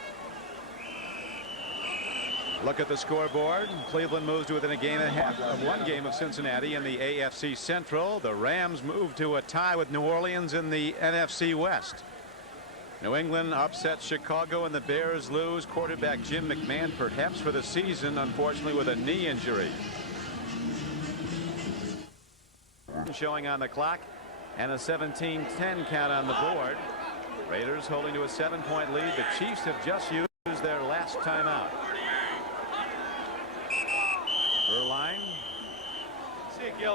Look at the scoreboard. Cleveland moves to within a game and a half of 1 game of Cincinnati in the AFC Central. The Rams move to a tie with New Orleans in the NFC West. New England upsets Chicago and the Bears lose. Quarterback Jim McMahon perhaps for the season, unfortunately with a knee injury. Showing on the clock and a 17-10 count on the board. Raiders holding to a 7-point lead. The Chiefs have just used their last timeout. Erline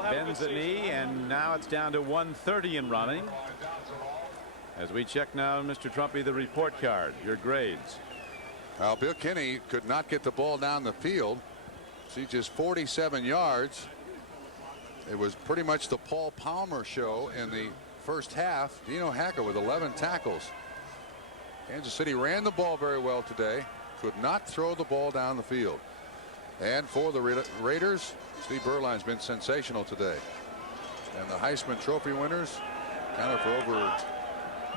bends the knee, and now it's down to 1:30 in running. As we check now, Mr. Trumpy, the report card, your grades. Well, Bill Kinney could not get the ball down the field. See, just 47 yards. It was pretty much the Paul Palmer show in the first half. Dino Hacker with 11 tackles. Kansas City ran the ball very well today. Could not throw the ball down the field. And for the Raiders, Steve Berline's been sensational today. And the Heisman Trophy winners counted for over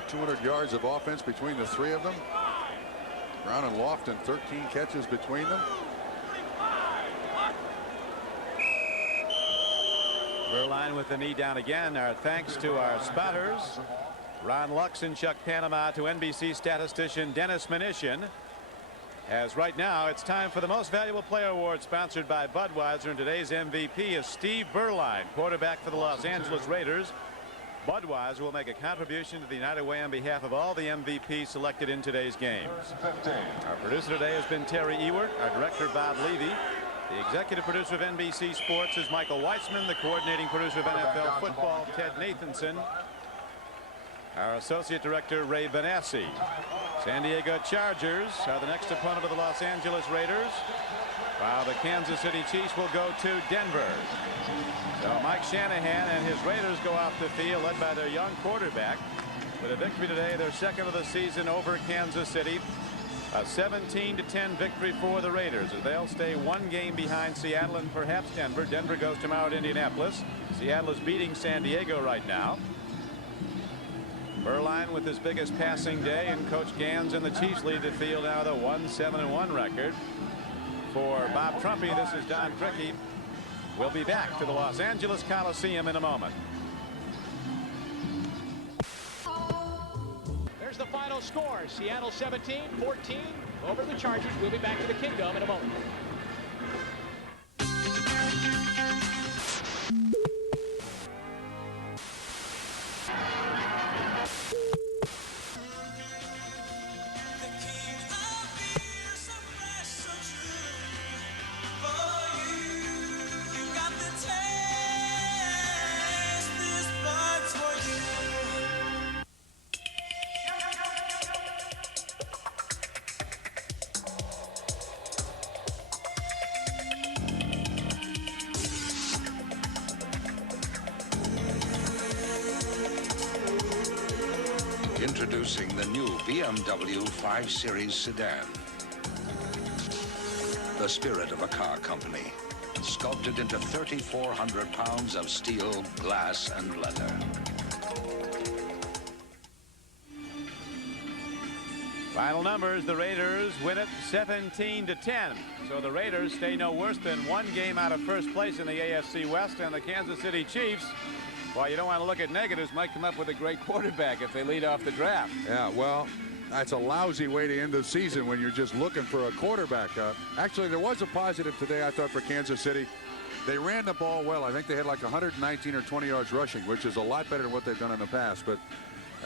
200 yards of offense between the 3 of them. Brown and Lofton, 13 catches between them. Berline with the knee down again. Our thanks to our spotters, Ron Lux and Chuck Panama, to NBC statistician Dennis Mnuchin. As right now, it's time for the Most Valuable Player Award, sponsored by Budweiser, and today's MVP is Steve Berline, quarterback for the Los Angeles Raiders. Budweiser will make a contribution to the United Way on behalf of all the MVPs selected in today's games. Our producer today has been Terry Ewert, our director Bob Levy. The executive producer of NBC Sports is Michael Weitzman, the coordinating producer of NFL football Ted Nathanson, our associate director Ray Benassi. San Diego Chargers are the next opponent of the Los Angeles Raiders, while the Kansas City Chiefs will go to Denver. So Mike Shanahan and his Raiders go off the field, led by their young quarterback, with a victory today, their 2nd of the season over Kansas City. A 17-10 victory for the Raiders, as they'll stay 1 game behind Seattle and perhaps Denver. Denver goes tomorrow to Indianapolis. Seattle is beating San Diego right now. Berline with his biggest passing day, and Coach Gans and the Chiefs lead the field now with a 1-7-1 record. For Bob Trumpy, this is Don Crickey. We'll be back to the Los Angeles Coliseum in a moment. There's the final score. Seattle 17-14 over the Chargers. We'll be back to the Kingdom in a moment. Introducing the new BMW 5 Series sedan. The spirit of a car company, sculpted into 3,400 pounds of steel, glass, and leather. Final numbers, the Raiders win it 17-10. So the Raiders stay no worse than one game out of first place in the AFC West, and the Kansas City Chiefs, while you don't want to look at negatives, might come up with a great quarterback if they lead off the draft. Yeah, well, that's a lousy way to end the season when you're just looking for a quarterback. Actually, there was a positive today, I thought, for Kansas City. They ran the ball well. I think they had like 119 or 20 yards rushing, which is a lot better than what they've done in the past. But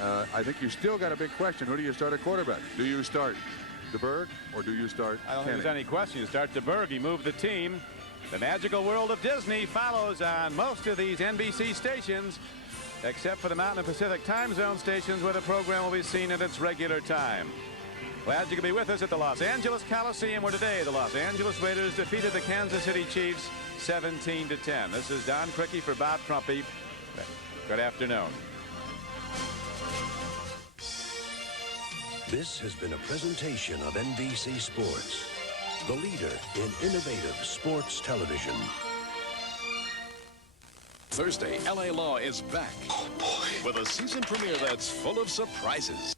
I think you still got a big question. Who do you start at quarterback? Do you start DeBerg or do you start I don't Kenny? think there's any question. You start DeBerg. He moved the team. The magical world of Disney follows on most of these NBC stations, except for the Mountain and Pacific time zone stations where the program will be seen at its regular time. Glad you could be with us at the Los Angeles Coliseum, where today the Los Angeles Raiders defeated the Kansas City Chiefs 17-10. This is Don Criqui for Bob Trumpy. Good afternoon. This has been a presentation of NBC Sports, the leader in innovative sports television. Thursday, LA Law is back with a season premiere that's full of surprises.